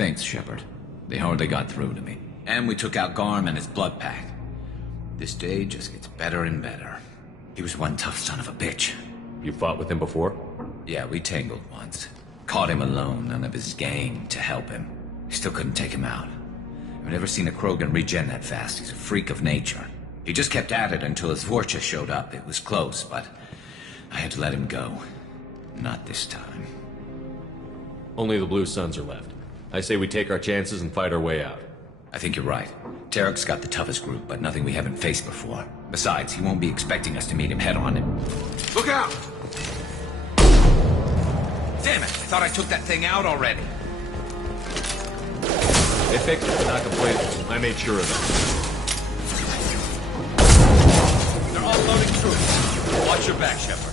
Thanks, Shepard. They hardly got through to me. And we took out Garm and his blood pack. This day just gets better and better. He was one tough son of a bitch. You fought with him before? Yeah, we tangled once. Caught him alone, none of his gang to help him. Still couldn't take him out. I've never seen a Krogan regen that fast. He's a freak of nature. He just kept at it until his Vorcha showed up. It was close, but I had to let him go. Not this time. Only the Blue Suns are left. I say we take our chances and fight our way out. I think you're right. Tarek's got the toughest group, but nothing we haven't faced before. Besides, he won't be expecting us to meet him head-on. Look out! Damn it! I thought I took that thing out already. They fixed it, not completely. I made sure of that. They're unloading troops. Watch your back, Shepard.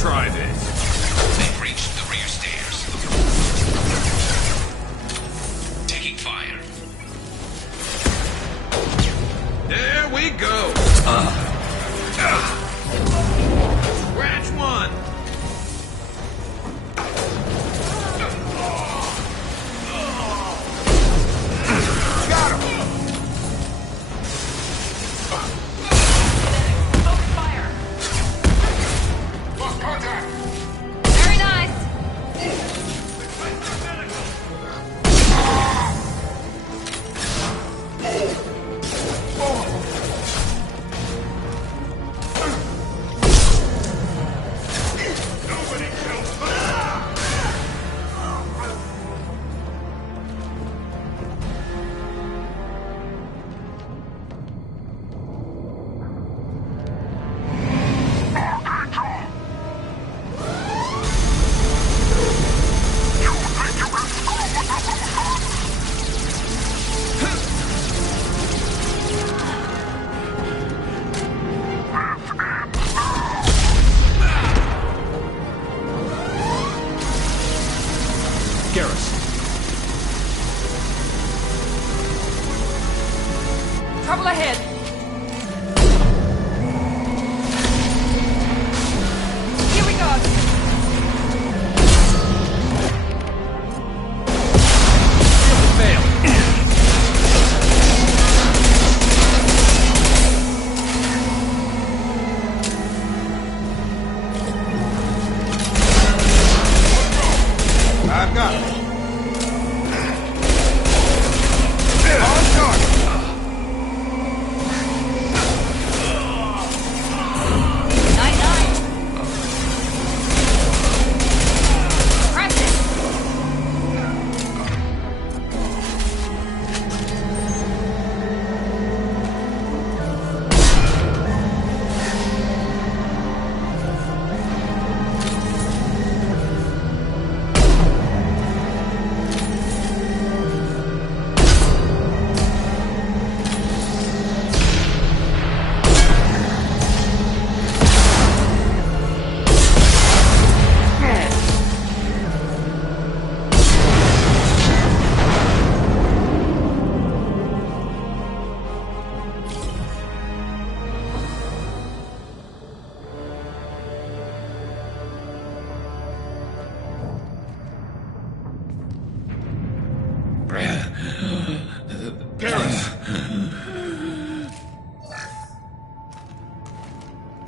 Try this. They've reached the rear stairs. Taking fire. There we go. Scratch one. Got him. Very nice. Garus. Trouble ahead. Here we go. Fail. I've got it. On target. Night. Press it.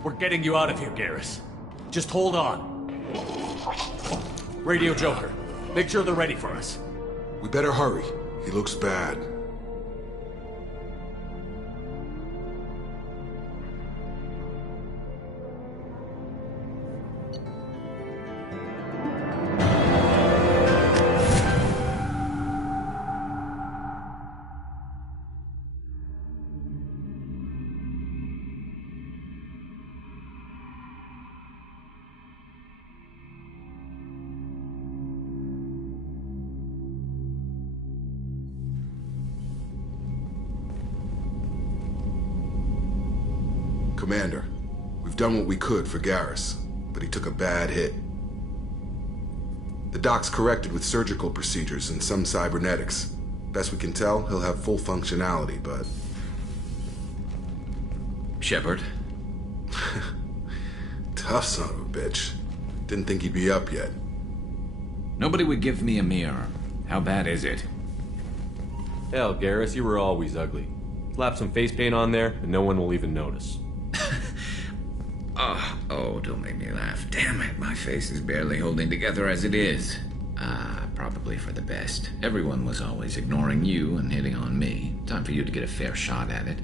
We're getting you out of here, Garus. Just hold on. Radio Joker, make sure they're ready for us. We better hurry. He looks bad. Commander, we've done what we could for Garus, but he took a bad hit. The doc's corrected with surgical procedures and some cybernetics. Best we can tell, he'll have full functionality, but... Shepard? Tough son of a bitch. Didn't think he'd be up yet. Nobody would give me a mirror. How bad is it? Hell, Garus, you were always ugly. Slap some face paint on there, and no one will even notice. Oh, don't make me laugh. Damn it, my face is barely holding together as it is. Probably for the best. Everyone was always ignoring you and hitting on me. Time for you to get a fair shot at it.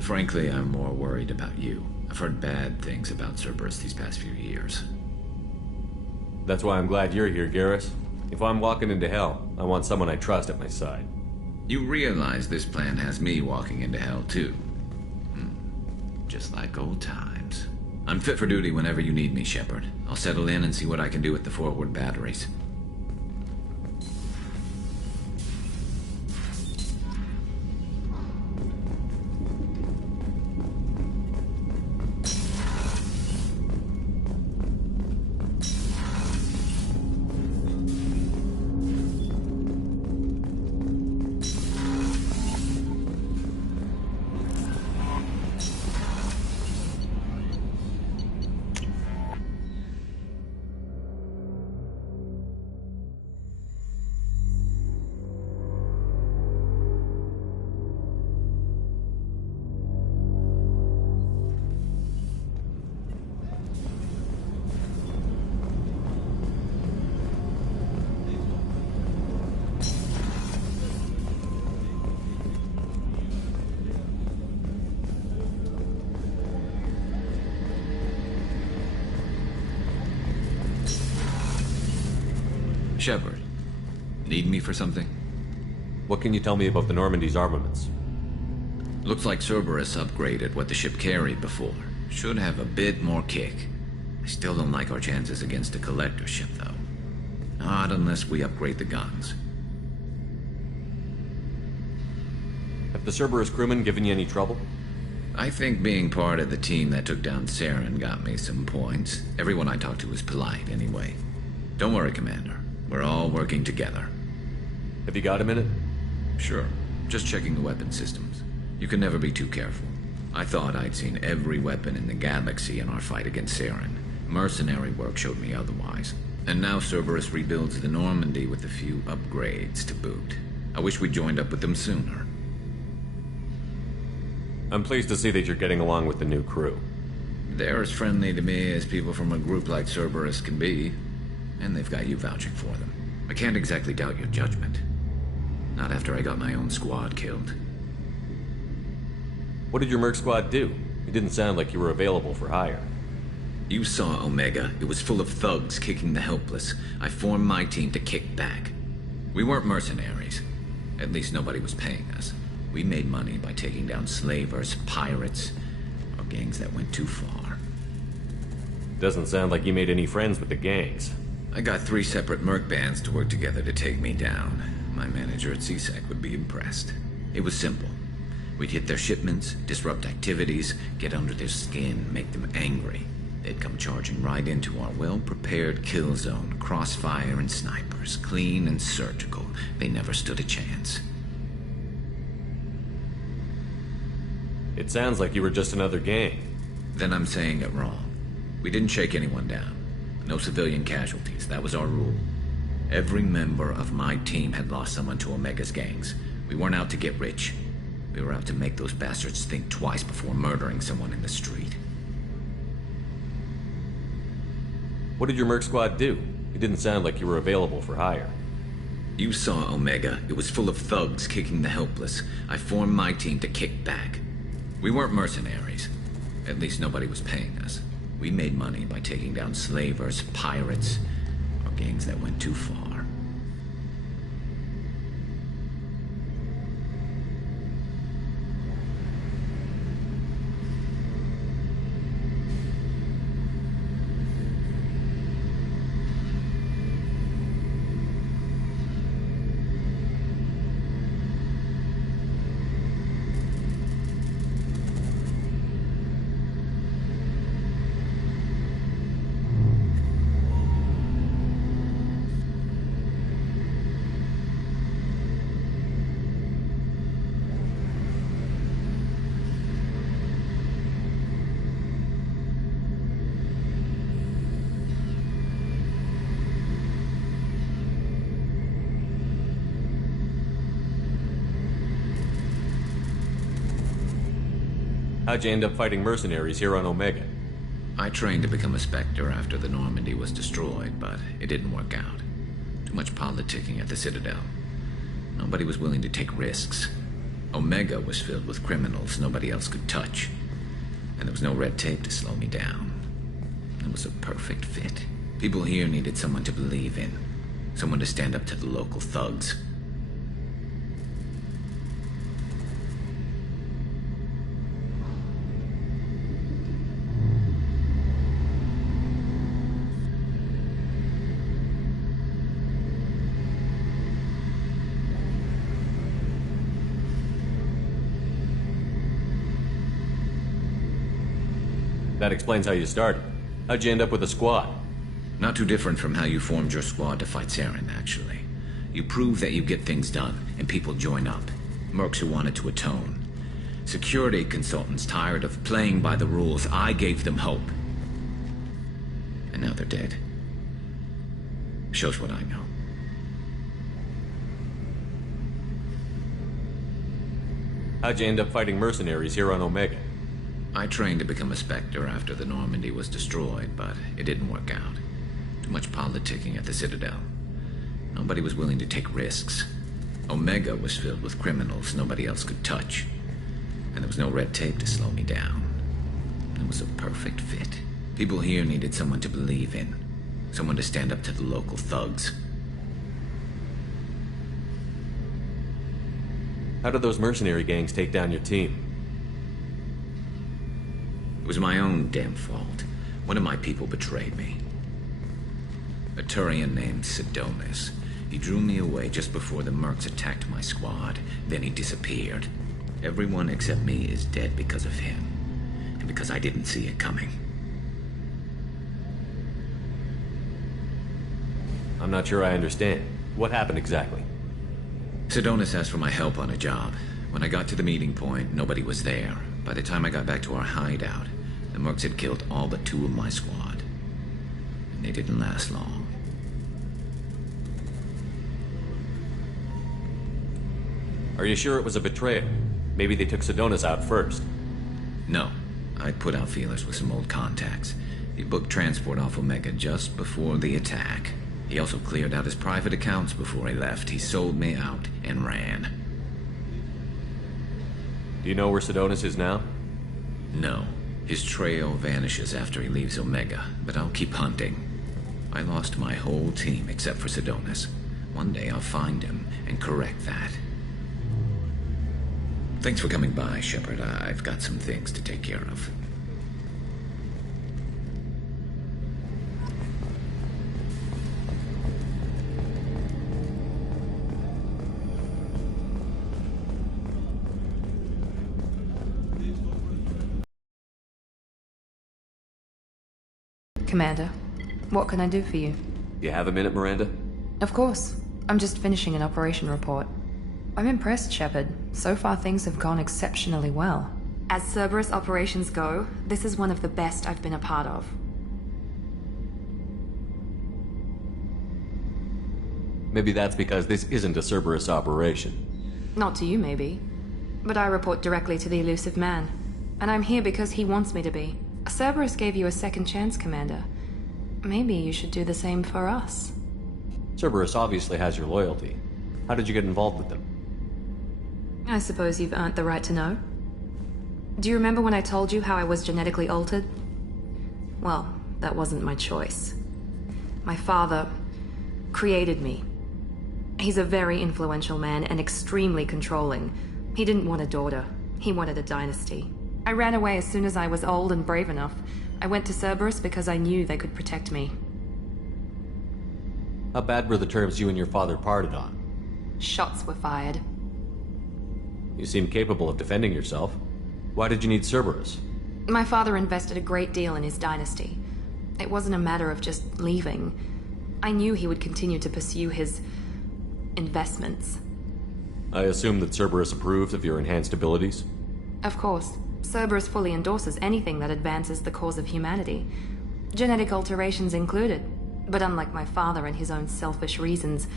Frankly, I'm more worried about you. I've heard bad things about Cerberus these past few years. That's why I'm glad you're here, Garus. If I'm walking into hell, I want someone I trust at my side. You realize this plan has me walking into hell, too. Just like old times. I'm fit for duty whenever you need me, Shepard. I'll settle in and see what I can do with the forward batteries. Shepard, need me for something? What can you tell me about the Normandy's armaments? Looks like Cerberus upgraded what the ship carried before. Should have a bit more kick. I still don't like our chances against a collector ship, though. Not unless we upgrade the guns. Have the Cerberus crewmen given you any trouble? I think being part of the team that took down Saren got me some points. Everyone I talked to was polite, anyway. Don't worry, Commander. We're all working together. Have you got a minute? Sure. Just checking the weapon systems. You can never be too careful. I thought I'd seen every weapon in the galaxy in our fight against Saren. Mercenary work showed me otherwise. And now Cerberus rebuilds the Normandy with a few upgrades to boot. I wish we'd joined up with them sooner. I'm pleased to see that you're getting along with the new crew. They're as friendly to me as people from a group like Cerberus can be. And they've got you vouching for them. I can't exactly doubt your judgment. Not after I got my own squad killed. What did your merc squad do? It didn't sound like you were available for hire. You saw Omega. It was full of thugs kicking the helpless. I formed my team to kick back. We weren't mercenaries. At least nobody was paying us. We made money by taking down slavers, pirates, or gangs that went too far. Doesn't sound like you made any friends with the gangs. I got 3 separate merc bands to work together to take me down. My manager at CSEC would be impressed. It was simple. We'd hit their shipments, disrupt activities, get under their skin, make them angry. They'd come charging right into our well-prepared kill zone, crossfire and snipers, clean and surgical. They never stood a chance. It sounds like you were just another gang. Then I'm saying it wrong. We didn't shake anyone down. No civilian casualties, that was our rule. Every member of my team had lost someone to Omega's gangs. We weren't out to get rich. We were out to make those bastards think twice before murdering someone in the street. What did your merc squad do? It didn't sound like you were available for hire. You saw Omega. It was full of thugs kicking the helpless. I formed my team to kick back. We weren't mercenaries. At least nobody was paying us. We made money by taking down slavers, pirates, or gangs that went too far. How'd you end up fighting mercenaries here on Omega? I trained to become a Spectre after the Normandy was destroyed, but it didn't work out. Too much politicking at the Citadel. Nobody was willing to take risks. Omega was filled with criminals nobody else could touch. And there was no red tape to slow me down. It was a perfect fit. People here needed someone to believe in. Someone to stand up to the local thugs. That explains how you started. How'd you end up with a squad? Not too different from how you formed your squad to fight Saren, actually. You prove that you get things done, and people join up. Mercs who wanted to atone. Security consultants tired of playing by the rules. I gave them hope. And now they're dead. Shows what I know. How'd you end up fighting mercenaries here on Omega? I trained to become a Spectre after the Normandy was destroyed, but it didn't work out. Too much politicking at the Citadel. Nobody was willing to take risks. Omega was filled with criminals nobody else could touch. And there was no red tape to slow me down. It was a perfect fit. People here needed someone to believe in. Someone to stand up to the local thugs. How did those mercenary gangs take down your team? It was my own damn fault. One of my people betrayed me. A Turian named Sidonis. He drew me away just before the mercs attacked my squad. Then he disappeared. Everyone except me is dead because of him. And because I didn't see it coming. I'm not sure I understand. What happened exactly? Sidonis asked for my help on a job. When I got to the meeting point, nobody was there. By the time I got back to our hideout, the mercs had killed all but 2 of my squad. And they didn't last long. Are you sure it was a betrayal? Maybe they took Sidonis out first. No. I put out feelers with some old contacts. He booked transport off Omega just before the attack. He also cleared out his private accounts before he left. He sold me out and ran. Do you know where Sidonis is now? No. His trail vanishes after he leaves Omega, but I'll keep hunting. I lost my whole team except for Sidonis. One day I'll find him and correct that. Thanks for coming by, Shepard. I've got some things to take care of. Commander, what can I do for you? You have a minute, Miranda? Of course. I'm just finishing an operation report. I'm impressed, Shepard. So far things have gone exceptionally well. As Cerberus operations go, this is one of the best I've been a part of. Maybe that's because this isn't a Cerberus operation. Not to you, maybe. But I report directly to the elusive man. And I'm here because he wants me to be. Cerberus gave you a second chance, Commander. Maybe you should do the same for us. Cerberus obviously has your loyalty. How did you get involved with them? I suppose you've earned the right to know. Do you remember when I told you how I was genetically altered? Well, that wasn't my choice. My father created me. He's a very influential man and extremely controlling. He didn't want a daughter. He wanted a dynasty. I ran away as soon as I was old and brave enough. I went to Cerberus because I knew they could protect me. How bad were the terms you and your father parted on? Shots were fired. You seem capable of defending yourself. Why did you need Cerberus? My father invested a great deal in his dynasty. It wasn't a matter of just leaving. I knew he would continue to pursue his investments. I assume that Cerberus approved of your enhanced abilities? Of course. Cerberus fully endorses anything that advances the cause of humanity. Genetic alterations included. But unlike my father and his own selfish reasons,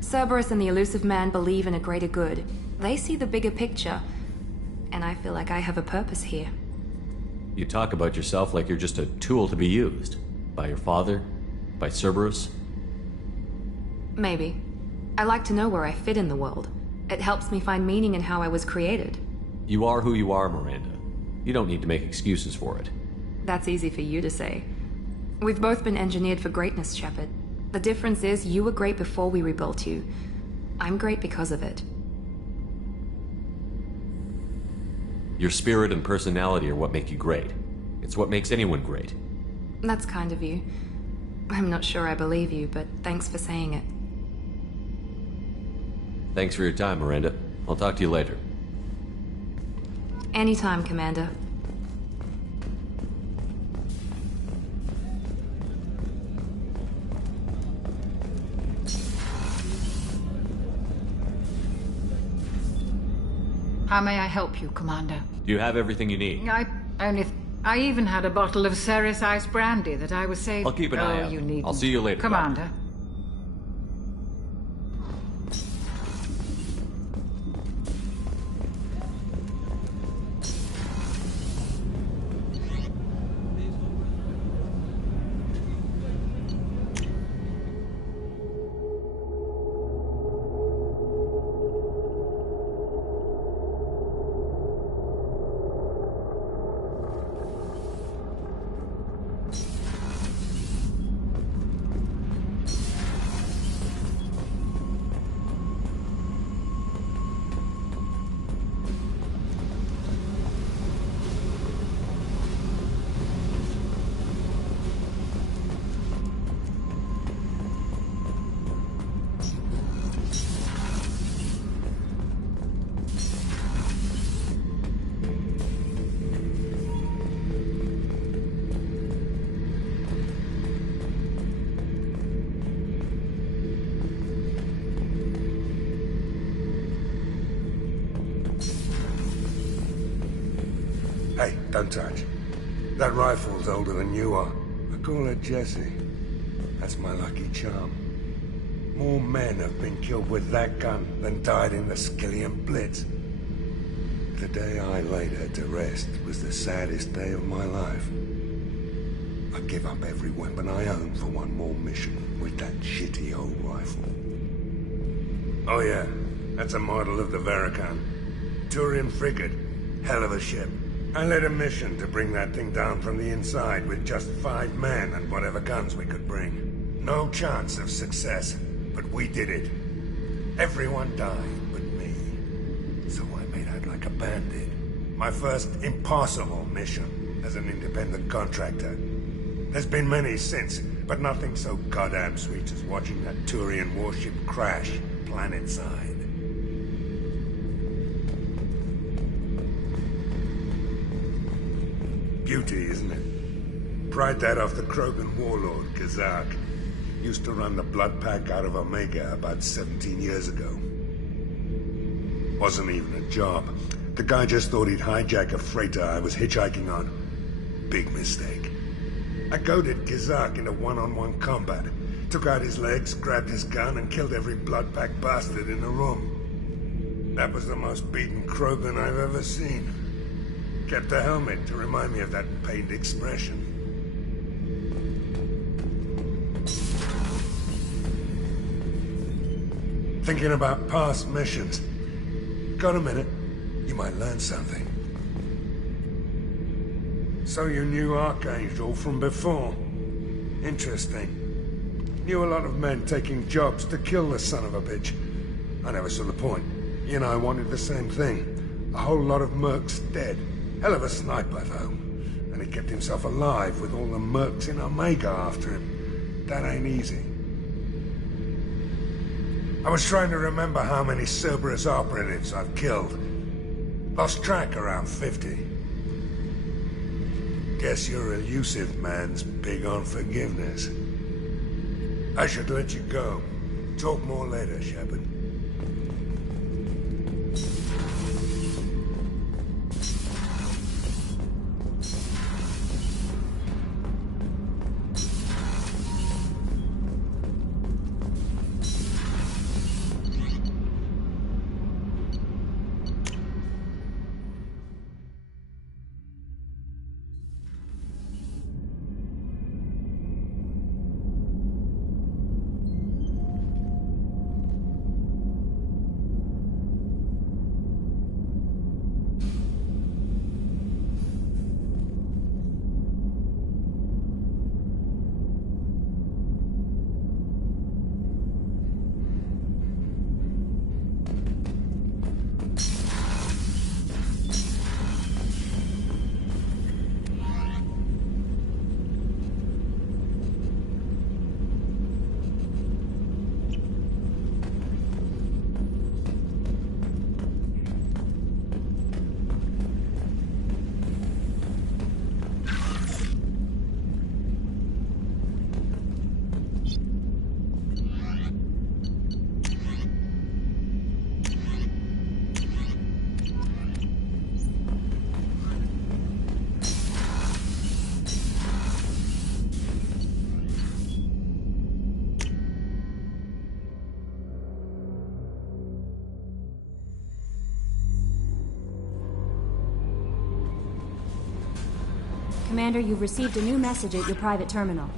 Cerberus and the elusive man believe in a greater good. They see the bigger picture, and I feel like I have a purpose here. You talk about yourself like you're just a tool to be used. By your father? By Cerberus? Maybe. I like to know where I fit in the world. It helps me find meaning in how I was created. You are who you are, Miranda. You don't need to make excuses for it. That's easy for you to say. We've both been engineered for greatness, Shepard. The difference is you were great before we rebuilt you. I'm great because of it. Your spirit and personality are what make you great. It's what makes anyone great. That's kind of you. I'm not sure I believe you, but thanks for saying it. Thanks for your time, Miranda. I'll talk to you later. Anytime, Commander. How may I help you, Commander? Do you have everything you need? I even had a bottle of Ceres Ice Brandy that I was saving. I'll keep an eye out. You needn't. I'll see you later, Commander. Hey, don't touch. That rifle's older than you are. I call her Jessie. That's my lucky charm. More men have been killed with that gun than died in the Skillian Blitz. The day I laid her to rest was the saddest day of my life. I give up every weapon I own for one more mission with that shitty old rifle. Oh yeah, that's a model of the Verican. Turian frigate. Hell of a ship. I led a mission to bring that thing down from the inside with just 5 men and whatever guns we could bring. No chance of success, but we did it. Everyone died but me. So I made out like a bandit. My first impossible mission as an independent contractor. There's been many since, but nothing so goddamn sweet as watching that Turian warship crash planetside. Beauty, isn't it? Pried that off the Krogan warlord, Kazak. Used to run the blood pack out of Omega about 17 years ago. Wasn't even a job. The guy just thought he'd hijack a freighter I was hitchhiking on. Big mistake. I goaded Kazak into one-on-one combat. Took out his legs, grabbed his gun, and killed every blood pack bastard in the room. That was the most beaten Krogan I've ever seen. Kept a helmet to remind me of that pained expression. Thinking about past missions. Got a minute? You might learn something. So you knew Archangel from before. Interesting. Knew a lot of men taking jobs to kill the son of a bitch. I never saw the point. You know, I wanted the same thing. A whole lot of mercs dead. Hell of a sniper, though. And he kept himself alive with all the mercs in Omega after him. That ain't easy. I was trying to remember how many Cerberus operatives I've killed. Lost track around 50. Guess your elusive man's big on forgiveness. I should let you go. Talk more later, Shepard. Commander, you've received a new message at your private terminal.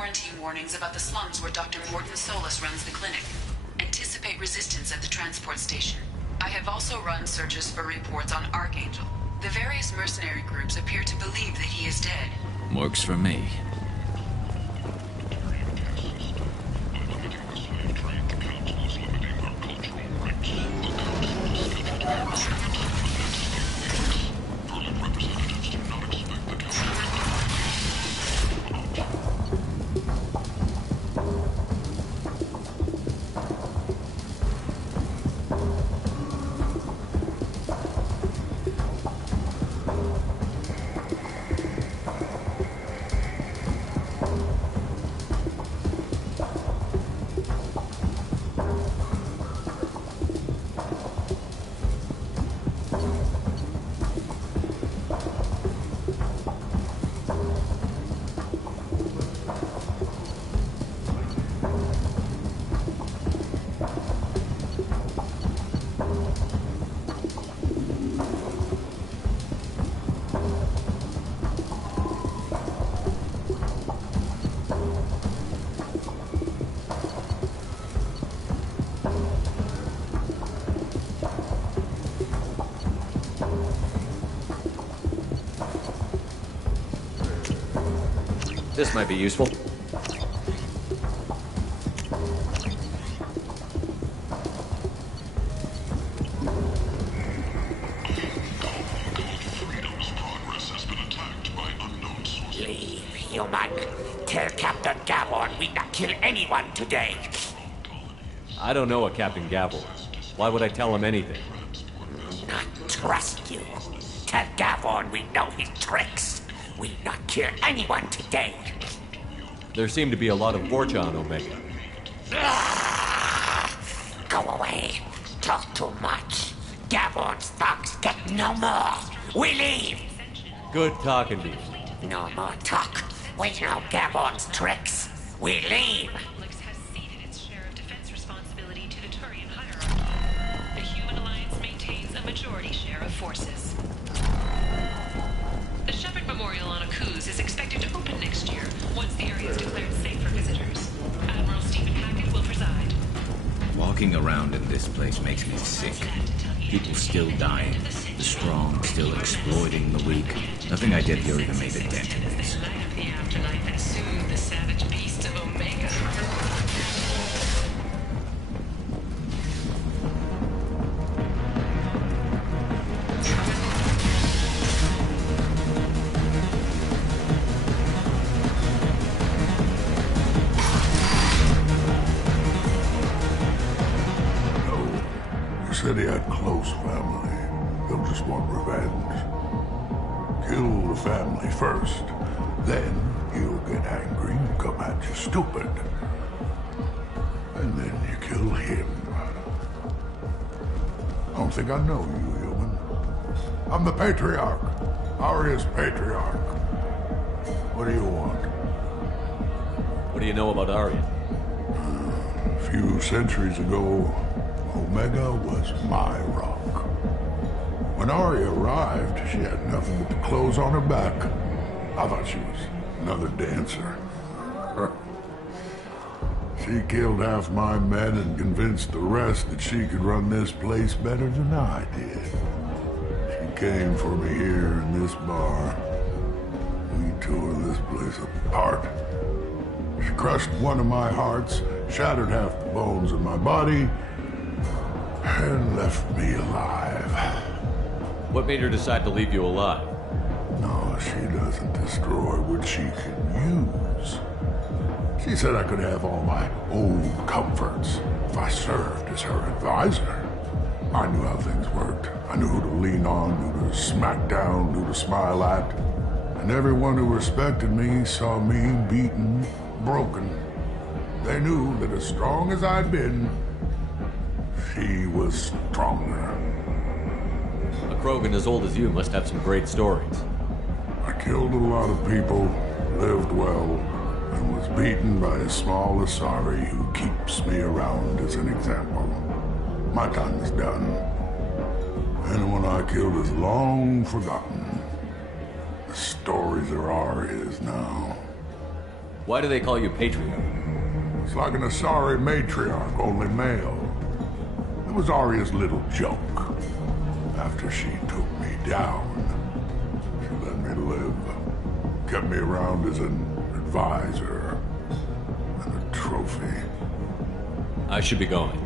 quarantine warnings about the slums where Dr. Morton Solus runs the clinic. Anticipate resistance at the transport station. I have also run searches for reports on Archangel. The various mercenary groups appear to believe that he is dead. Works for me. This might be useful. Leave, human. Tell Captain Gavon we not kill anyone today. I don't know a Captain Gavel. Why would I tell him anything? Not trust you. Tell Gavon we know his tricks. We not kill anyone today. There seem to be a lot of Vorcha on Omega. Go away. Talk too much. Gavon's thugs get no more. We leave. Good talking to you. No more talk. We know Gavon's tricks. We leave. Has ceded its share of defense responsibility to the Turian hierarchy. The Human Alliance maintains a majority share of forces. The Shepherd Memorial on Akuz is expected to open next year, once the area is declared safe for visitors. Admiral Stephen Hackett will preside. Walking around in this place makes me sick. People still dying. The strong still exploiting the weak. Nothing I did here even made a dent in this. Light up the afterlife and soothe the savage beasts of Omega. Said he had close family. They'll just want revenge. Kill the family first. Then he'll get angry and come at you stupid. And then you kill him. I don't think I know you, human. I'm the Patriarch. Aria's Patriarch. What do you want? What do you know about Arya? A few centuries ago, Omega was my rock. When Arya arrived, she had nothing but the clothes on her back. I thought she was another dancer. She killed half my men and convinced the rest that she could run this place better than I did. She came for me here in this bar. We tore this place apart. She crushed one of my hearts, shattered half the bones in my body, and left me alive. What made her decide to leave you alive? No, she doesn't destroy what she can use. She said I could have all my old comforts if I served as her advisor. I knew how things worked. I knew who to lean on, who to smack down, who to smile at. And everyone who respected me saw me beaten, broken. They knew that as strong as I'd been, she was stronger. A Krogan as old as you must have some great stories. I killed a lot of people, lived well, and was beaten by a small Asari who keeps me around as an example. My time is done. Anyone I killed is long forgotten. The stories are Aria's now. Why do they call you Patriarch? It's like an Asari matriarch, only male. It was Arya's little joke. After she took me down, she let me live. Kept me around as an advisor and a trophy. I should be going.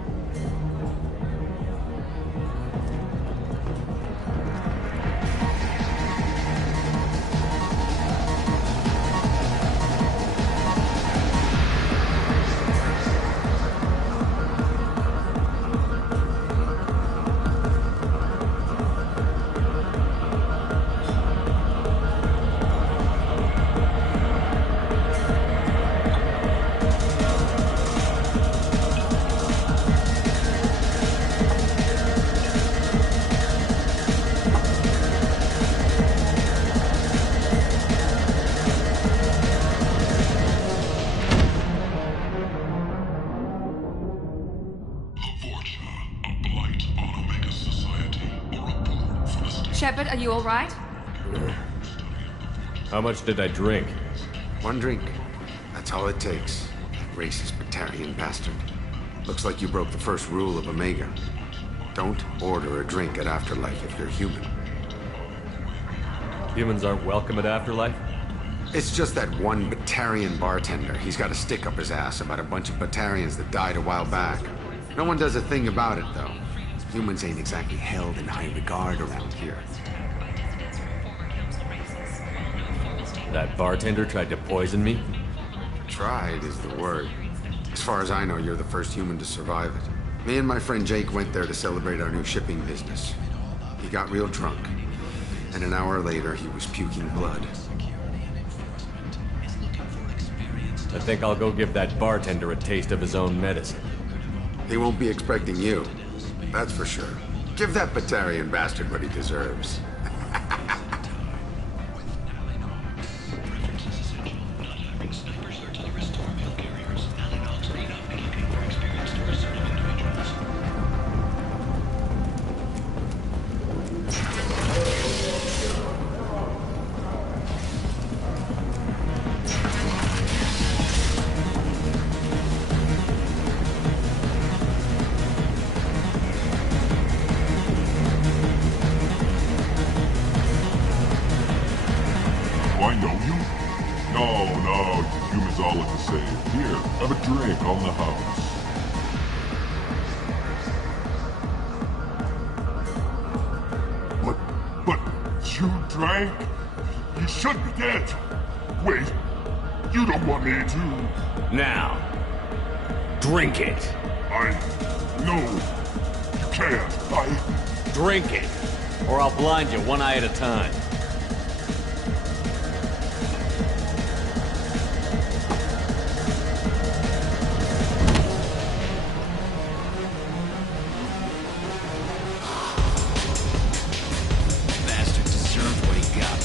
Shepard, are you all right? How much did I drink? One drink. That's all it takes. Racist Batarian bastard. Looks like you broke the first rule of Omega. Don't order a drink at Afterlife if you're human. Humans aren't welcome at Afterlife? It's just that one Batarian bartender. He's got a stick up his ass about a bunch of Batarians that died a while back. No one does a thing about it, though. Humans ain't exactly held in high regard around here. That bartender tried to poison me? Tried is the word. As far as I know, you're the first human to survive it. Me and my friend Jake went there to celebrate our new shipping business. He got real drunk, and an hour later he was puking blood. I think I'll go give that bartender a taste of his own medicine. He won't be expecting you. That's for sure. Give that Batarian bastard what he deserves. Now, drink it. No, you can't. Drink it, or I'll blind you one eye at a time. Bastard deserved what he got.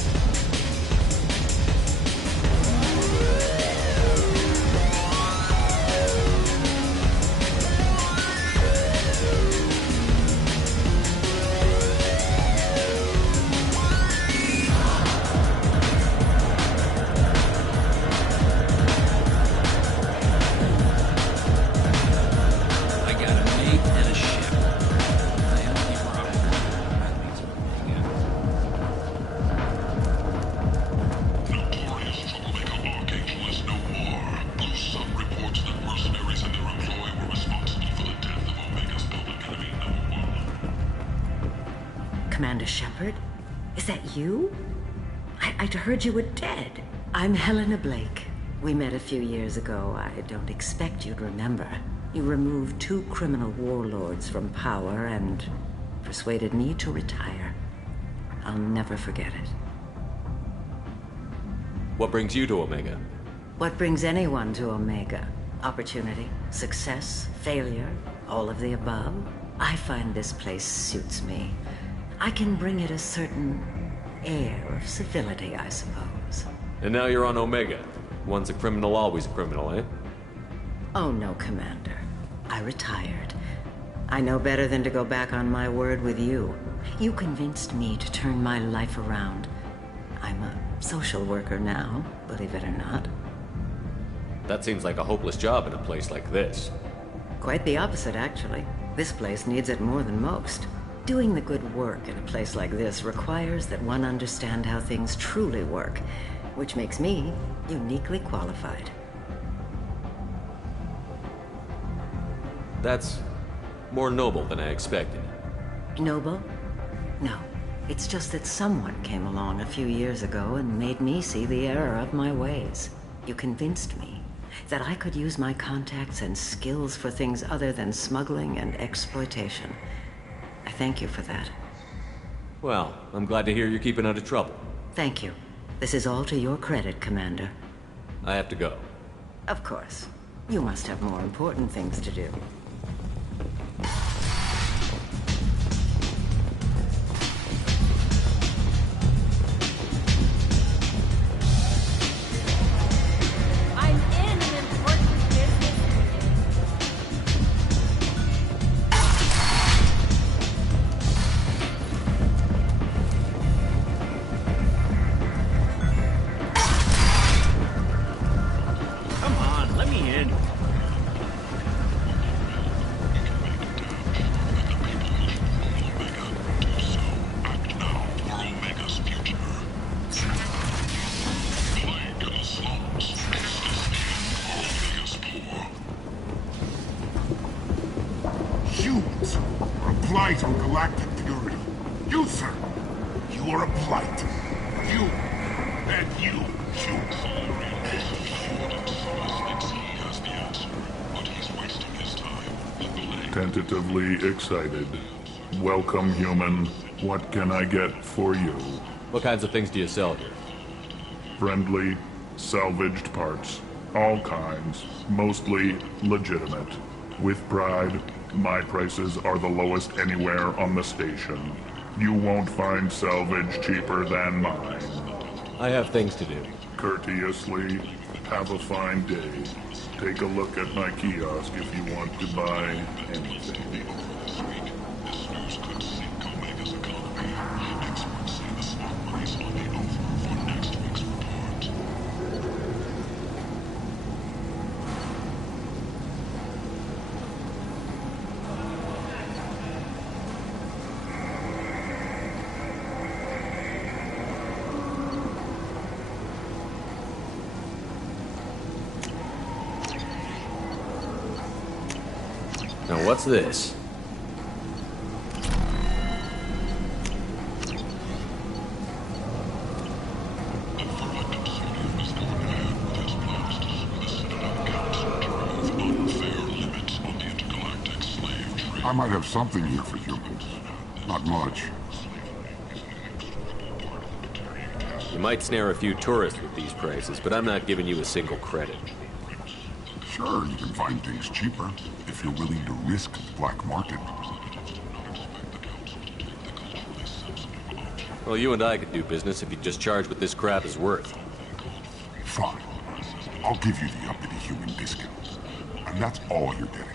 Commander Shepard? Is that you? I'd heard you were dead. I'm Helena Blake. We met a few years ago. I don't expect you'd remember. You removed 2 criminal warlords from power and persuaded me to retire. I'll never forget it. What brings you to Omega? What brings anyone to Omega? Opportunity, success, failure, all of the above. I find this place suits me. I can bring it a certain air of civility, I suppose. And now you're on Omega. Once a criminal, always a criminal, eh? Oh no, Commander. I retired. I know better than to go back on my word with you. You convinced me to turn my life around. I'm a social worker now, believe it or not. That seems like a hopeless job in a place like this. Quite the opposite, actually. This place needs it more than most. Doing the good work in a place like this requires that one understand how things truly work, which makes me uniquely qualified. That's more noble than I expected. Noble? No. It's just that someone came along a few years ago and made me see the error of my ways. You convinced me that I could use my contacts and skills for things other than smuggling and exploitation. I thank you for that. Well, I'm glad to hear you're keeping out of trouble. Thank you. This is all to your credit, Commander. I have to go. Of course. You must have more important things to do. Blight on galactic purity. You, sir. You are a blight. You. And you. Tentatively excited. Welcome, human. What can I get for you? What kinds of things do you sell here? Friendly, salvaged parts. All kinds. Mostly legitimate. With pride, my prices are the lowest anywhere on the station. You won't find salvage cheaper than mine. I have things to do. Courteously, have a fine day. Take a look at my kiosk if you want to buy anything. Now what's this? I might have something here for humans. Not much. You might snare a few tourists with these prices, but I'm not giving you a single credit. Sure, you can find things cheaper if you're willing to risk the black market. Well, you and I could do business if you just charge what this crap is worth. Fine. I'll give you the uppity human discount. And that's all you're getting.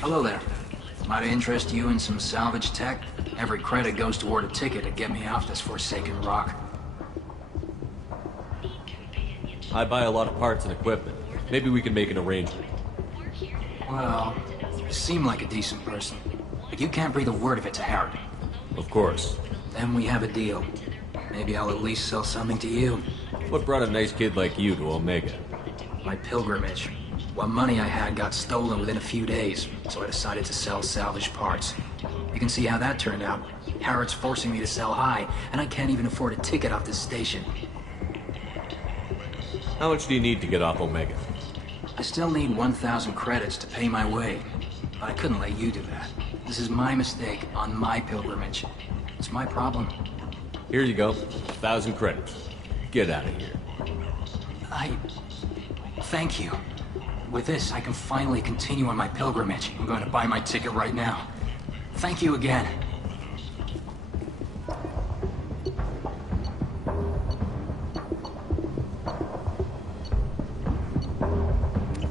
Hello there. Might interest you in some salvage tech? Every credit goes toward a ticket to get me off this forsaken rock. I buy a lot of parts and equipment. Maybe we can make an arrangement. Well, you seem like a decent person, but you can't breathe a word if it's a Herod. Of course. Then we have a deal. Maybe I'll at least sell something to you. What brought a nice kid like you to Omega? My pilgrimage. What money I had got stolen within a few days, so I decided to sell salvaged parts. You can see how that turned out. Harrod's forcing me to sell high, and I can't even afford a ticket off this station. How much do you need to get off Omega? I still need 1,000 credits to pay my way, but I couldn't let you do that. This is my mistake on my pilgrimage. It's my problem. Here you go. 1,000 credits. Get out of here. Thank you. With this, I can finally continue on my pilgrimage. I'm going to buy my ticket right now. Thank you again.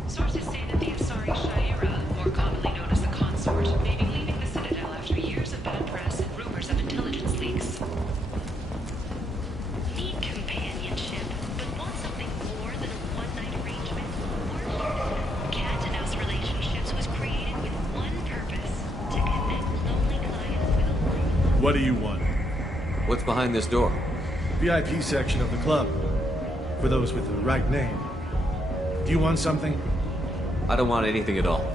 Sources say that the Asari Shaira, more commonly known as the Consort, may be leaving the Citadel after years of bad press and rumors of intelligence leaks. Need companionship, but want something more than a one-night arrangement? Cat and Mouse Relationships was created with one purpose: to connect lonely clients with a lonely... What do you want? What's behind this door? VIP section of the club. For those with the right name. Do you want something? I don't want anything at all.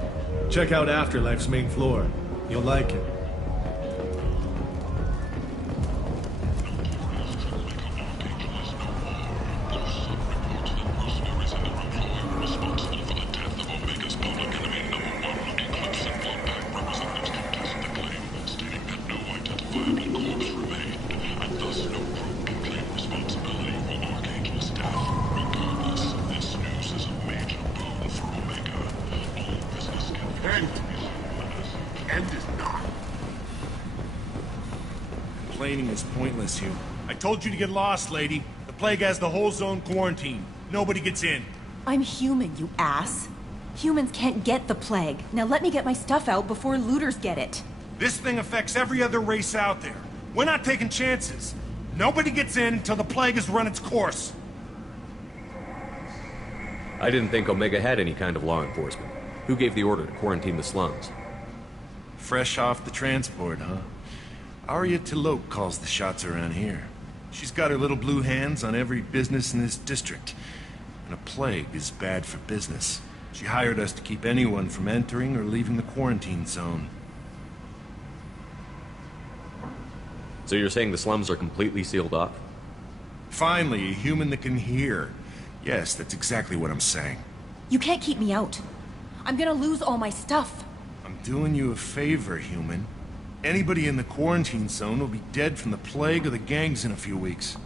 Check out Afterlife's main floor. You'll like it. Complaining is pointless, Hugh. I told you to get lost, lady. The plague has the whole zone quarantined. Nobody gets in. I'm human, you ass. Humans can't get the plague. Now let me get my stuff out before looters get it. This thing affects every other race out there. We're not taking chances. Nobody gets in until the plague has run its course. I didn't think Omega had any kind of law enforcement. Who gave the order to quarantine the slums? Fresh off the transport, huh? Arya Tilok calls the shots around here. She's got her little blue hands on every business in this district. And a plague is bad for business. She hired us to keep anyone from entering or leaving the quarantine zone. So you're saying the slums are completely sealed off? Finally, a human that can hear. Yes, that's exactly what I'm saying. You can't keep me out. I'm gonna lose all my stuff. I'm doing you a favor, human. Anybody in the quarantine zone will be dead from the plague or the gangs in a few weeks.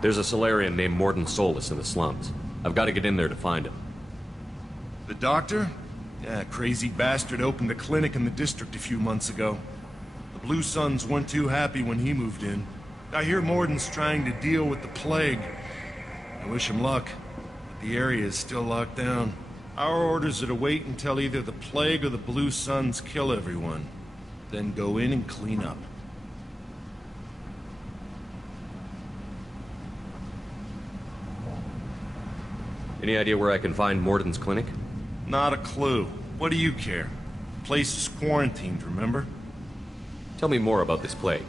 There's a Solarian named Morden Solus in the slums. I've got to get in there to find him. The doctor? Yeah, crazy bastard opened a clinic in the district a few months ago. The Blue Suns weren't too happy when he moved in. I hear Morden's trying to deal with the plague. I wish him luck, but the area is still locked down. Our orders are to wait until either the plague or the Blue Suns kill everyone. Then go in and clean up. Any idea where I can find Morden's clinic? Not a clue. What do you care? The place is quarantined, remember? Tell me more about this plague.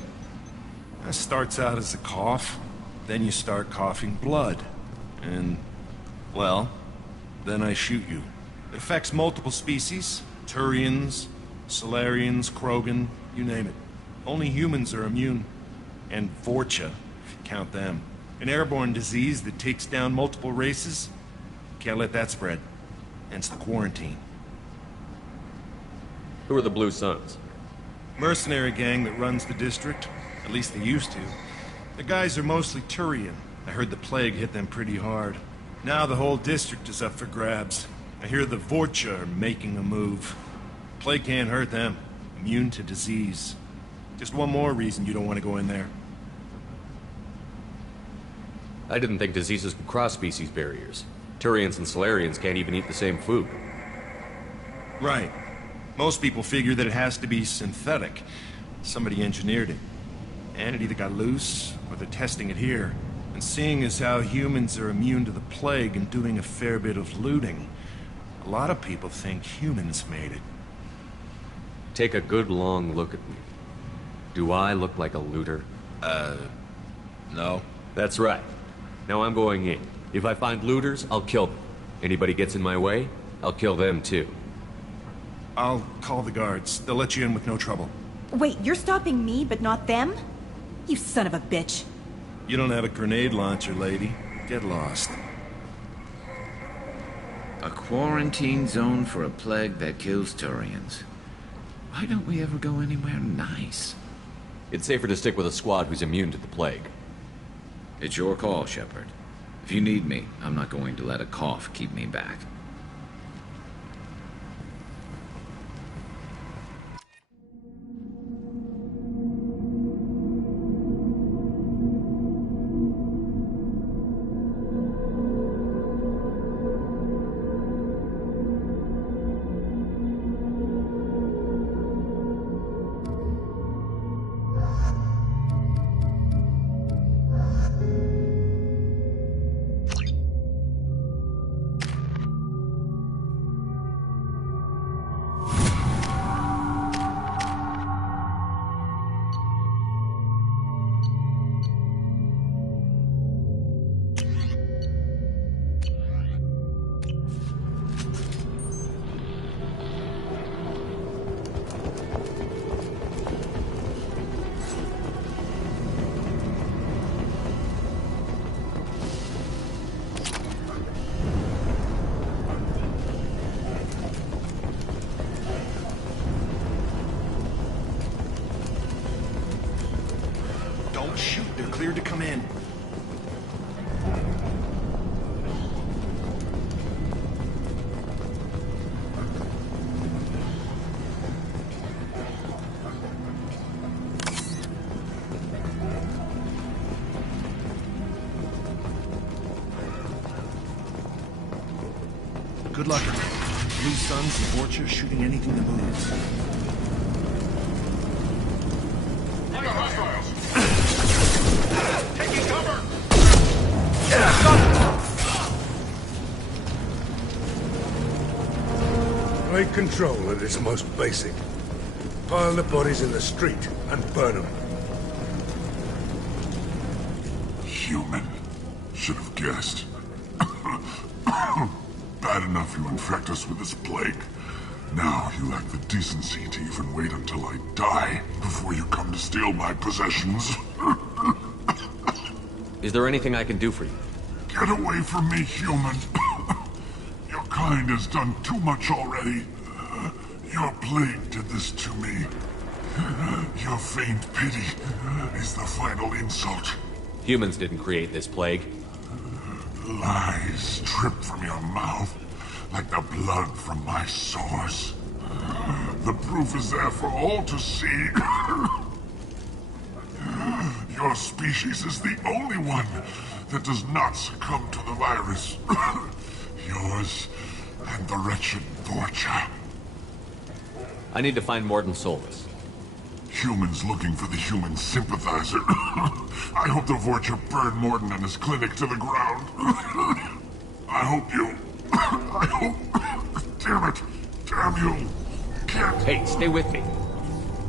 It starts out as a cough, then you start coughing blood. And, well, then I shoot you. It affects multiple species. Turians, Solarians, Krogan, you name it. Only humans are immune. And Vorcha, if you count them. An airborne disease that takes down multiple races. Can't let that spread. Hence the quarantine. Who are the Blue Suns? Mercenary gang that runs the district. At least they used to. The guys are mostly Turian. I heard the plague hit them pretty hard. Now the whole district is up for grabs. I hear the Vorcha are making a move. Plague can't hurt them. Immune to disease. Just one more reason you don't want to go in there. I didn't think diseases could cross species barriers. Turians and Solarians can't even eat the same food. Right. Most people figure that it has to be synthetic. Somebody engineered it. And it either got loose, or they're testing it here. And seeing as how humans are immune to the plague and doing a fair bit of looting, a lot of people think humans made it. Take a good long look at me. Do I look like a looter? No. That's right. Now I'm going in. If I find looters, I'll kill them. Anybody gets in my way, I'll kill them too. I'll call the guards. They'll let you in with no trouble. Wait, you're stopping me, but not them? You son of a bitch. You don't have a grenade launcher, lady. Get lost. A quarantine zone for a plague that kills Turians. Why don't we ever go anywhere nice? It's safer to stick with a squad who's immune to the plague. It's your call, Shepard. If you need me, I'm not going to let a cough keep me back. Don't shoot. They're cleared to come in. Good luck. Blue Suns and Vorcha shooting anything that moves. Taking cover! Take control at its most basic. Pile the bodies in the street and burn them. Human. Should have guessed. Bad enough you infect us with this plague. Now you lack the decency to even wait until I die before you come to steal my possessions. Is there anything I can do for you? Get away from me, human. Your kind has done too much already. Your plague did this to me. Your faint pity is the final insult. Humans didn't create this plague. Lies drip from your mouth like the blood from my sores. The proof is there for all to see. Your species is the only one that does not succumb to the virus. Yours and the wretched Vorcha. I need to find Morden Solus. Humans looking for the human sympathizer. I hope the Vorcha burn Morden and his clinic to the ground. I hope you... I hope... Damn it. Damn you. Can't... Hey, stay with me.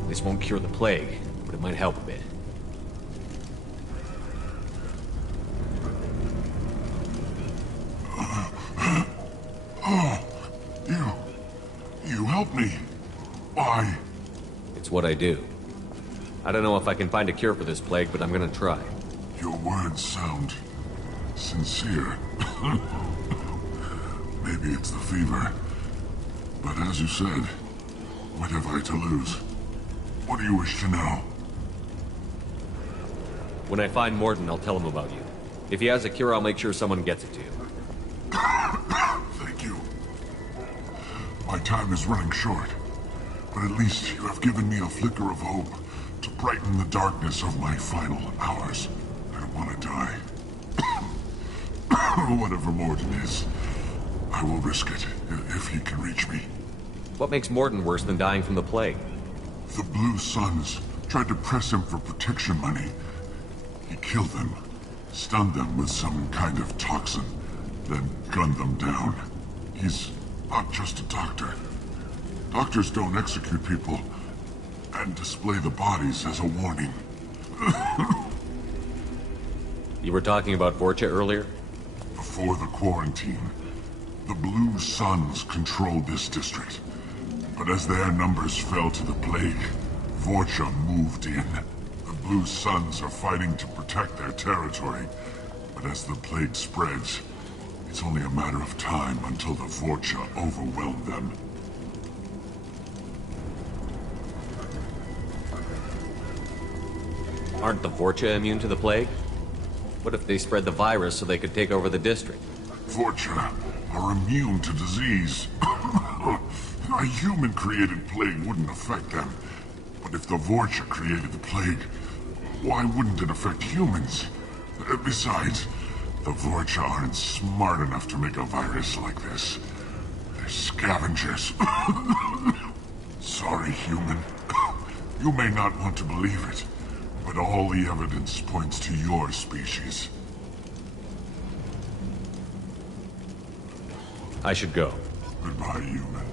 This won't cure the plague, but it might help a bit. Oh, you helped me. Why? It's what I do. I don't know if I can find a cure for this plague, but I'm gonna try. Your words sound sincere. Maybe it's the fever. But as you said, what have I to lose? What do you wish to know? When I find Morden, I'll tell him about you. If he has a cure, I'll make sure someone gets it to you. Thank you. My time is running short, but at least you have given me a flicker of hope to brighten the darkness of my final hours. I don't want to die. Whatever Morden is, I will risk it if he can reach me. What makes Morton worse than dying from the plague? The Blue Suns tried to press him for protection money. He killed them, stunned them with some kind of toxin, then gunned them down. He's not just a doctor. Doctors don't execute people and display the bodies as a warning. You were talking about Vorcha earlier? Before the quarantine, the Blue Suns controlled this district. But as their numbers fell to the plague, Vorcha moved in. The Blue Suns are fighting to protect their territory. But as the plague spreads, it's only a matter of time until the Vorcha overwhelm them. Aren't the Vorcha immune to the plague? What if they spread the virus so they could take over the district? Vorcha are immune to disease. A human-created plague wouldn't affect them. But if the Vorcha created the plague, why wouldn't it affect humans? Besides, the Vorcha aren't smart enough to make a virus like this. They're scavengers. Sorry, human. You may not want to believe it, but all the evidence points to your species. I should go. Goodbye, human.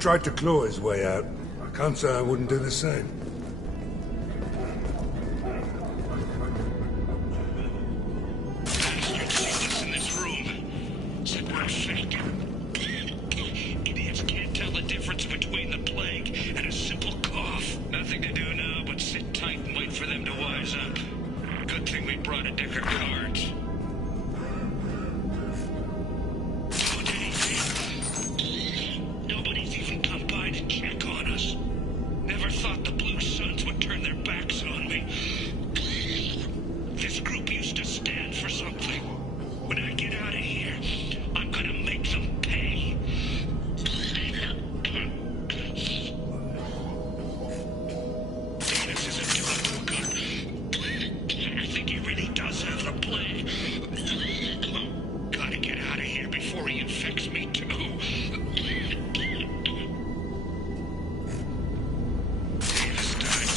Tried to claw his way out. Can't say I wouldn't do the same. In this room, said we're infected. Idiots can't tell the difference between the plague and a simple cough. Nothing to do now but sit tight and wait for them to wise up. Good thing we brought a deck of cards. Nobody's even come by to check on us. Never thought the Blue Suns would turn their backs on me. This group used to stand for something. When I get out of here, I'm gonna make them pay. Dennis isn't doing too good. I think he really does have the plague. Gotta get out of here before he infects me too. Dennis died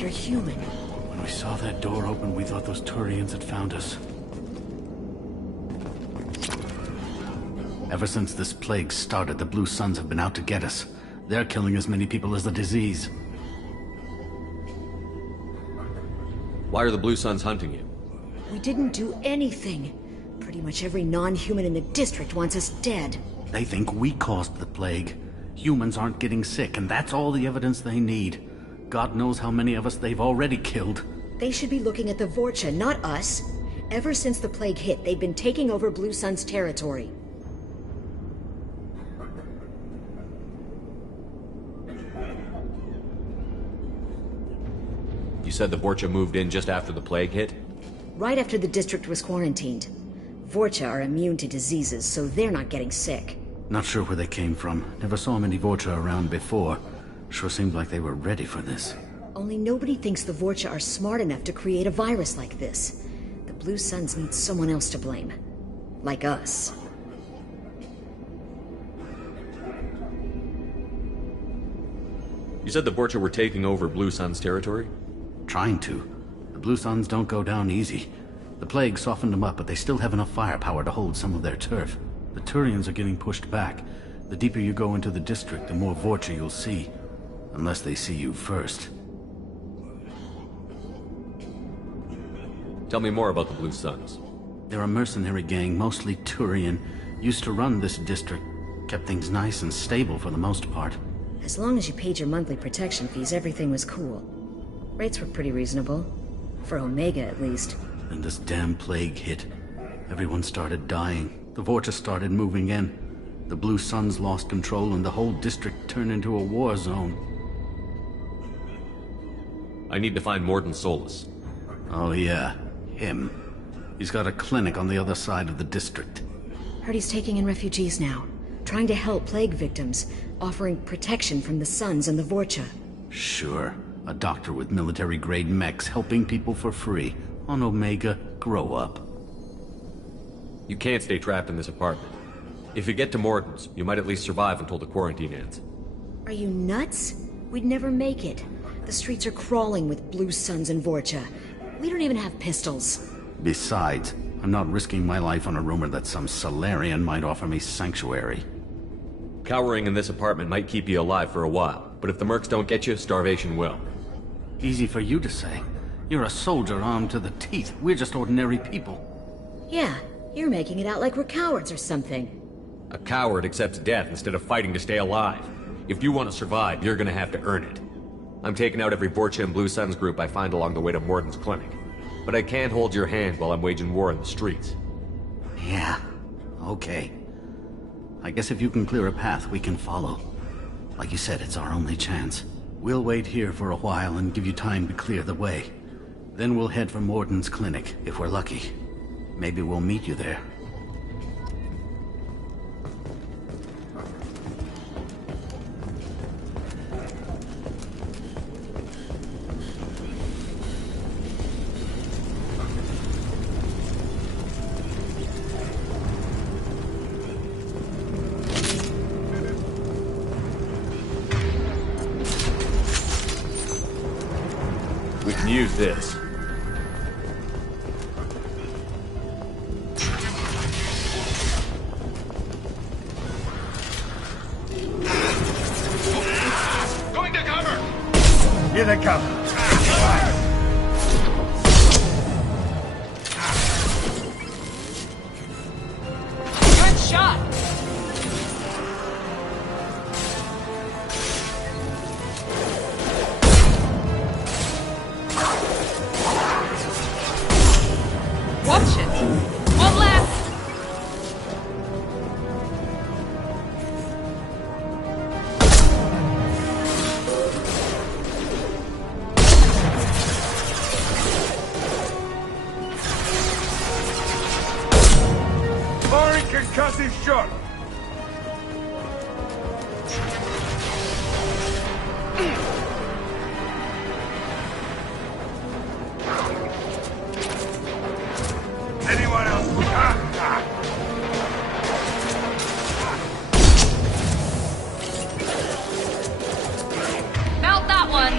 you're human. When we saw that door open, we thought those Turians had found us. Ever since this plague started, the Blue Suns have been out to get us. They're killing as many people as the disease. Why are the Blue Suns hunting you? We didn't do anything. Pretty much every non-human in the district wants us dead. They think we caused the plague. Humans aren't getting sick, and that's all the evidence they need. God knows how many of us they've already killed. They should be looking at the Vorcha, not us. Ever since the plague hit, they've been taking over Blue Sun's territory. You said the Vorcha moved in just after the plague hit? Right after the district was quarantined. Vorcha are immune to diseases, so they're not getting sick. Not sure where they came from. Never saw many Vorcha around before. Sure seemed like they were ready for this. Only nobody thinks the Vorcha are smart enough to create a virus like this. The Blue Suns need someone else to blame. Like us. You said the Vorcha were taking over Blue Sun's territory? Trying to. The Blue Suns don't go down easy. The plague softened them up, but they still have enough firepower to hold some of their turf. The Turians are getting pushed back. The deeper you go into the district, the more Vorcha you'll see. Unless they see you first. Tell me more about the Blue Suns. They're a mercenary gang, mostly Turian. Used to run this district. Kept things nice and stable for the most part. As long as you paid your monthly protection fees, everything was cool. Rates were pretty reasonable. For Omega, at least. Then this damn plague hit. Everyone started dying. The Vorcha started moving in. The Blue Suns lost control and the whole district turned into a war zone. I need to find Morden Solus. Oh yeah, him. He's got a clinic on the other side of the district. Heard he's taking in refugees now. Trying to help plague victims. Offering protection from the Suns and the Vorcha. Sure. A doctor with military-grade mechs helping people for free. On Omega, grow up. You can't stay trapped in this apartment. If you get to Morden's, you might at least survive until the quarantine ends. Are you nuts? We'd never make it. The streets are crawling with Blue Suns and Vorcha. We don't even have pistols. Besides, I'm not risking my life on a rumor that some Solarian might offer me sanctuary. Cowering in this apartment might keep you alive for a while, but if the mercs don't get you, starvation will. Easy for you to say. You're a soldier armed to the teeth. We're just ordinary people. Yeah, you're making it out like we're cowards or something. A coward accepts death instead of fighting to stay alive. If you want to survive, you're gonna have to earn it. I'm taking out every Vorcha and Blue Suns group I find along the way to Morden's clinic. But I can't hold your hand while I'm waging war in the streets. Yeah, okay. I guess if you can clear a path, we can follow. Like you said, it's our only chance. We'll wait here for a while and give you time to clear the way. Then we'll head for Morden's clinic, if we're lucky. Maybe we'll meet you there. We can use this. Going to cover! Here they come. Good shot! Watch it! One left! Firing concussive shot. Anyone else? Mount that one!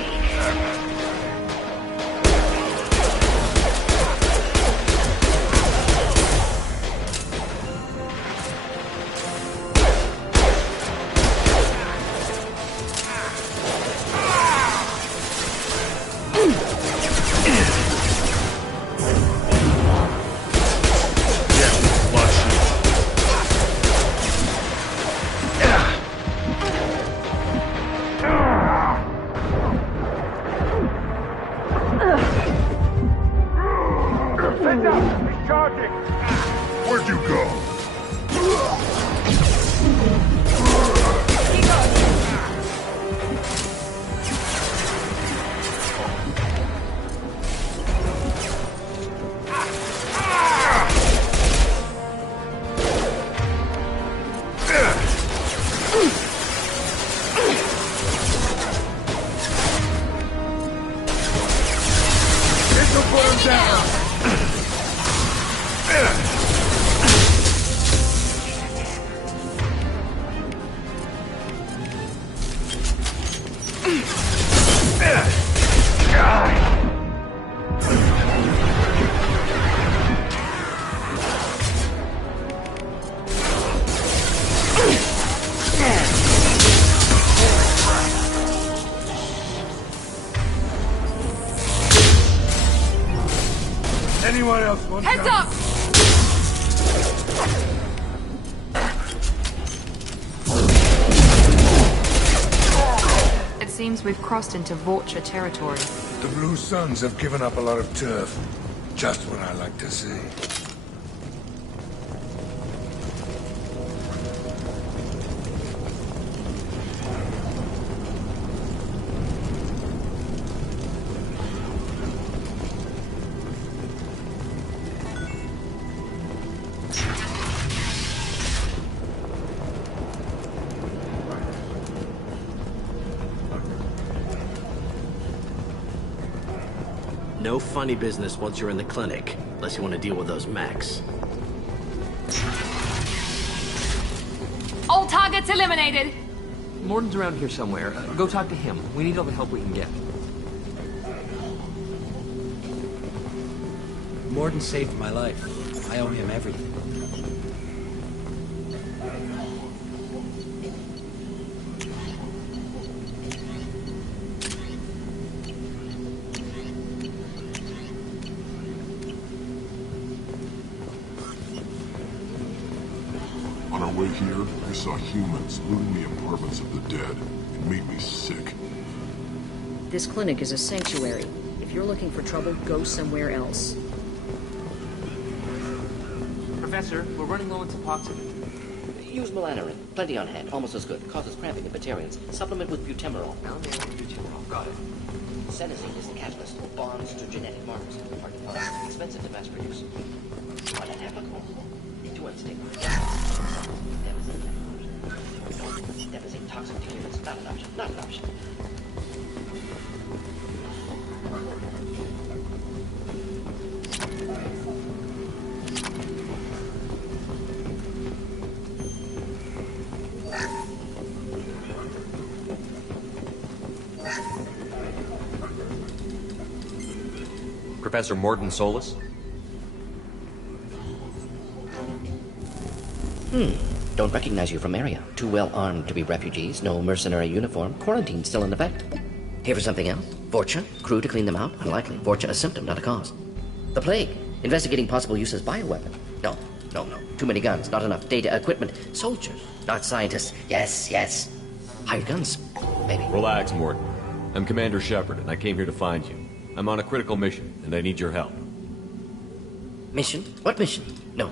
Anyone else want Heads up! It seems we've crossed into Vorcha territory. The Blue Suns have given up a lot of turf. Just what I like to see. No funny business once you're in the clinic, unless you want to deal with those mechs. All targets eliminated! Morden's around here somewhere. Go talk to him. We need all the help we can get. Morden saved my life. I owe him everything. On our way here, we saw humans looting the apartments of the dead. It made me sick. This clinic is a sanctuary. If you're looking for trouble, go somewhere else. Professor, we're running low on Suboxone. Use melanorin. Plenty on hand. Almost as good. Causes cramping in Batarians. Supplement with butemerol. Butemerol. Got it. Senescene is the catalyst. Bonds to genetic markers. Hard to find. Expensive to mass produce. Not unethical. Too unstable. Devastating toxic to humans. Not an option. Not an option. Professor Morden Solus? Don't recognize you from area. Too well armed to be refugees. No mercenary uniform. Quarantine still in effect. Here for something else? Vorcha? Crew to clean them out? Unlikely. Vorcha a symptom, not a cause. The plague. Investigating possible use as bioweapon. No. Too many guns. Not enough data, equipment. Soldiers, not scientists. Yes. Hired guns, maybe. Relax, Morden. I'm Commander Shepard, and I came here to find you. I'm on a critical mission, and I need your help. Mission? What mission? No.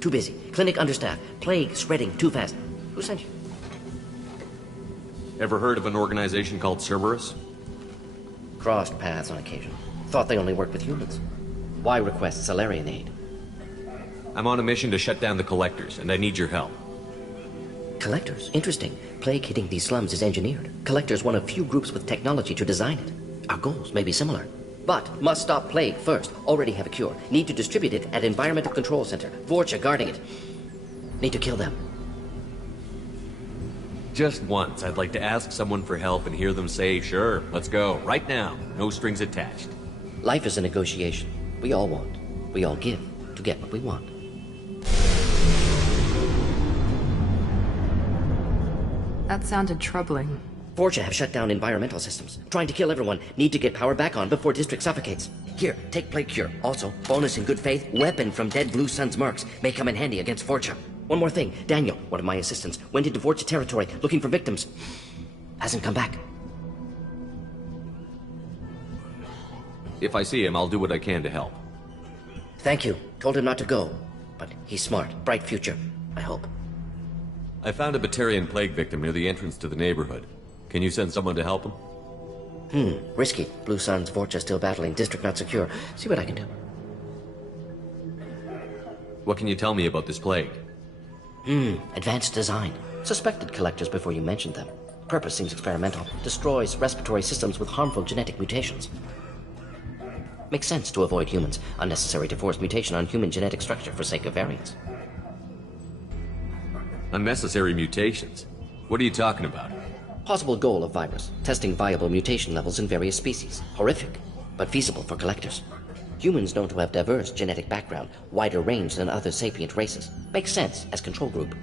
Too busy. Clinic understaffed. Plague spreading too fast. Who sent you? Ever heard of an organization called Cerberus? Crossed paths on occasion. Thought they only worked with humans. Why request Salarian aid? I'm on a mission to shut down the Collectors, and I need your help. Collectors? Interesting. Plague hitting these slums is engineered. Collectors one of few groups with technology to design it. Our goals may be similar. But must stop plague first. Already have a cure. Need to distribute it at Environmental Control Center. Vorcha guarding it. Need to kill them. Just once, I'd like to ask someone for help and hear them say, sure, let's go. Right now. No strings attached. Life is a negotiation. We all want. We all give to get what we want. That sounded troubling. Vorcha have shut down environmental systems. Trying to kill everyone. Need to get power back on before district suffocates. Here, take plague cure. Also, bonus in good faith, weapon from dead Blue Sun's mercs. May come in handy against Vorcha. One more thing. Daniel, one of my assistants, went into Vorcha territory looking for victims. Hasn't come back. If I see him, I'll do what I can to help. Thank you. Told him not to go. But he's smart. Bright future. I hope. I found a Batarian plague victim near the entrance to the neighborhood. Can you send someone to help him? Risky. Blue Sun's Vorcha still battling. District not secure. See what I can do. What can you tell me about this plague? Advanced design. Suspected collectors before you mentioned them. Purpose seems experimental. Destroys respiratory systems with harmful genetic mutations. Makes sense to avoid humans. Unnecessary to force mutation on human genetic structure for sake of variance. Unnecessary mutations? What are you talking about? Possible goal of virus. Testing viable mutation levels in various species. Horrific, but feasible for collectors. Humans known to have diverse genetic background, wider range than other sapient races. Makes sense as control group.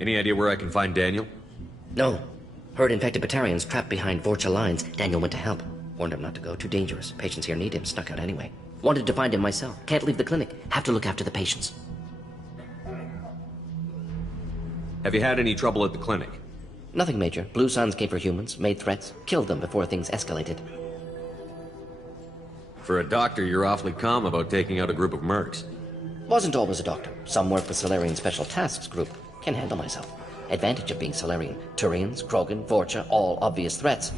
Any idea where I can find Daniel? No. Heard infected Batarians trapped behind Vorcha lines. Daniel went to help. Warned him not to go, too dangerous. Patients here need him, snuck out anyway. Wanted to find him myself. Can't leave the clinic. Have to look after the patients. Have you had any trouble at the clinic? Nothing major. Blue Suns came for humans, made threats, killed them before things escalated. For a doctor, you're awfully calm about taking out a group of mercs. Wasn't always a doctor. Some work with Solarian Special Tasks Group. Can handle myself. Advantage of being Solarian. Turians, Krogan, Vorcha, all obvious threats.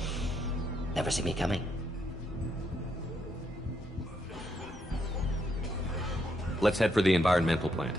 Never see me coming. Let's head for the environmental plant.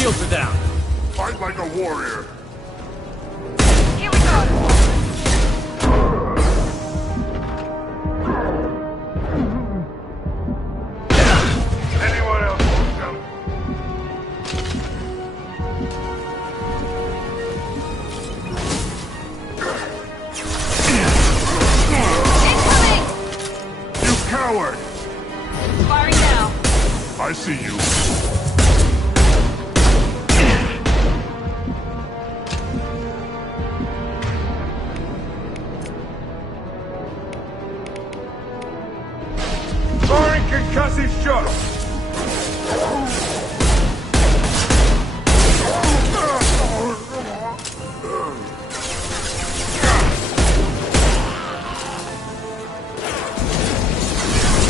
Shields are down. Fight like a warrior. Here we go. Anyone else want some? Incoming! You coward! Firing now. I see you. Firing concussive shot!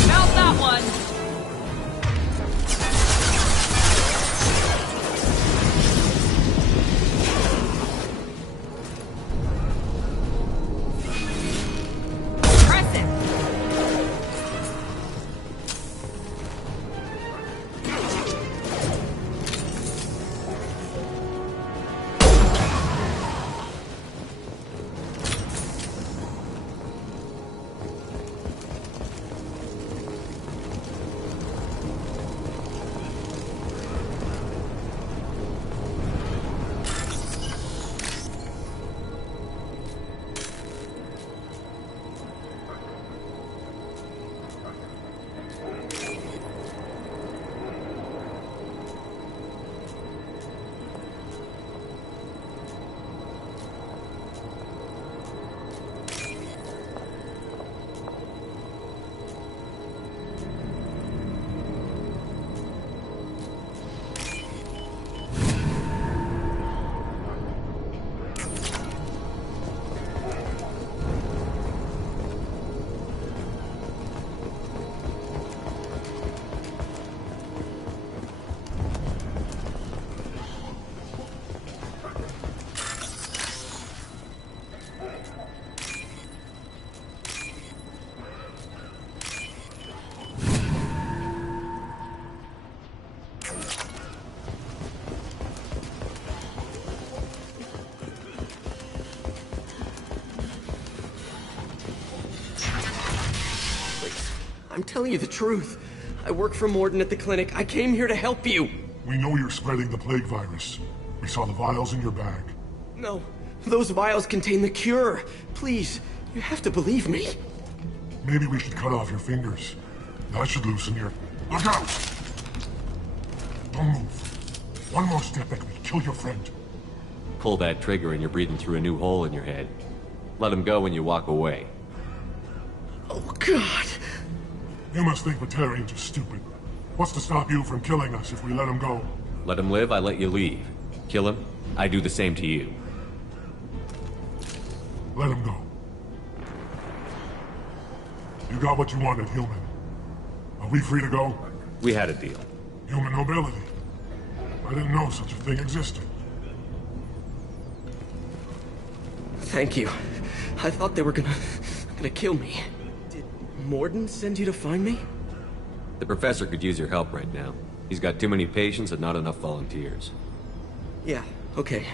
Mount that one. I'm telling you the truth. I work for Morden at the clinic. I came here to help you. We know you're spreading the plague virus. We saw the vials in your bag. No, those vials contain the cure. Please, you have to believe me. Maybe we should cut off your fingers. That should loosen your... Look out! Don't move. One more step and we kill your friend. Pull that trigger and you're breathing through a new hole in your head. Let him go when you walk away. Oh, God. You must think Batarians are stupid. What's to stop you from killing us if we let him go? Let him live, I let you leave. Kill him, I do the same to you. Let him go. You got what you wanted, human. Are we free to go? We had a deal. Human mobility. I didn't know such a thing existed. Thank you. I thought they were gonna kill me. Did Morden send you to find me? The professor could use your help right now. He's got too many patients and not enough volunteers. Yeah, okay.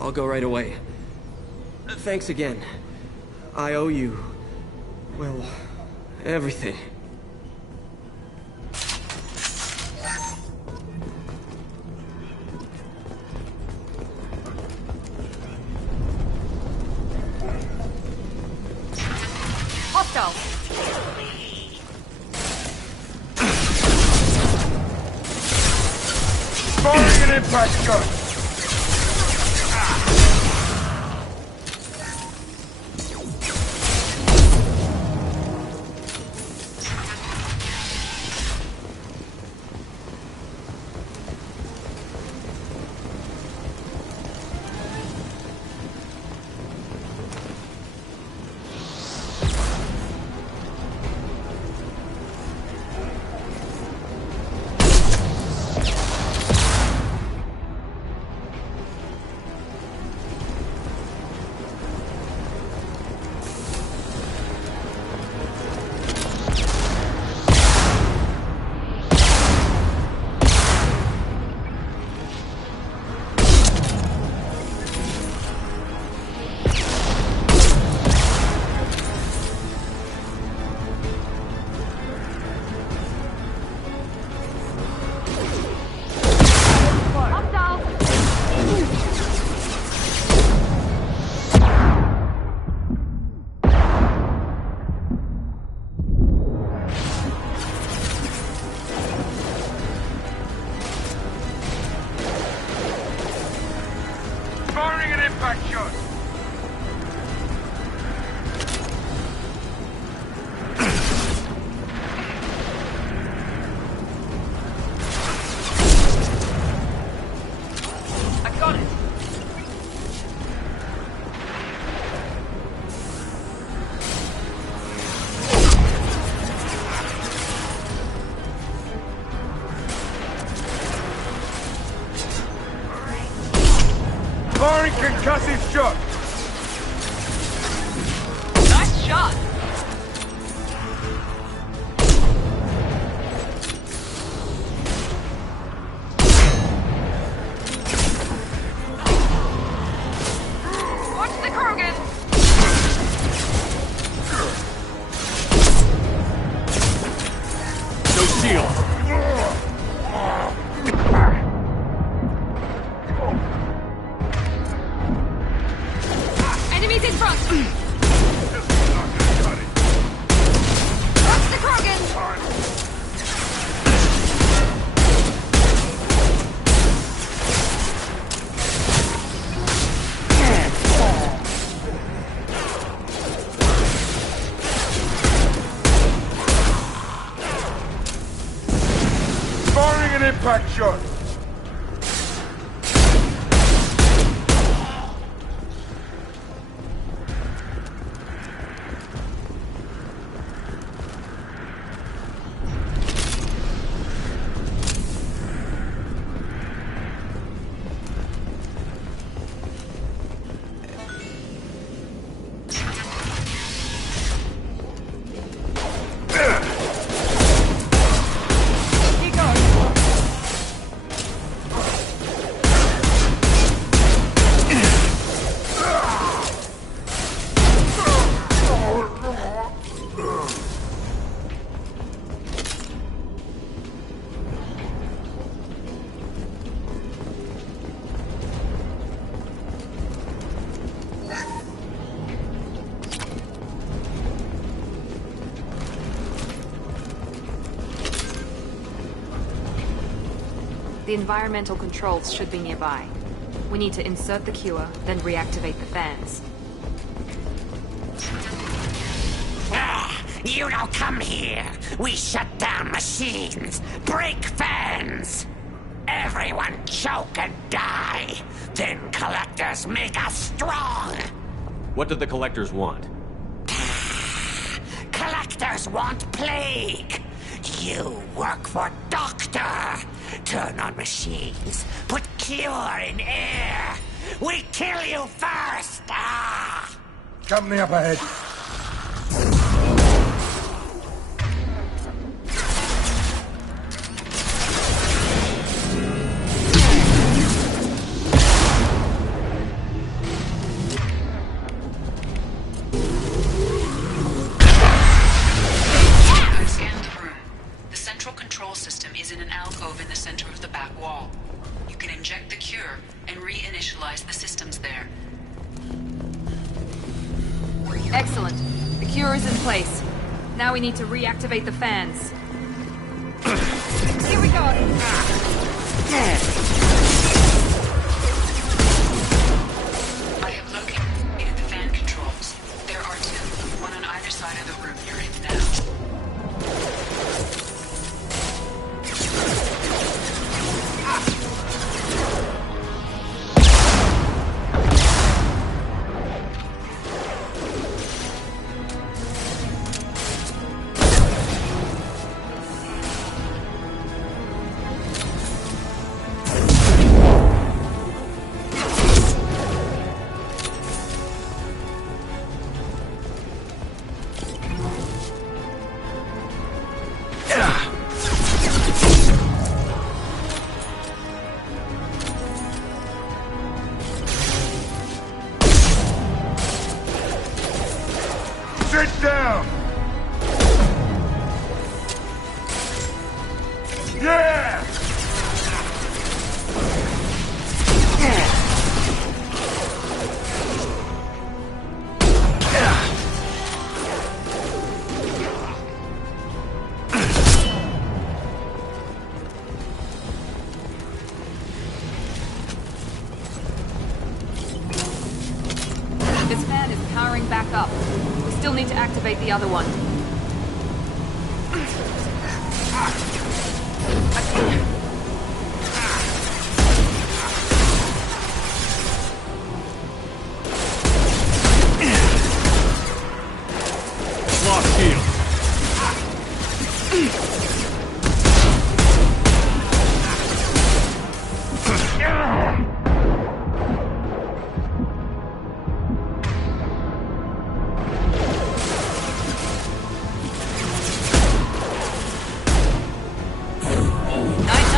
I'll go right away. Thanks again. I owe you... well, everything. Hostile! Firing an impact gun! Firing an impact shot! I got it! Firing concussive shot! Nice shot! Watch the Krogan! No shield! Enemies in front! Watch the Krogan! Firing an impact shot! environmental controls should be nearby. We need to insert the cure, then reactivate the fans. You don't come here. We shut down machines, break fans. Everyone choke and die. Then collectors make us strong. What did the collectors want? Collectors want plague. You work for Doctor. Turn on machines. Put cure in air. We kill you first. Company up ahead. Is in an alcove in the center of the back wall. You can inject the cure and reinitialize the systems there. Excellent. The cure is in place. Now we need to reactivate the fans. Here we go! I have located the fan controls. There are two, one on either side of the room you're in now. Sit down! Yeah! This fan is powering back up. We still need to activate the other one. Lost shield. Nice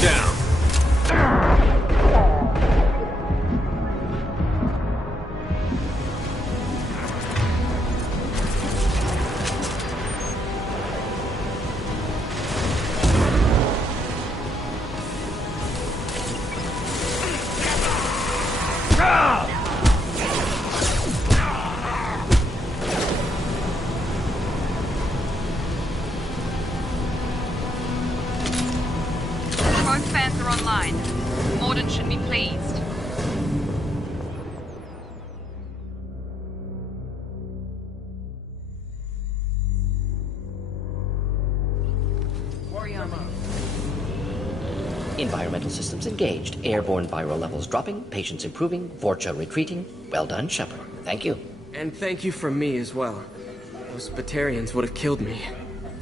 down. Both fans are online. Morden should be pleased. Environmental systems engaged. Airborne viral levels dropping. Patients improving. Vorcha retreating. Well done, Shepard. Thank you. And thank you from me as well. Those Batarians would have killed me.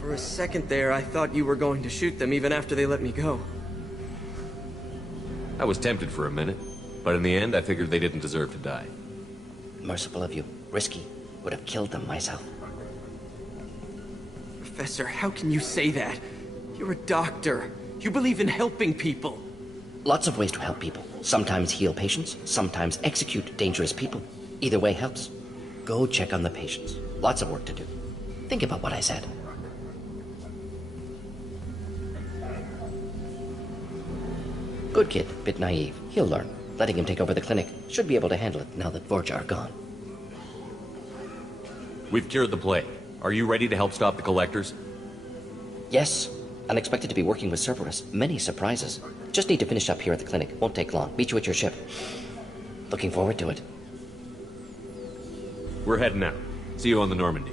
For a second there, I thought you were going to shoot them even after they let me go. I was tempted for a minute, but in the end, I figured they didn't deserve to die. Merciful of you. Risky. Would have killed them myself. Professor, how can you say that? You're a doctor. You believe in helping people. Lots of ways to help people. Sometimes heal patients, sometimes execute dangerous people. Either way helps. Go check on the patients. Lots of work to do. Think about what I said. Good kid, bit naive. He'll learn. Letting him take over the clinic. Should be able to handle it now that Vorcha are gone. We've cured the plague. Are you ready to help stop the collectors? Yes. Unexpected to be working with Cerberus. Many surprises. Just need to finish up here at the clinic. Won't take long. Meet you at your ship. Looking forward to it. We're heading out. See you on the Normandy.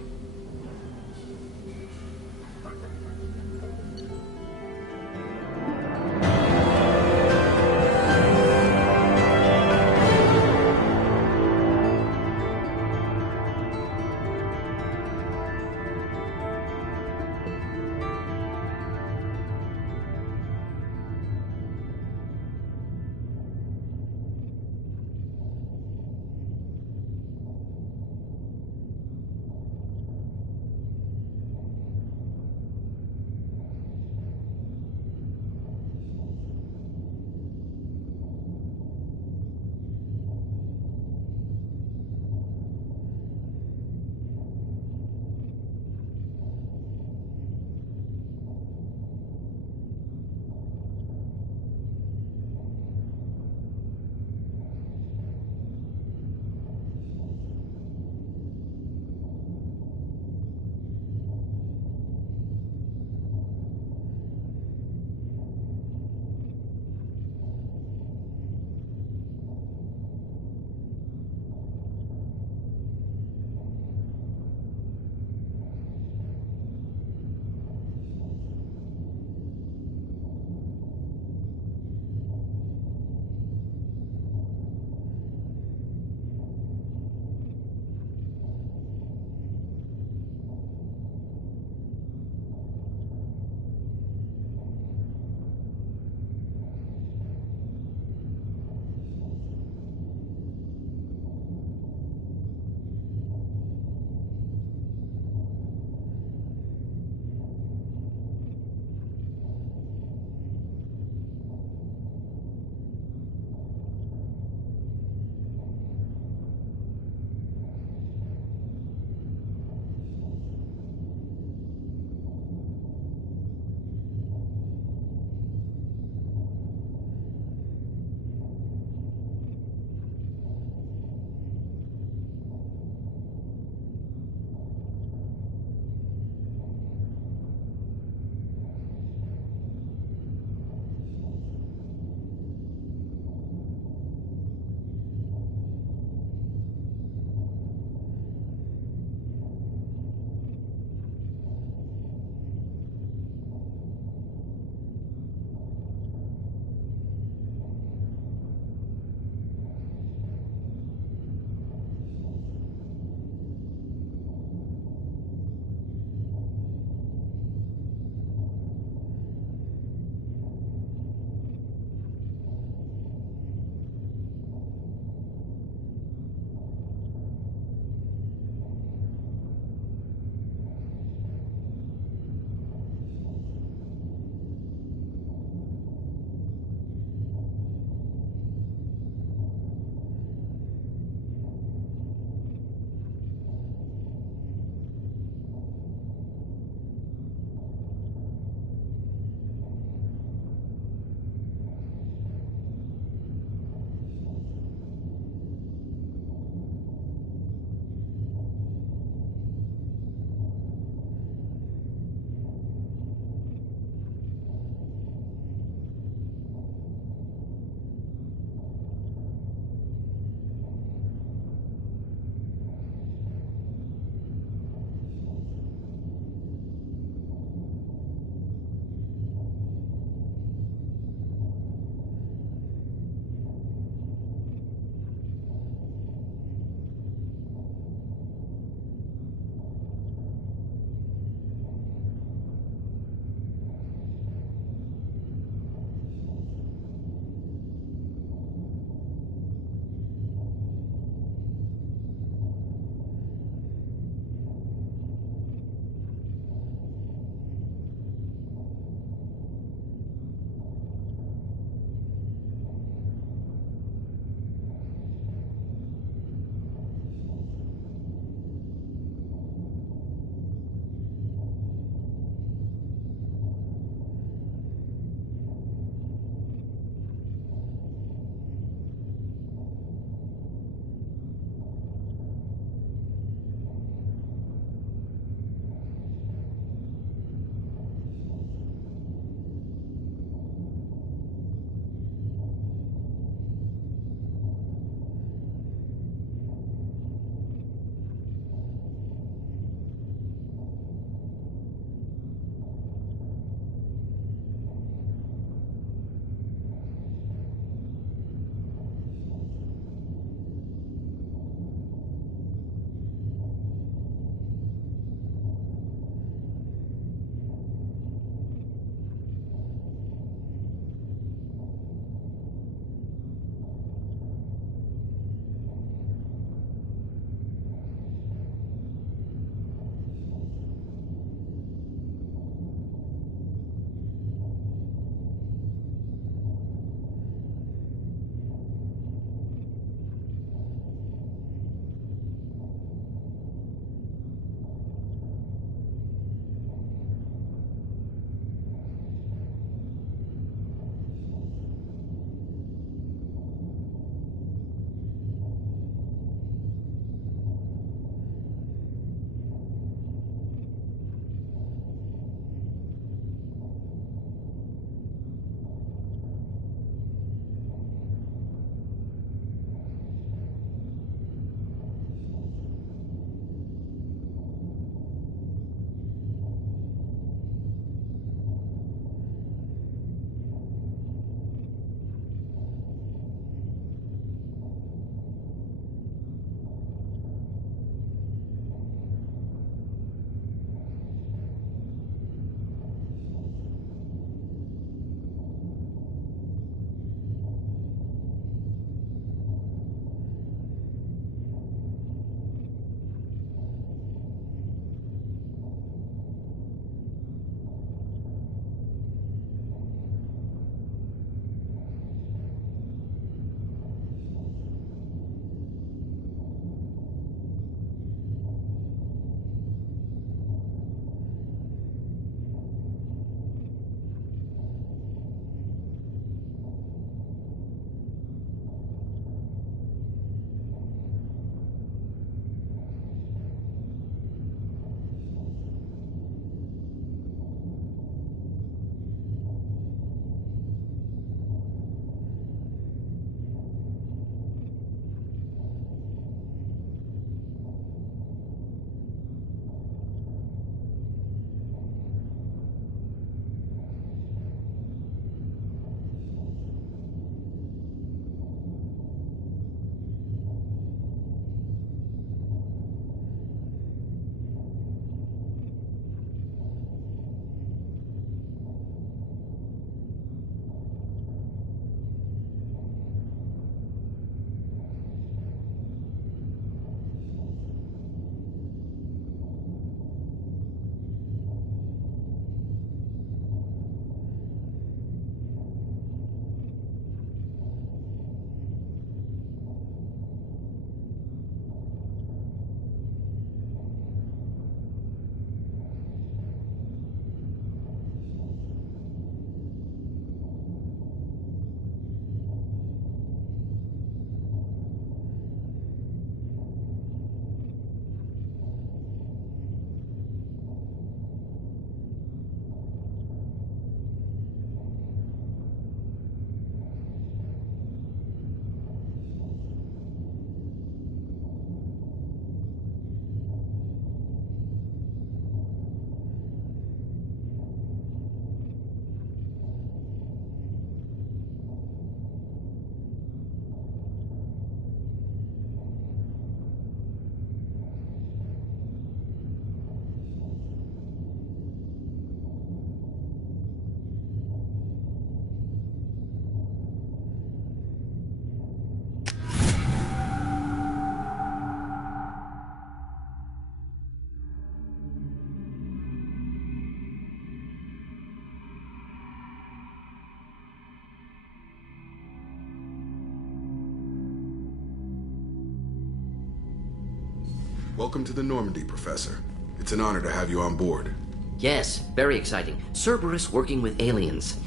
Welcome to the Normandy, Professor. It's an honor to have you on board. Yes, very exciting. Cerberus working with aliens.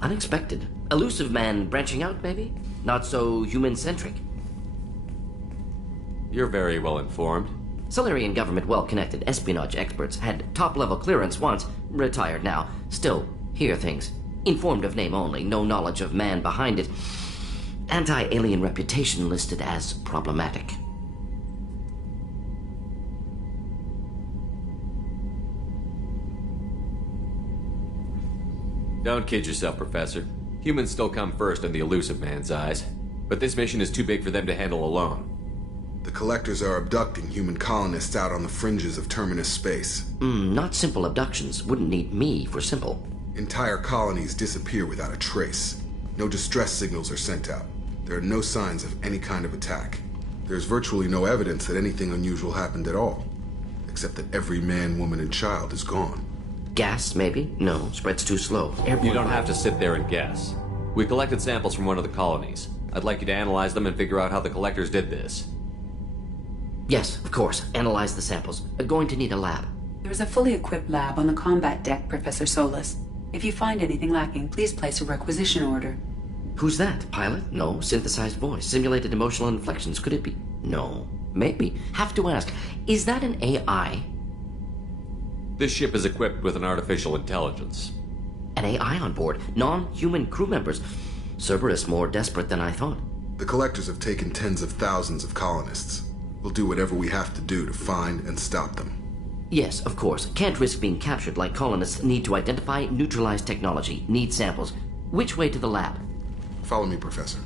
Unexpected. Elusive man branching out, maybe? Not so human-centric. You're very well informed. Solarian government well-connected espionage experts had top-level clearance once, retired now. Still, hear things. Informed of name only, no knowledge of man behind it. Anti-alien reputation listed as problematic. Don't kid yourself, Professor. Humans still come first in the elusive man's eyes. But this mission is too big for them to handle alone. The Collectors are abducting human colonists out on the fringes of Terminus space. Not simple abductions. Wouldn't need me for simple. Entire colonies disappear without a trace. No distress signals are sent out. There are no signs of any kind of attack. There's virtually no evidence that anything unusual happened at all. Except that every man, woman, and child is gone. Gas, maybe? No, spreads too slow. You don't have to sit there and guess. We collected samples from one of the colonies. I'd like you to analyze them and figure out how the Collectors did this. Yes, of course. Analyze the samples. Going to need a lab. There's a fully equipped lab on the combat deck, Professor Solus. If you find anything lacking, please place a requisition order. Who's that? Pilot? No. Synthesized voice. Simulated emotional inflections. Could it be? No. Maybe. Have to ask. Is that an AI? This ship is equipped with an artificial intelligence. An AI on board? Non-human crew members? Cerberus more desperate than I thought. The Collectors have taken tens of thousands of colonists. We'll do whatever we have to do to find and stop them. Yes, of course. Can't risk being captured like colonists need to identify, neutralize technology, need samples. Which way to the lab? Follow me, Professor.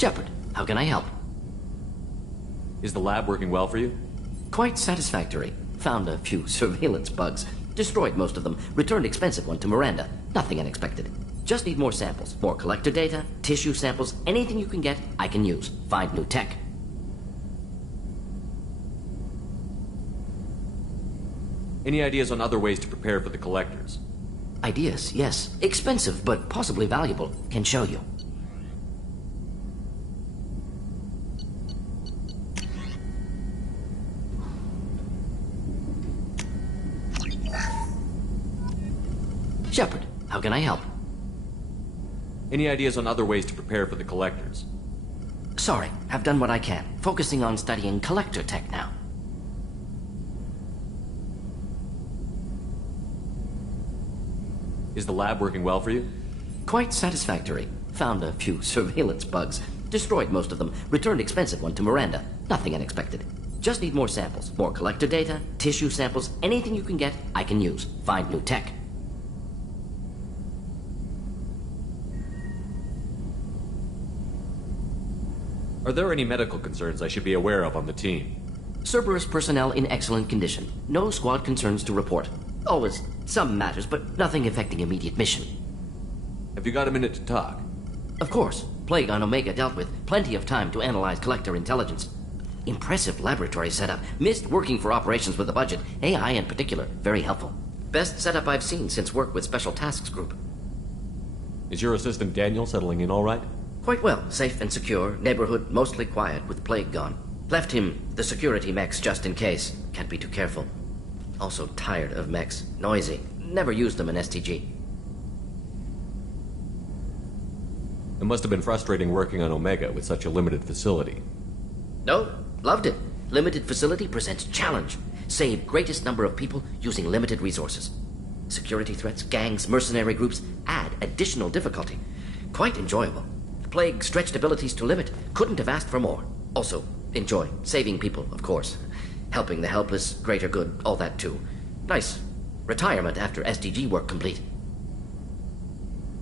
Shepard, how can I help? Is the lab working well for you? Quite satisfactory. Found a few surveillance bugs. Destroyed most of them. Returned expensive one to Miranda. Nothing unexpected. Just need more samples. More collector data, tissue samples, anything you can get, I can use. Find new tech. Any ideas on other ways to prepare for the collectors? Ideas, yes. Expensive, but possibly valuable. Can show you. Shepard, how can I help? Any ideas on other ways to prepare for the collectors? Sorry, I've done what I can. Focusing on studying collector tech now. Is the lab working well for you? Quite satisfactory. Found a few surveillance bugs. Destroyed most of them. Returned expensive one to Miranda. Nothing unexpected. Just need more samples. More collector data, tissue samples, anything you can get, I can use. Find new tech. Are there any medical concerns I should be aware of on the team? Cerberus personnel in excellent condition. No squad concerns to report. Always some matters, but nothing affecting immediate mission. Have you got a minute to talk? Of course. Plague on Omega dealt with. Plenty of time to analyze collector intelligence. Impressive laboratory setup. Missed working for operations with a budget. AI in particular. Very helpful. Best setup I've seen since work with Special Tasks Group. Is your assistant Daniel settling in all right? Quite well. Safe and secure. Neighborhood mostly quiet with Plague gone. Left him the security mechs just in case. Can't be too careful. Also tired of mechs. Noisy. Never used them in STG. It must have been frustrating working on Omega with such a limited facility. No, loved it. Limited facility presents challenge. Save greatest number of people using limited resources. Security threats, gangs, mercenary groups add additional difficulty. Quite enjoyable. Plague stretched abilities to limit. Couldn't have asked for more. Also, enjoy. Saving people, of course. Helping the helpless, greater good, all that too. Nice. Retirement after SDG work complete.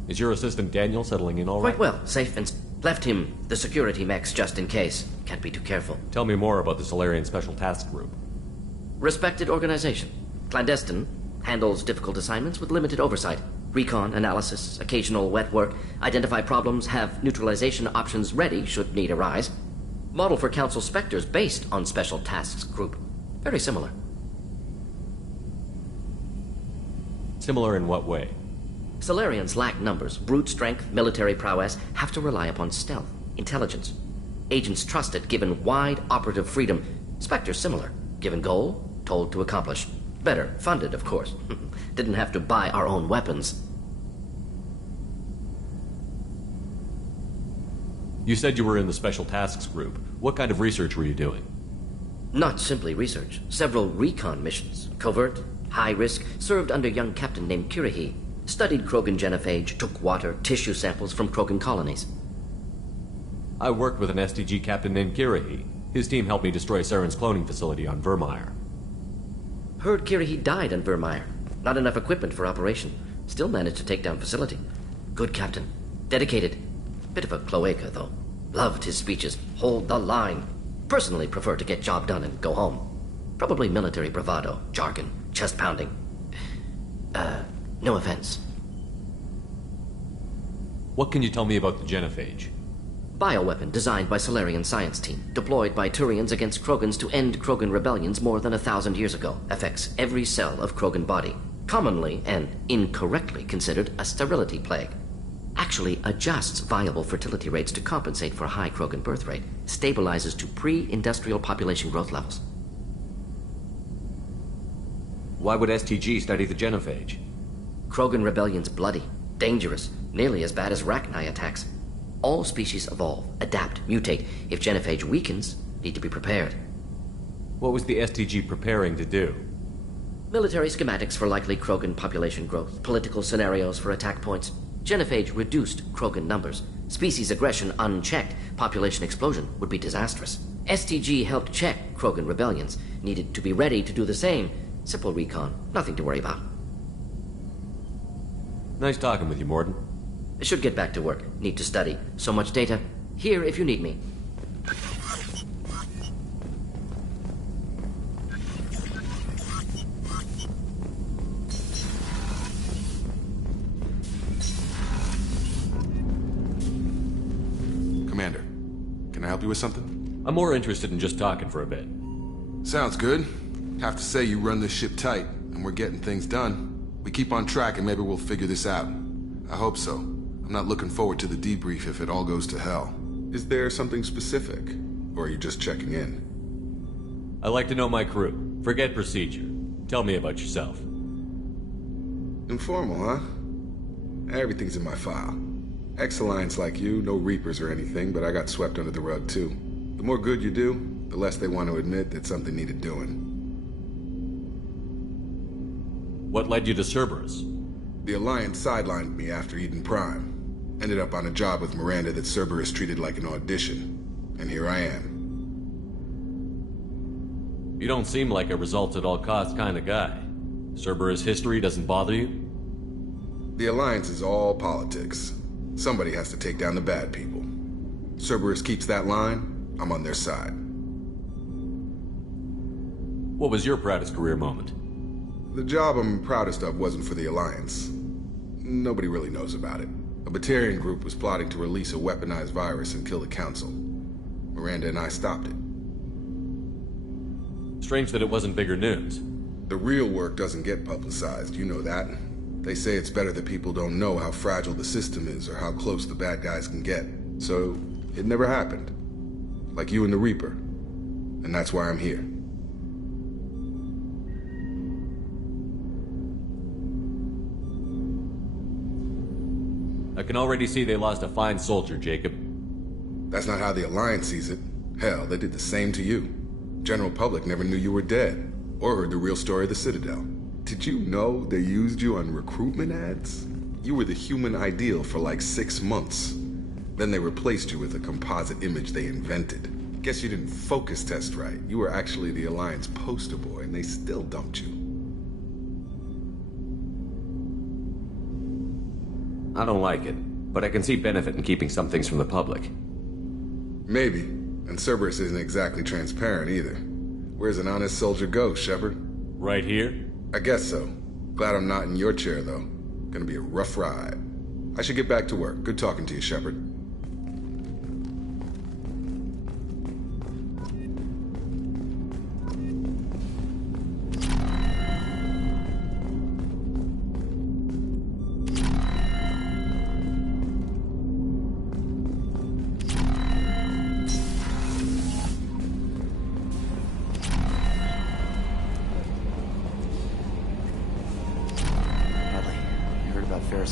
Is your assistant Daniel settling in all right? Quite well. Safe and... Left him the security mechs just in case. Can't be too careful. Tell me more about the Solarian Special Task Group. Respected organization. Clandestine. Handles difficult assignments with limited oversight. Recon, analysis, occasional wet work. Identify problems, have neutralization options ready should need arise. Model for Council Spectres based on Special Tasks Group. Very similar. Similar in what way? Solarians lack numbers, brute strength, military prowess, have to rely upon stealth, intelligence. Agents trusted, given wide operative freedom. Spectres similar, given goal, told to accomplish. Better, funded, of course. Didn't have to buy our own weapons. You said you were in the Special Tasks Group. What kind of research were you doing? Not simply research. Several recon missions. Covert, high risk, served under a young captain named Kirihi. Studied Krogan genophage, took water, tissue samples from Krogan colonies. I worked with an STG captain named Kirihi. His team helped me destroy Saren's cloning facility on Vermeer. Heard Kirihi died on Vermeer. Not enough equipment for operation. Still managed to take down facility. Good captain. Dedicated. Bit of a cloaca, though. Loved his speeches. Hold the line. Personally prefer to get job done and go home. Probably military bravado, jargon, chest pounding. No offense. What can you tell me about the genophage? Bioweapon designed by Solarian science team, deployed by Turians against Krogans to end Krogan rebellions more than 1,000 years ago. Affects every cell of Krogan body. Commonly and incorrectly considered a sterility plague. Actually adjusts viable fertility rates to compensate for high Krogan birth rate. Stabilizes to pre-industrial population growth levels. Why would STG study the genophage? Krogan rebellion's bloody, dangerous, nearly as bad as Rachni attacks. All species evolve, adapt, mutate. If genophage weakens, need to be prepared. What was the STG preparing to do? Military schematics for likely Krogan population growth, political scenarios for attack points. Genophage reduced Krogan numbers. Species aggression unchecked, population explosion would be disastrous. STG helped check Krogan rebellions. Needed to be ready to do the same. Simple recon, nothing to worry about. Nice talking with you, Morden. Should get back to work. Need to study. So much data. Here if you need me. Commander, can I help you with something? I'm more interested in just talking for a bit. Sounds good. Have to say you run this ship tight, and we're getting things done. We keep on track and maybe we'll figure this out. I hope so. I'm not looking forward to the debrief if it all goes to hell. Is there something specific? Or are you just checking in? I like to know my crew. Forget procedure. Tell me about yourself. Informal, huh? Everything's in my file. Ex-Alliance like you, no Reapers or anything, but I got swept under the rug too. The more good you do, the less they want to admit that something needed doing. What led you to Cerberus? The Alliance sidelined me after Eden Prime. Ended up on a job with Miranda that Cerberus treated like an audition. And here I am. You don't seem like a results-at-all-costs kind of guy. Cerberus history doesn't bother you? The Alliance is all politics. Somebody has to take down the bad people. Cerberus keeps that line, I'm on their side. What was your proudest career moment? The job I'm proudest of wasn't for the Alliance. Nobody really knows about it. A Batarian group was plotting to release a weaponized virus and kill the Council. Miranda and I stopped it. Strange that it wasn't bigger news. The real work doesn't get publicized, you know that. They say it's better that people don't know how fragile the system is or how close the bad guys can get. So, it never happened. Like you and the Reaper. And that's why I'm here. I can already see they lost a fine soldier, Jacob. That's not how the Alliance sees it. Hell, they did the same to you. General public never knew you were dead, or heard the real story of the Citadel. Did you know they used you on recruitment ads? You were the human ideal for like 6 months. Then they replaced you with a composite image they invented. Guess you didn't focus test right. You were actually the Alliance poster boy, and they still dumped you. I don't like it, but I can see benefit in keeping some things from the public. Maybe. And Cerberus isn't exactly transparent either. Where's an honest soldier go, Shepard? Right here? I guess so. Glad I'm not in your chair, though. Gonna be a rough ride. I should get back to work. Good talking to you, Shepard.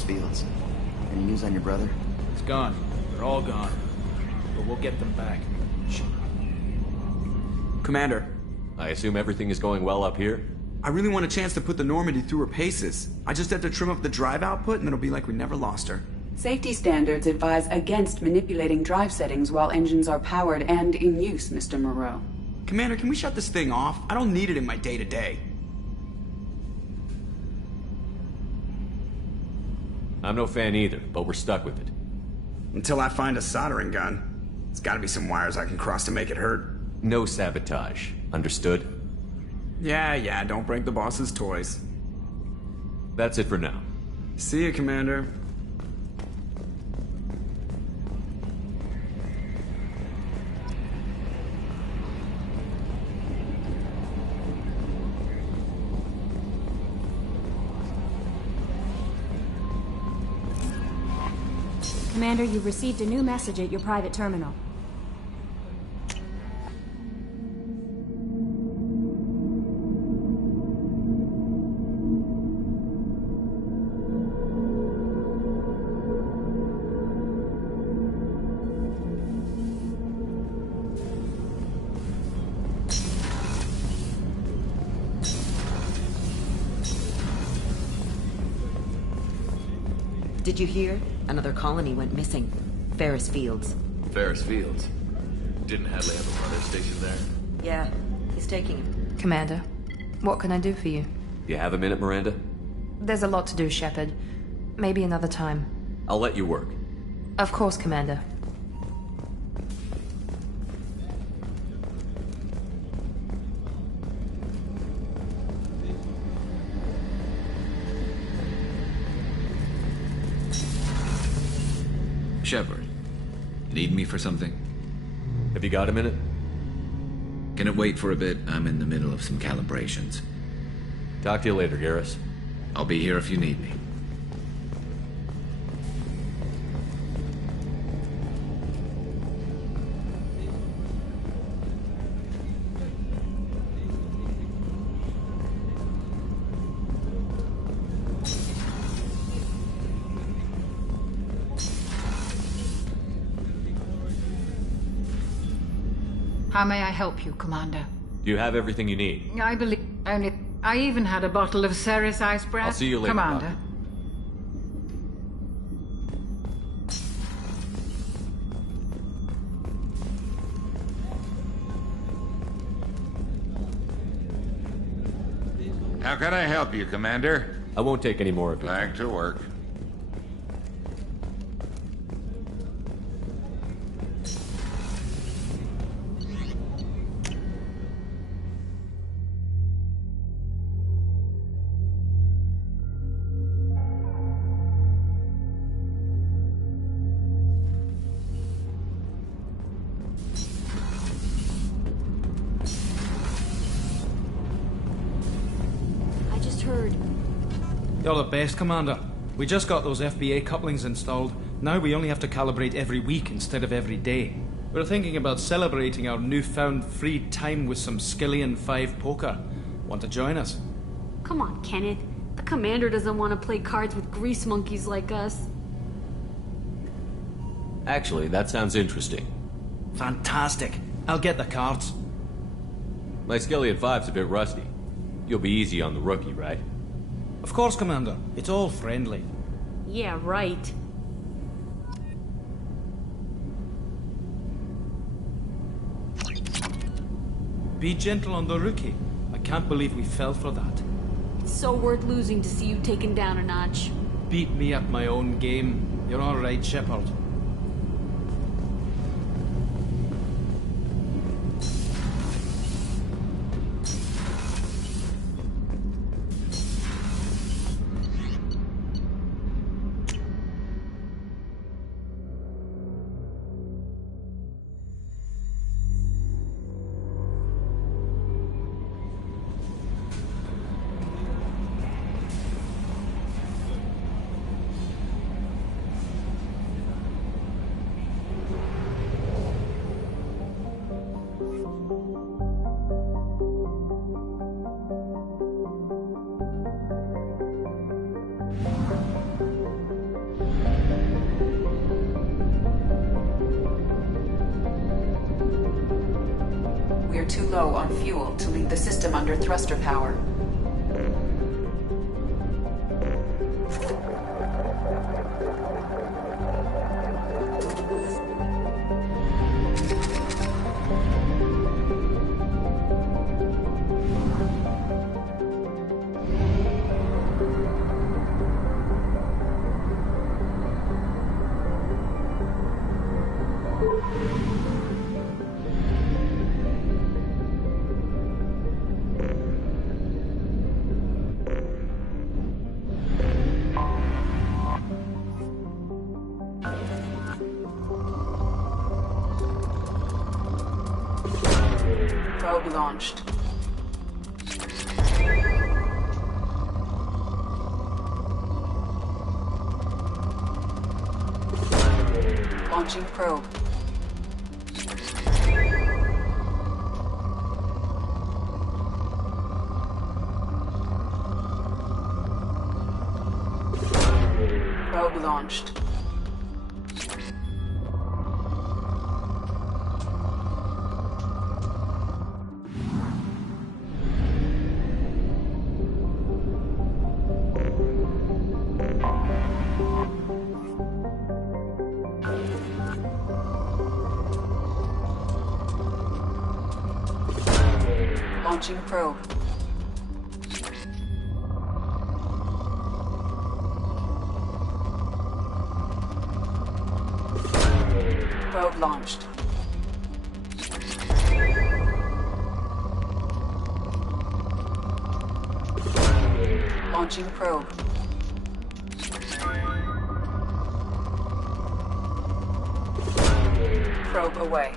Fields. Any news on your brother? He's gone. They're all gone. But we'll get them back. Commander. I assume everything is going well up here? I really want a chance to put the Normandy through her paces. I just have to trim up the drive output and it'll be like we never lost her. Safety standards advise against manipulating drive settings while engines are powered and in use, Mr. Moreau. Commander, can we shut this thing off? I don't need it in my day-to-day. I'm no fan either, but we're stuck with it. Until I find a soldering gun. There's gotta be some wires I can cross to make it hurt. No sabotage. Understood? Yeah, don't break the boss's toys. That's it for now. See you, Commander. Commander, you've received a new message at your private terminal. Did you hear? Another colony went missing. Ferris Fields. Ferris Fields? Didn't Hadley have a brother stationed there? Yeah, he's taking him. Commander, what can I do for you? You have a minute, Miranda? There's a lot to do, Shepard. Maybe another time. I'll let you work. Of course, Commander. Shepard, need me for something? Have you got a minute? Can it wait for a bit? I'm in the middle of some calibrations. Talk to you later, Garus. I'll be here if you need me. How may I help you, Commander? Do you have everything you need? I believe only... I even had a bottle of Ceres ice breath. I'll see you later, Commander. How can I help you, Commander? I won't take any more of it. Back to work. You're the best, Commander. We just got those FBA couplings installed. Now we only have to calibrate every week instead of every day. We're thinking about celebrating our newfound free time with some Skillian 5 poker. Want to join us? Come on, Kenneth. The commander doesn't want to play cards with grease monkeys like us. Actually, that sounds interesting. Fantastic. I'll get the cards. My Skillian 5's a bit rusty. You'll be easy on the rookie, right? Of course, Commander. It's all friendly. Yeah, right. Be gentle on the rookie. I can't believe we fell for that. It's so worth losing to see you taken down a notch. Beat me at my own game. You're all right, Shepard. We're too low on fuel to leave the system under thruster power. Probe launched. Launching probe. Probe launched. Launching probe. Probe launched. Launching probe. Probe away.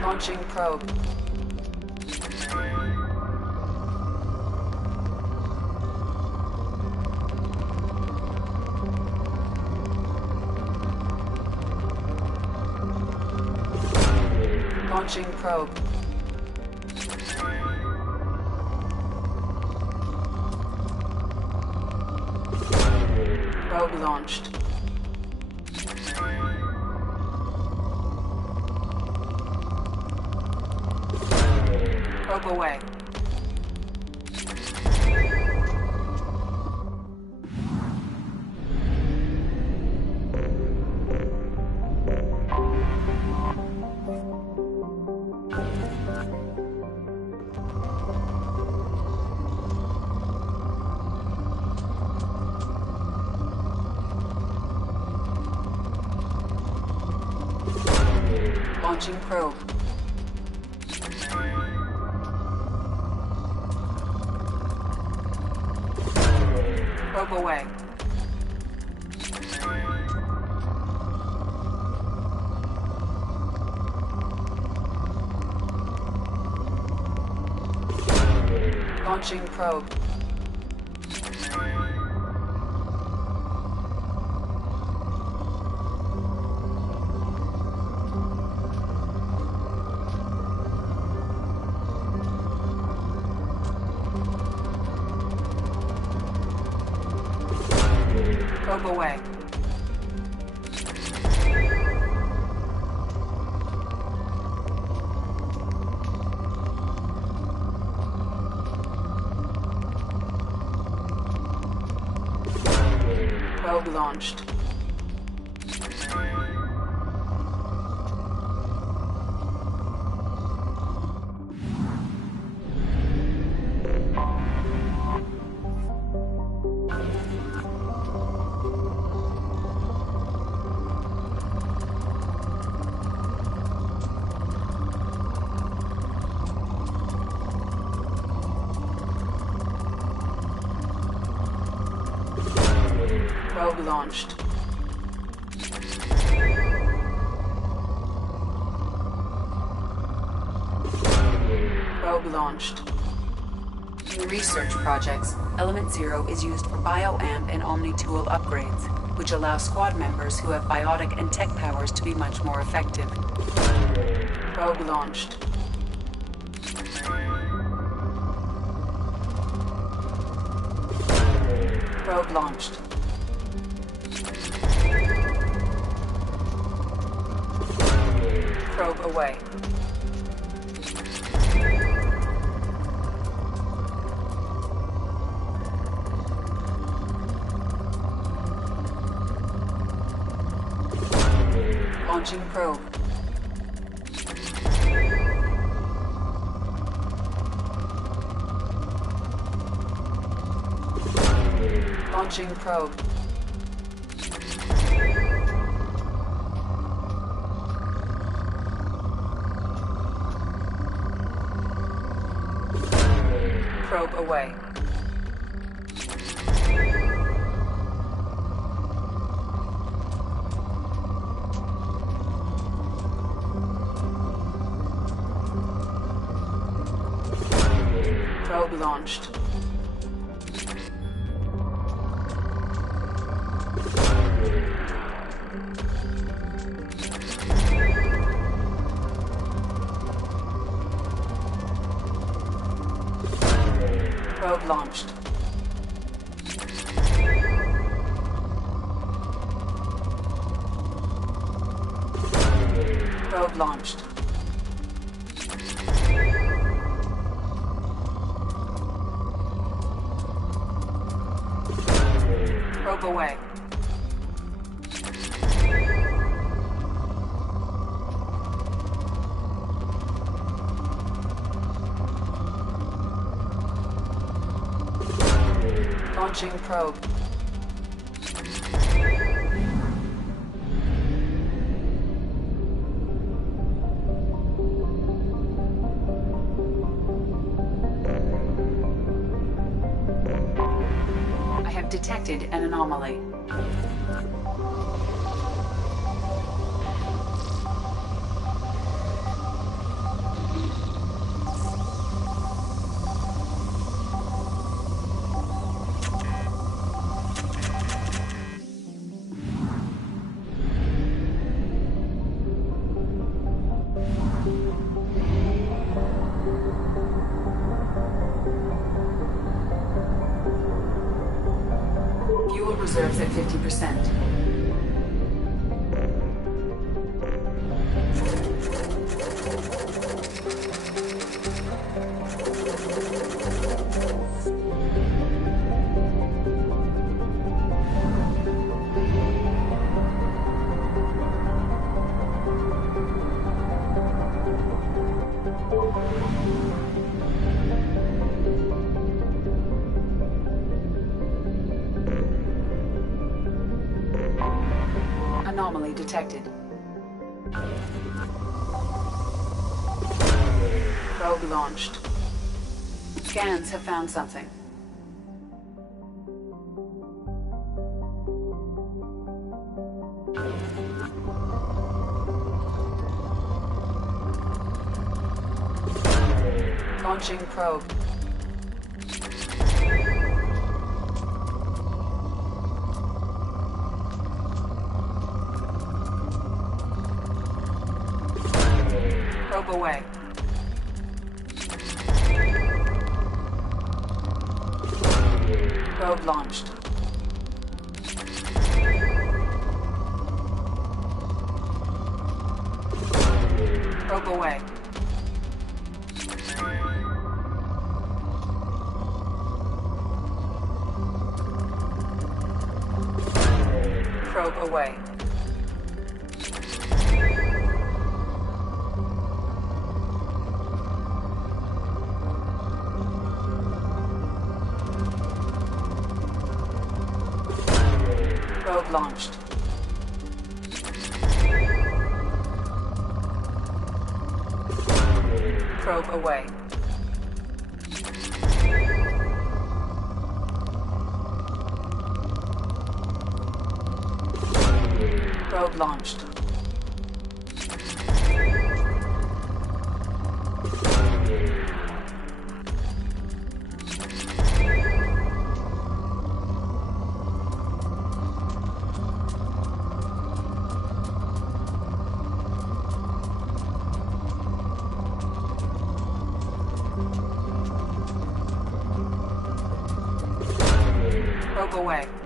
Launching probe. Launching probe. Probe launched. Probe away. Launching probe. Probe away. Launching probe. Probe away. Probe launched. Probe launched. Probe launched. In research projects, Element Zero is used for bioamp and omni-tool upgrades, which allow squad members who have biotic and tech powers to be much more effective. Probe launched. Probe launched. Probe away. Launching probe. Launching probe. Probe away. Probe launched. Probe launched. Probe launched. Probe away. Launching probe. detected an anomaly. Fuel reserves at 50%. Anomaly detected. Probe launched. Scans have found something. Launching probe. Probe away. Probe launched. Probe away. Probe away. Probe launched. Probe away. Probe launched. Probe away.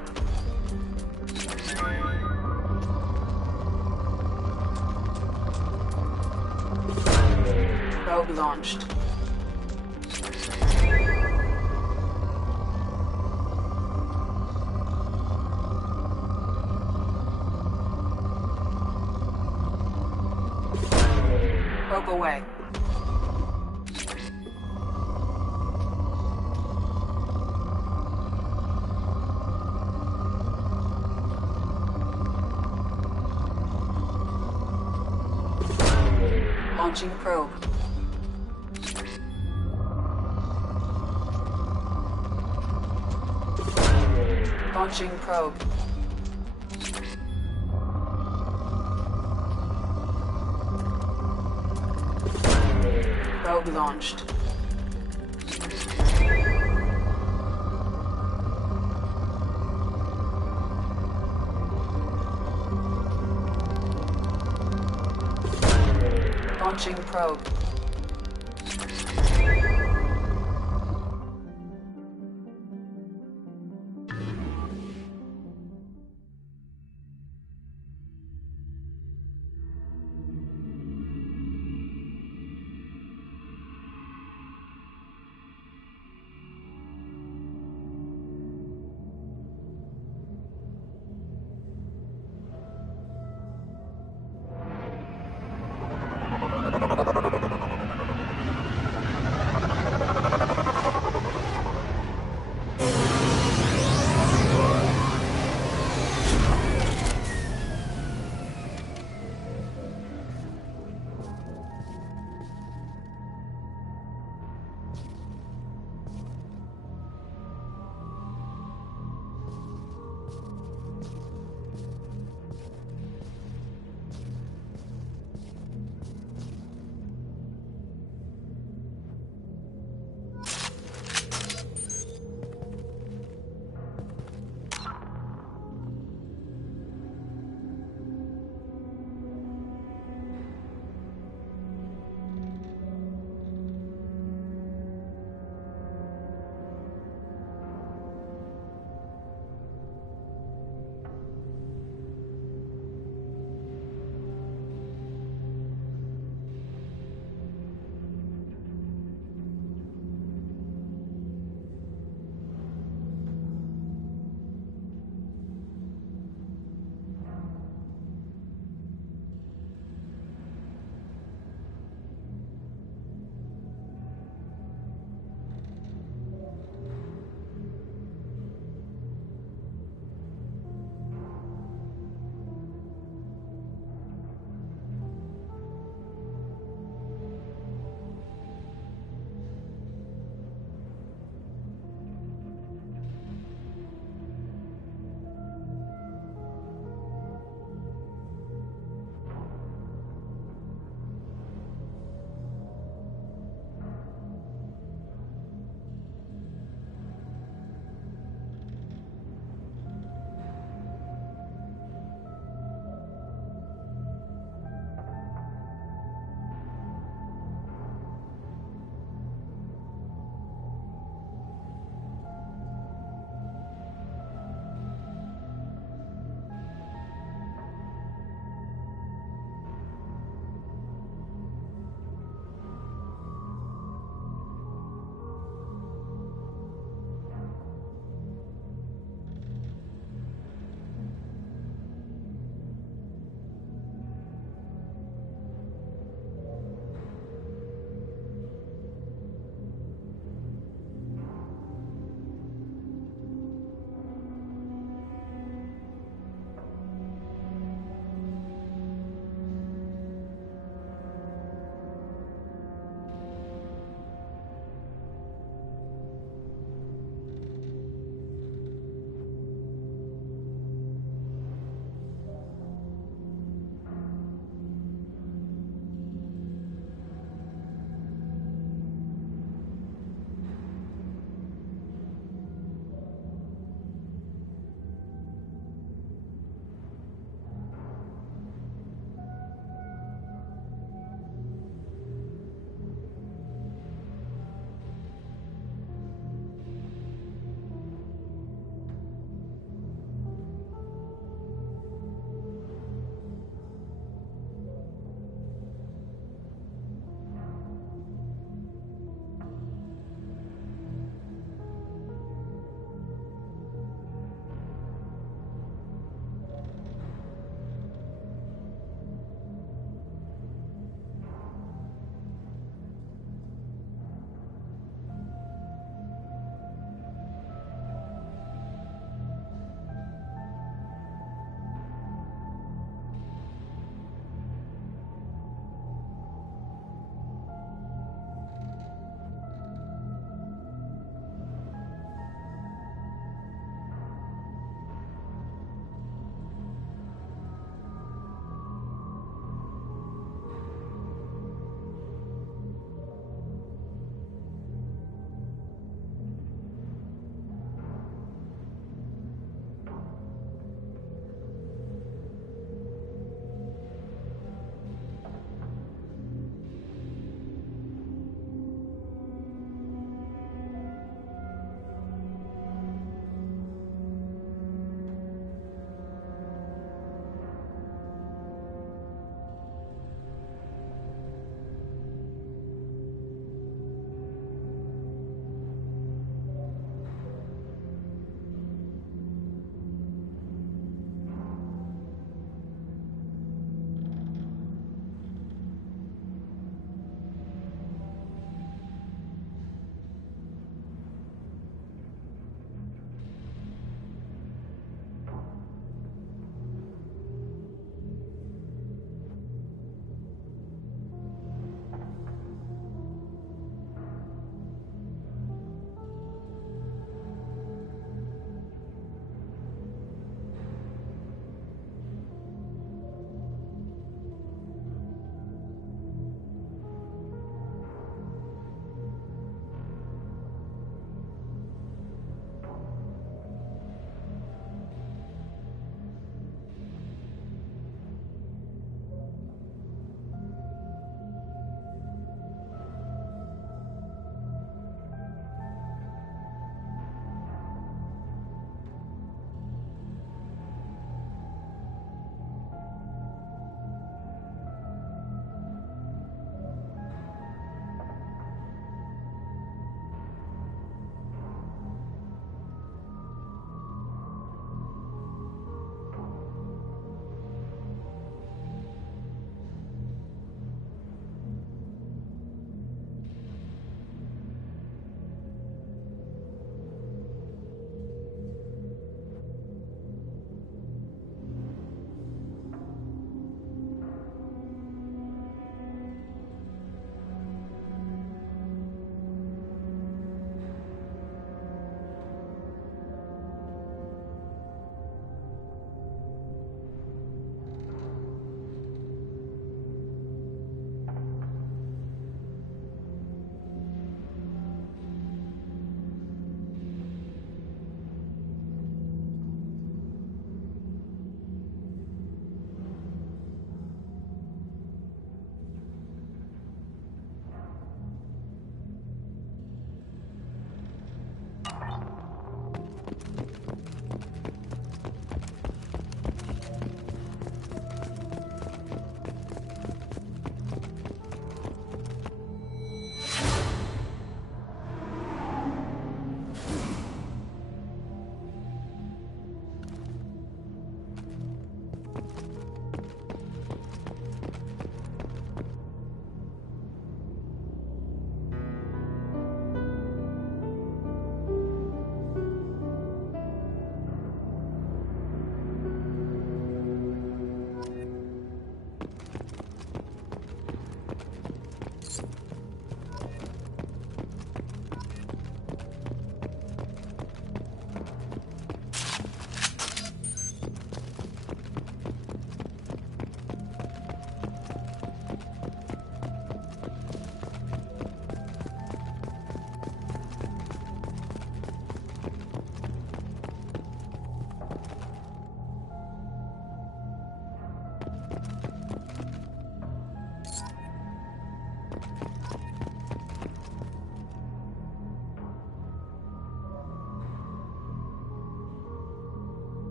Probe launched. Probe away. Launching probe. Launching probe. Probe launched. Launching probe.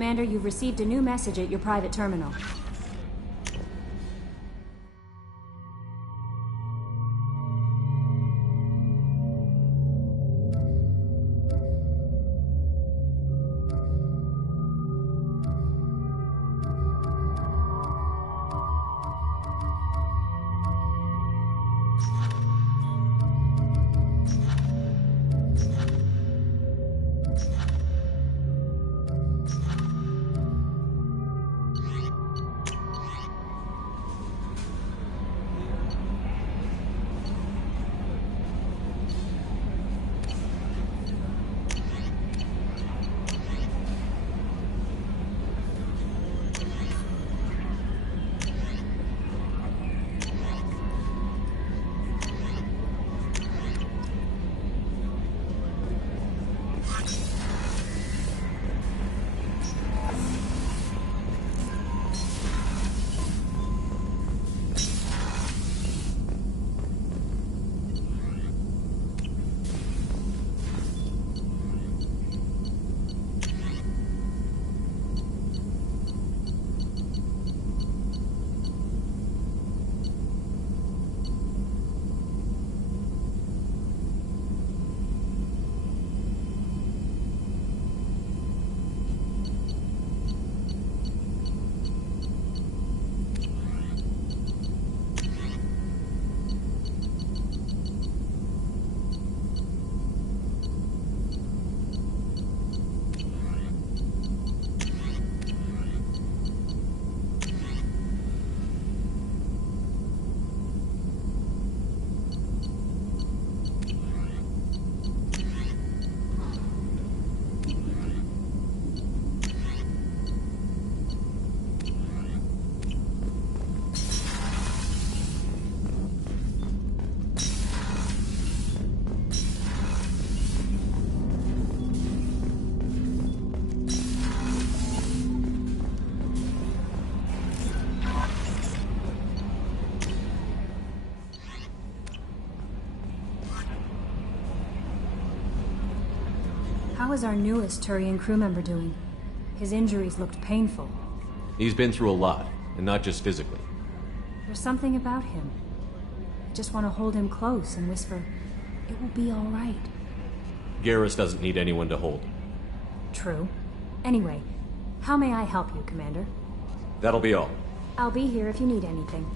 Commander, you've received a new message at your private terminal. How is our newest Turian crew member doing? His injuries looked painful. He's been through a lot, and not just physically. There's something about him. I just want to hold him close and whisper, "It will be all right." Garus doesn't need anyone to hold. True. Anyway, how may I help you, Commander? That'll be all. I'll be here if you need anything.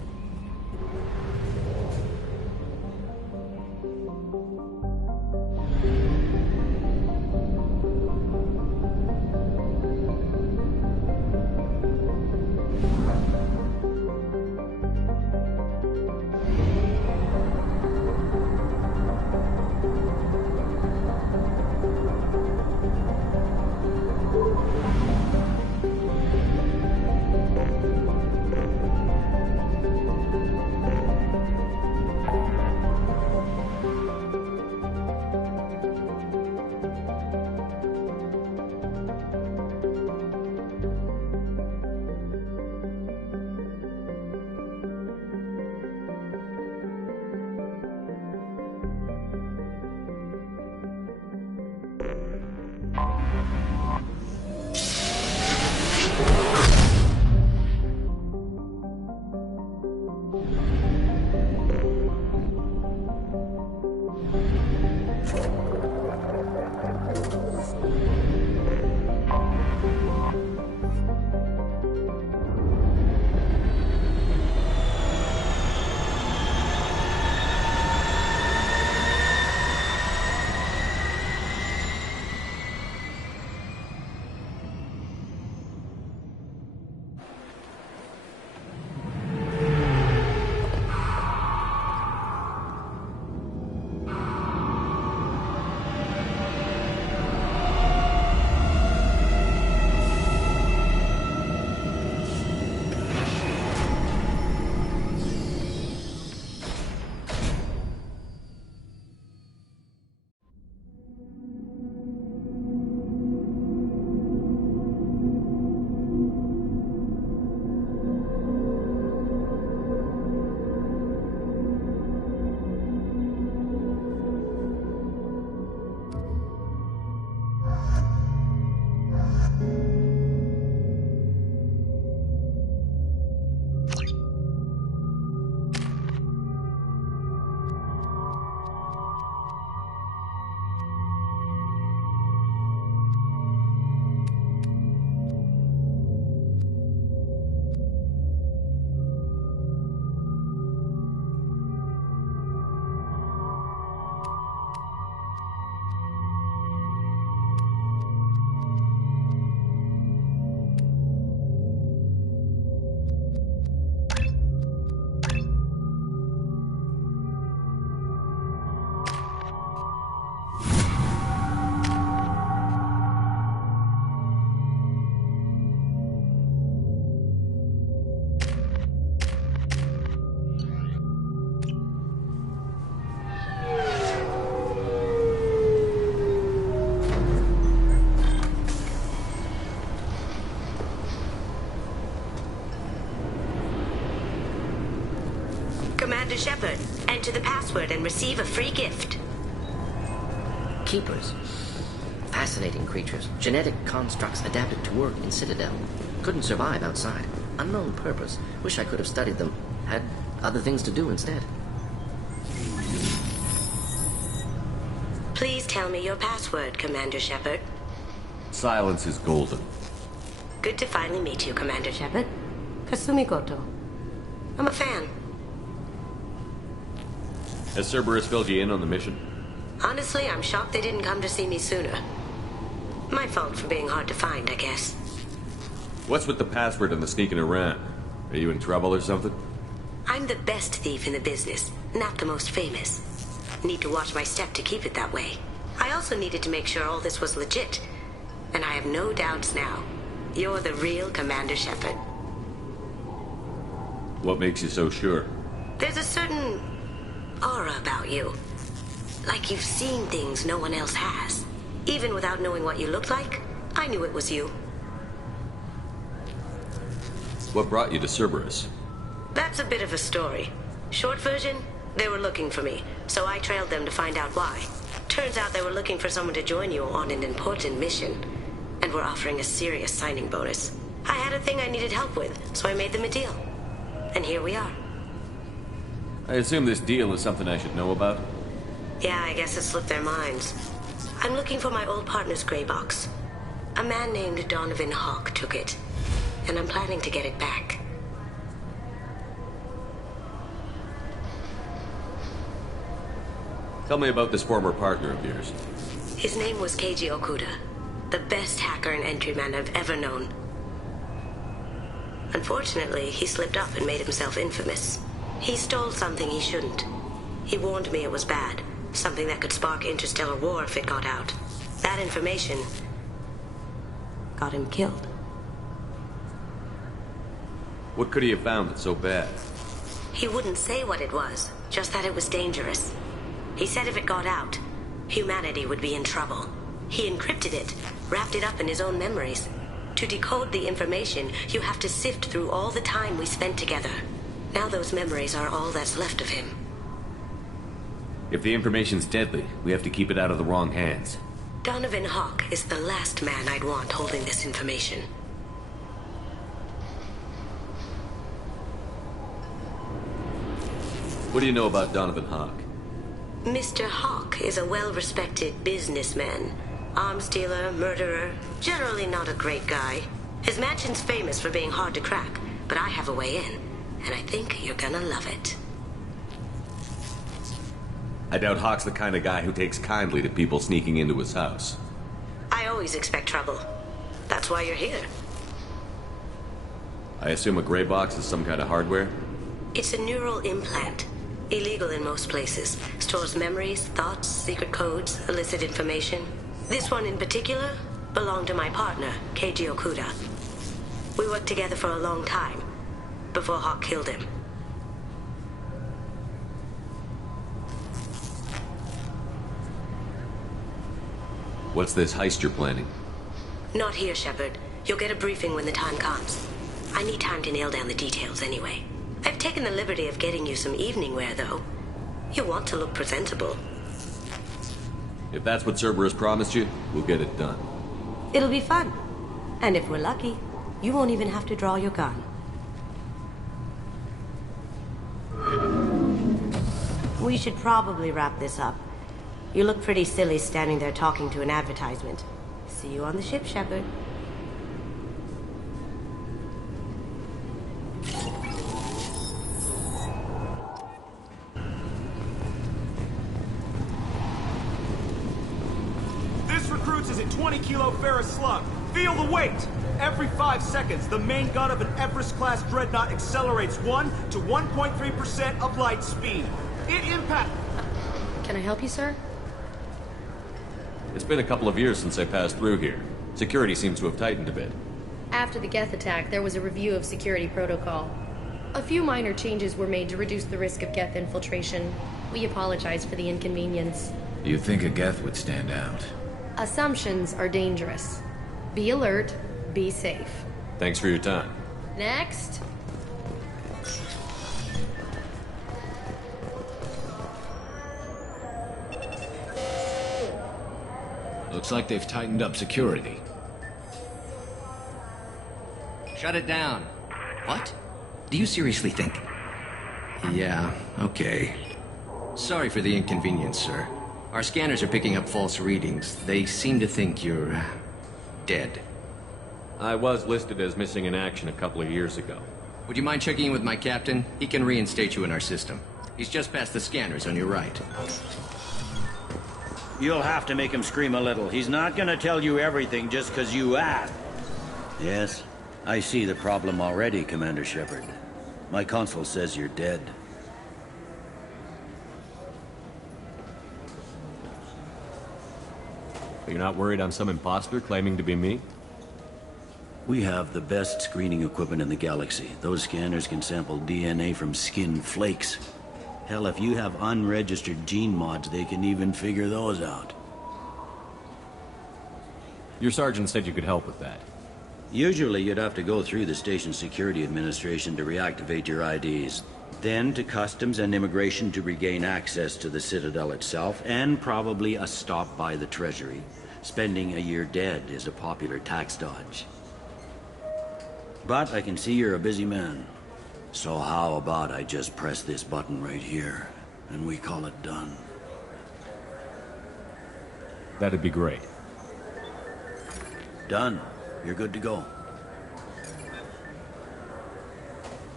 Shepard. Enter the password and receive a free gift. Keepers. Fascinating creatures. Genetic constructs adapted to work in Citadel. Couldn't survive outside. Unknown purpose. Wish I could have studied them. Had other things to do instead. Please tell me your password, Commander Shepard. Silence is golden. Good to finally meet you, Commander Shepard. Kasumi Koto. I'm a fan. Has Cerberus filled you in on the mission? Honestly, I'm shocked they didn't come to see me sooner. My fault for being hard to find, I guess. What's with the password and the sneaking around? Are you in trouble or something? I'm the best thief in the business, not the most famous. Need to watch my step to keep it that way. I also needed to make sure all this was legit. And I have no doubts now. You're the real Commander Shepard. What makes you so sure? There's a certain aura about you. Like you've seen things no one else has. Even without knowing what you looked like, I knew it was you. What brought you to Cerberus? That's a bit of a story. Short version, they were looking for me, so I trailed them to find out why. Turns out they were looking for someone to join you on an important mission, and were offering a serious signing bonus. I had a thing I needed help with, so I made them a deal. And here we are. I assume this deal is something I should know about? Yeah, I guess it slipped their minds. I'm looking for my old partner's gray box. A man named Donovan Hawk took it, and I'm planning to get it back. Tell me about this former partner of yours. His name was Keiji Okuda, the best hacker and entryman I've ever known. Unfortunately, he slipped up and made himself infamous. He stole something he shouldn't. He warned me it was bad, something that could spark interstellar war if it got out. That information got him killed. What could he have found that's so bad? He wouldn't say what it was, just that it was dangerous. He said if it got out, humanity would be in trouble. He encrypted it, wrapped it up in his own memories. To decode the information, you have to sift through all the time we spent together. Now those memories are all that's left of him. If the information's deadly, we have to keep it out of the wrong hands. Donovan Hawk is the last man I'd want holding this information. What do you know about Donovan Hawk? Mr. Hawk is a well-respected businessman. Arms dealer, murderer, generally not a great guy. His mansion's famous for being hard to crack, but I have a way in, and I think you're gonna love it. I doubt Hawk's the kind of guy who takes kindly to people sneaking into his house. I always expect trouble. That's why you're here. I assume a gray box is some kind of hardware? It's a neural implant. Illegal in most places. Stores memories, thoughts, secret codes, illicit information. This one in particular belonged to my partner, Keiji Okuda. We worked together for a long time, before Hawk killed him. What's this heist you're planning? Not here, Shepard. You'll get a briefing when the time comes. I need time to nail down the details anyway. I've taken the liberty of getting you some evening wear, though. You want to look presentable. If that's what Cerberus promised you, we'll get it done. It'll be fun. And if we're lucky, you won't even have to draw your gun. We should probably wrap this up. You look pretty silly standing there talking to an advertisement. See you on the ship, Shepard. This recruits is a 20-kilo ferrous slug. Feel the weight! Every 5 seconds, the main gun of an Everest-class dreadnought accelerates 1 to 1.3% of light speed. It impact... Can I help you, sir? It's been a couple of years since I passed through here. Security seems to have tightened a bit. After the Geth attack, there was a review of security protocol. A few minor changes were made to reduce the risk of Geth infiltration. We apologize for the inconvenience. You think a Geth would stand out? Assumptions are dangerous. Be alert, be safe. Thanks for your time. Next. Looks like they've tightened up security. Shut it down. What? Do you seriously think? Yeah, okay. Sorry for the inconvenience, sir. Our scanners are picking up false readings. They seem to think you're... dead. I was listed as missing in action a couple of years ago. Would you mind checking in with my captain? He can reinstate you in our system. He's just past the scanners on your right. You'll have to make him scream a little. He's not gonna tell you everything just because you asked. Yes, I see the problem already, Commander Shepard. My console says you're dead. You're not worried I'm some imposter claiming to be me? We have the best screening equipment in the galaxy. Those scanners can sample DNA from skin flakes. Hell, if you have unregistered gene mods, they can even figure those out. Your sergeant said you could help with that. Usually you'd have to go through the station security administration to reactivate your IDs. Then to customs and immigration to regain access to the Citadel itself, and probably a stop by the Treasury. Spending a year dead is a popular tax dodge. But I can see you're a busy man. So how about I just press this button right here, and we call it done? That'd be great. Done. You're good to go.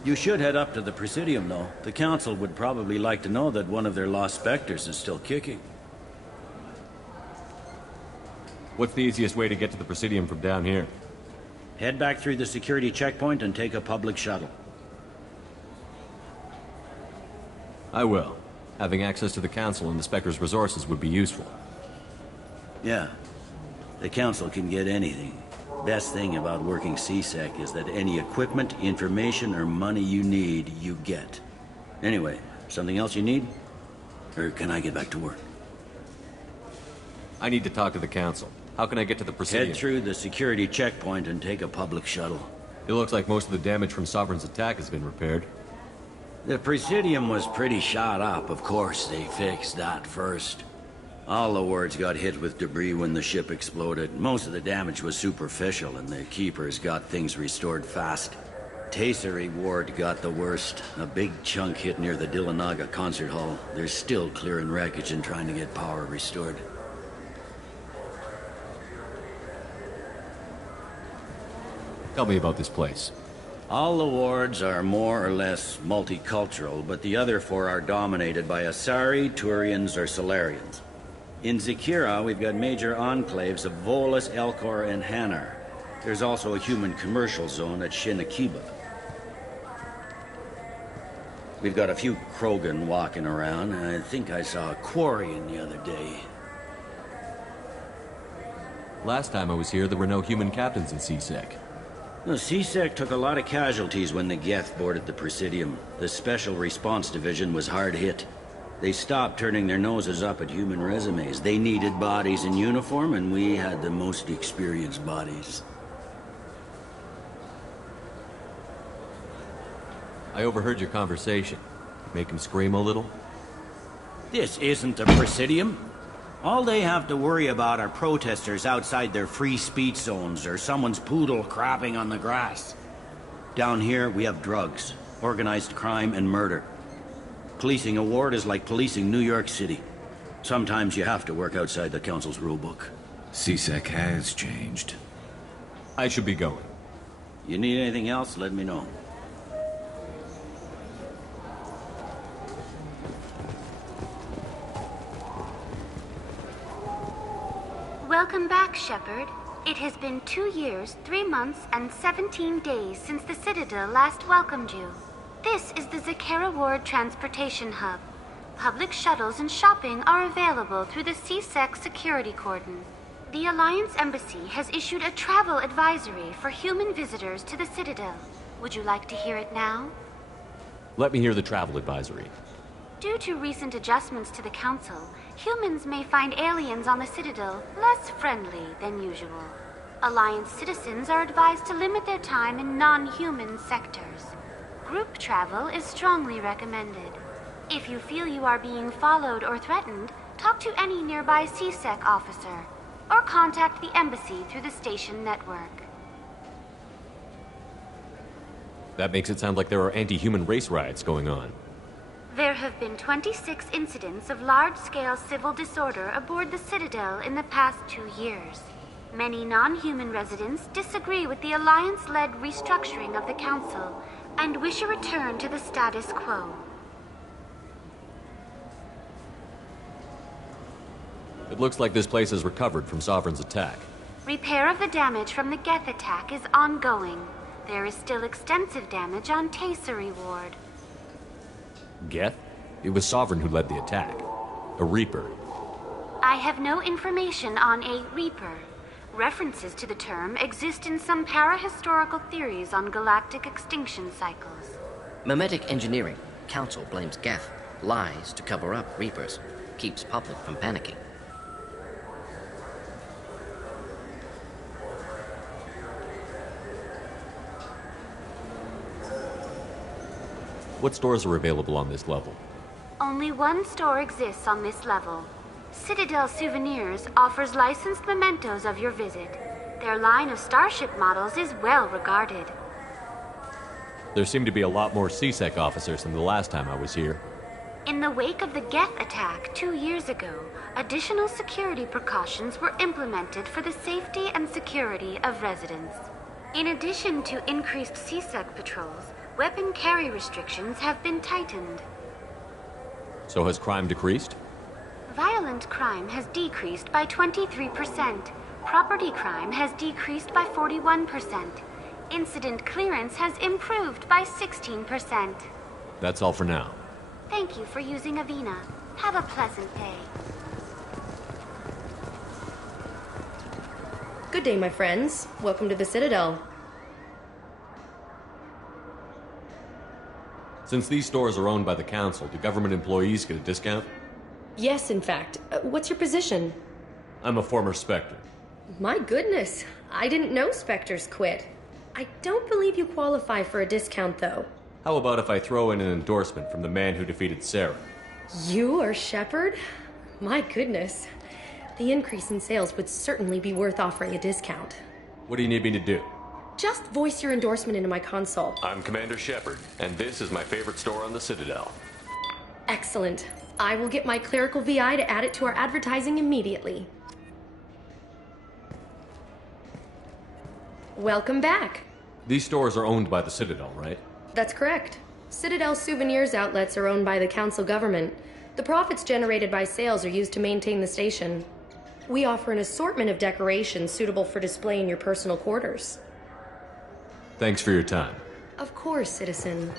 You should head up to the Presidium, though. The Council would probably like to know that one of their lost Spectres is still kicking. What's the easiest way to get to the Presidium from down here? Head back through the security checkpoint and take a public shuttle. I will. Having access to the Council and the Spectre's resources would be useful. Yeah. The Council can get anything. Best thing about working CSEC is that any equipment, information, or money you need, you get. Anyway, something else you need? Or can I get back to work? I need to talk to the Council. How can I get to the Presidium? Head through the security checkpoint and take a public shuttle. It looks like most of the damage from Sovereign's attack has been repaired. The Presidium was pretty shot up. Of course, they fixed that first. All the wards got hit with debris when the ship exploded. Most of the damage was superficial, and the Keepers got things restored fast. Tasery Ward got the worst. A big chunk hit near the Dillanaga concert hall. They're still clearing wreckage and trying to get power restored. Tell me about this place. All the wards are more or less multicultural, but the other four are dominated by Asari, Turians, or Solarians. In Zakira, we've got major enclaves of Volus, Elcor, and Hanar. There's also a human commercial zone at Shinakiba. We've got a few Krogan walking around. I think I saw a Quarian the other day. Last time I was here, there were no human captains in CSEC. The CSEC took a lot of casualties when the Geth boarded the Presidium. The Special Response Division was hard hit. They stopped turning their noses up at human resumes. They needed bodies in uniform, and we had the most experienced bodies. I overheard your conversation. Make him scream a little? This isn't a Presidium. All they have to worry about are protesters outside their free speech zones or someone's poodle crapping on the grass. Down here, we have drugs, organized crime, and murder. Policing a ward is like policing New York City. Sometimes you have to work outside the Council's rulebook. CSEC has changed. I should be going. You need anything else, let me know. Welcome back, Shepard. It has been 2 years, 3 months, and 17 days since the Citadel last welcomed you. This is the Zakera Ward Transportation Hub. Public shuttles and shopping are available through the CSEC security cordon. The Alliance Embassy has issued a travel advisory for human visitors to the Citadel. Would you like to hear it now? Let me hear the travel advisory. Due to recent adjustments to the Council, humans may find aliens on the Citadel less friendly than usual. Alliance citizens are advised to limit their time in non-human sectors. Group travel is strongly recommended. If you feel you are being followed or threatened, talk to any nearby CSEC officer. or contact the embassy through the station network. That makes it sound like there are anti-human race riots going on. There have been 26 incidents of large-scale civil disorder aboard the Citadel in the past 2 years. Many non-human residents disagree with the Alliance-led restructuring of the Council and wish a return to the status quo. It looks like this place has recovered from Sovereign's attack. Repair of the damage from the Geth attack is ongoing. There is still extensive damage on Tasery Ward. Geth? It was Sovereign who led the attack. A Reaper. I have no information on a Reaper. References to the term exist in some parahistorical theories on galactic extinction cycles. Memetic engineering. Council blames Geth. Lies to cover up Reapers. Keeps public from panicking. What stores are available on this level? Only one store exists on this level. Citadel Souvenirs offers licensed mementos of your visit. Their line of starship models is well regarded. There seem to be a lot more CSEC officers than the last time I was here. In the wake of the Geth attack 2 years ago, additional security precautions were implemented for the safety and security of residents. In addition to increased CSEC patrols, weapon carry restrictions have been tightened. So has crime decreased? Violent crime has decreased by 23%. Property crime has decreased by 41%. Incident clearance has improved by 16%. That's all for now. Thank you for using Avina. Have a pleasant day. Good day, my friends. Welcome to the Citadel. Since these stores are owned by the Council, do government employees get a discount? Yes, in fact. What's your position? I'm a former Spectre. My goodness. I didn't know Spectres quit. I don't believe you qualify for a discount, though. How about if I throw in an endorsement from the man who defeated Sarah? You are Shepard? My goodness. The increase in sales would certainly be worth offering a discount. What do you need me to do? Just voice your endorsement into my console. I'm Commander Shepard, and this is my favorite store on the Citadel. Excellent. I will get my clerical VI to add it to our advertising immediately. Welcome back. These stores are owned by the Citadel, right? That's correct. Citadel Souvenirs outlets are owned by the Council government. The profits generated by sales are used to maintain the station. We offer an assortment of decorations suitable for display in your personal quarters. Thanks for your time. Of course, citizen.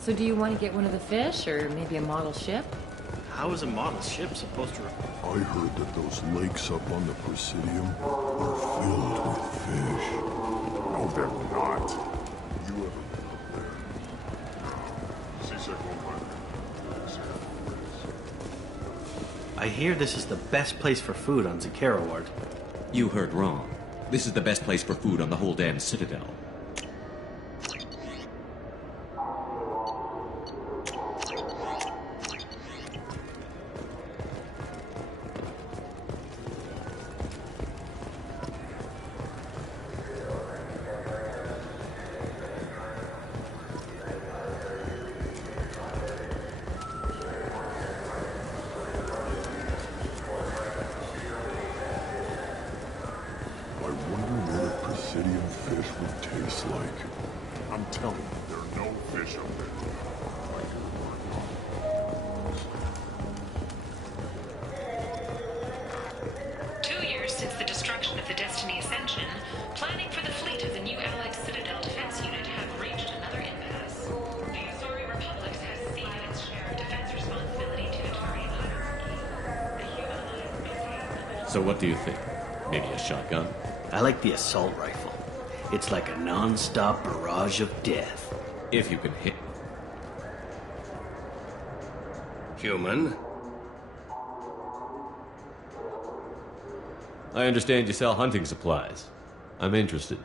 So do you want to get one of the fish, or maybe a model ship? How is a model ship supposed to... I heard that those lakes up on the Presidium are filled with fish. No, they're not. You ever been up there? CSEC won't mind. I hear this is the best place for food on Zakera Ward. You heard wrong. This is the best place for food on the whole damn Citadel. I'm telling you, there are no fish up there. Since the destruction of the Destiny Ascension, planning for the fleet of the new Allied Citadel Defense Unit have reached another impasse. The Asari Republic has ceded its share of defense responsibility to the Turian hierarchy. So what do you think? Maybe a shotgun? I like the assault rifle. It's like a non-stop barrage of death. If you can hit. Human? I understand you sell hunting supplies. I'm interested.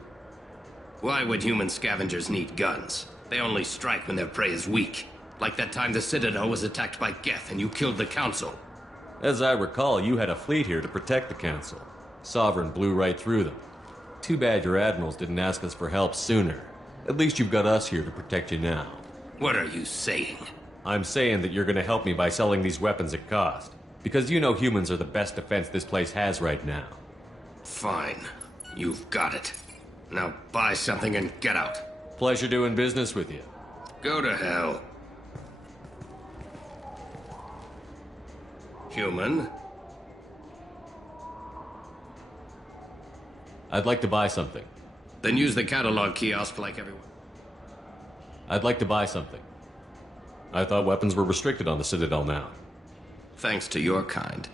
Why would human scavengers need guns? They only strike when their prey is weak. Like that time the Citadel was attacked by Geth and you killed the Council. As I recall, you had a fleet here to protect the Council. Sovereign blew right through them. Too bad your admirals didn't ask us for help sooner. At least you've got us here to protect you now. What are you saying? I'm saying that you're gonna help me by selling these weapons at cost. Because you know humans are the best defense this place has right now. Fine. You've got it. Now buy something and get out. Pleasure doing business with you. Go to hell. Human? I'd like to buy something. Then use the catalog kiosk like everyone. I'd like to buy something. I thought weapons were restricted on the Citadel now. Thanks to your kind.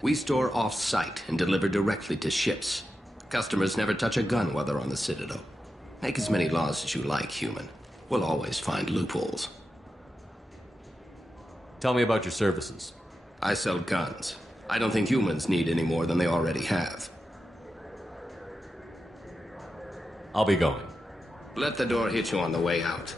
We store off-site and deliver directly to ships. Customers never touch a gun while they're on the Citadel. Make as many laws as you like, human. We'll always find loopholes. Tell me about your services. I sell guns. I don't think humans need any more than they already have. I'll be going. Let the door hit you on the way out.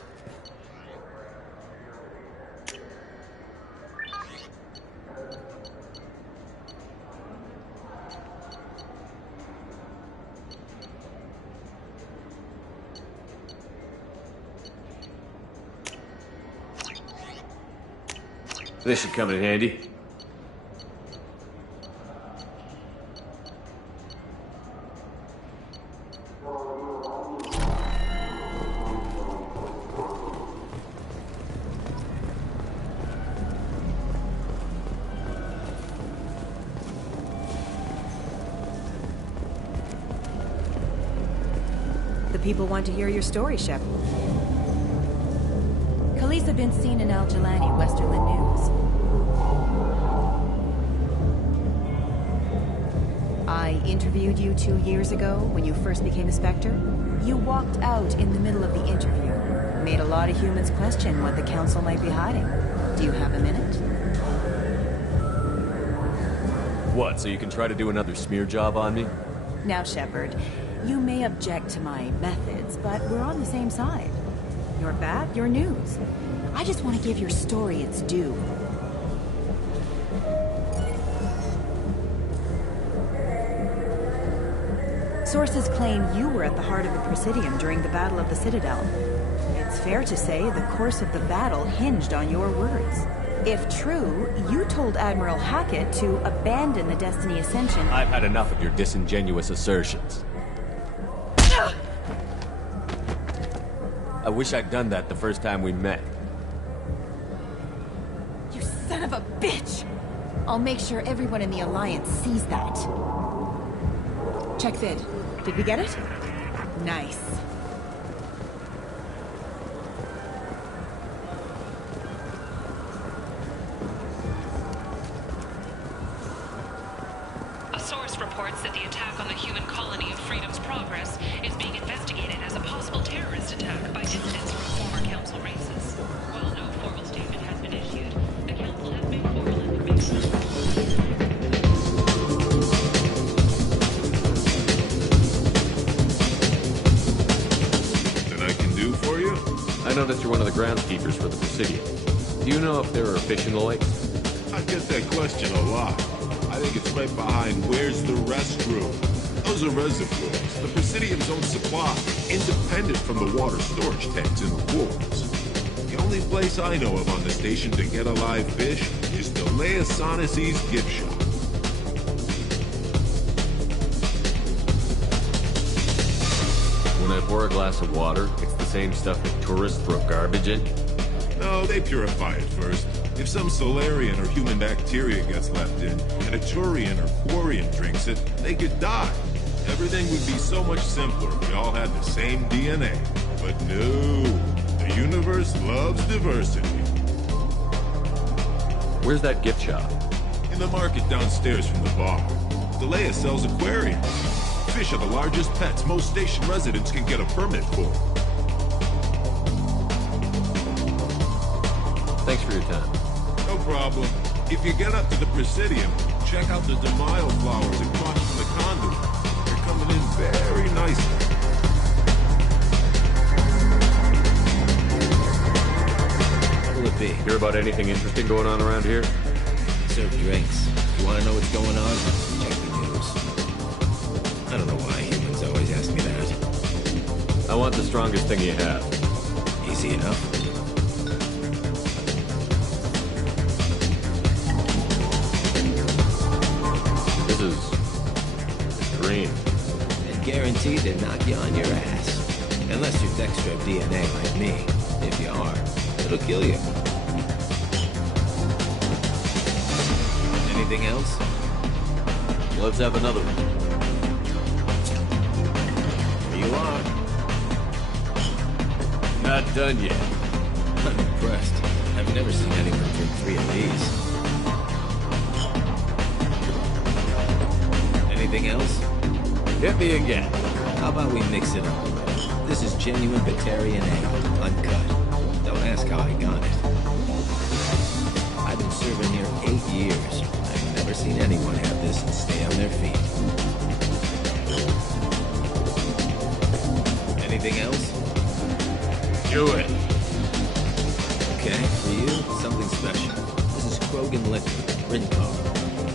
This should come in handy. The people want to hear your story, Shepard. Khaleesa been seen in Al Jelani, Westerland News. I interviewed you 2 years ago when you first became a Spectre. You walked out in the middle of the interview. Made a lot of humans question what the Council might be hiding. Do you have a minute? What, so you can try to do another smear job on me? Now, Shepard, you may object to my methods, but we're on the same side. You're bad, you're news. I just want to give your story its due. Sources claim you were at the heart of the Presidium during the Battle of the Citadel. It's fair to say the course of the battle hinged on your words. If true, you told Admiral Hackett to abandon the Destiny Ascension. I've had enough of your disingenuous assertions. I wish I'd done that the first time we met. You son of a bitch! I'll make sure everyone in the Alliance sees that. Check vid. Did we get it? Nice. A source reports that the attack on the human colony of Freedom's Progress is being investigated as a possible terrorist attack by dissidents from former Council races. While no formal statement has been issued, the Council has made formal information. For you? I noticed you're one of the groundskeepers for the Presidium. Do you know if there are fish in the lake? I get that question a lot. I think it's right behind where's the restroom. Those are reservoirs, the Presidium's own supply, independent from the water storage tanks in the pools. The only place I know of on the station to get a live fish is Delea Sonesi's gift shop. When I pour a glass of water, it's the same stuff that tourists throw garbage in? No, they purify it first. If some Solarian or human bacteria gets left in, and a Turian or Quarian drinks it, they could die. Everything would be so much simpler if we all had the same DNA. But no, the universe loves diversity. Where's that gift shop? In the market downstairs from the bar. Delea sells aquariums. Fish are the largest pets most station residents can get a permit for. Thanks for your time. No problem. If you get up to the Presidium, check out the DeMaio flowers across from the conduit. They're coming in very nicely. Will it be? Hear about anything interesting going on around here? Serve drinks. You want to know what's going on? Check the news. I don't know why humans always ask me that. I want the strongest thing you have. Easy enough. This is green. And guaranteed to knock you on your ass. Unless you're Dextro DNA like me. If you are, it'll kill you. Anything else? Let's have another one. Here you are. Not done yet. I'm impressed. I've never seen anyone drink 3 of these. Anything else? Hit me again. How about we mix it up? This is genuine Batarian ale, uncut. Don't ask how I got it. I've been serving here 8 years. I've never seen anyone have this and stay on their feet. Anything else? Do it. Okay, for you, something special. This is Krogan liquor, Rincar.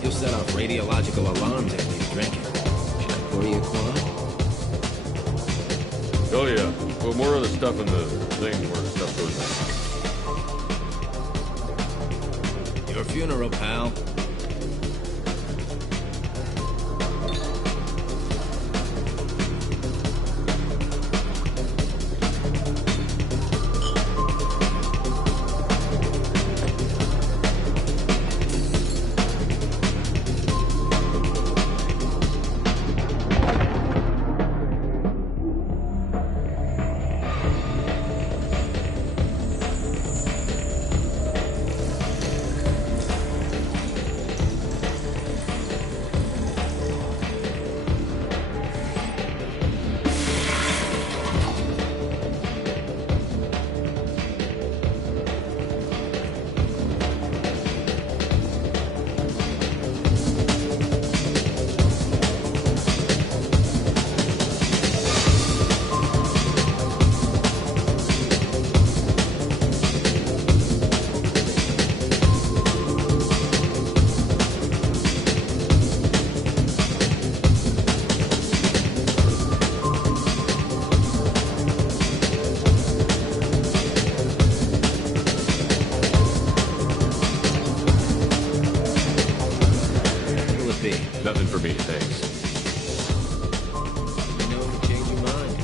You'll set off radiological alarms after you drink it. Should I pour you a quad? Oh yeah. Put more of the stuff in the thing where stuff goes in. Your funeral, pal. Nothing for me, thanks. You know if you change your mind.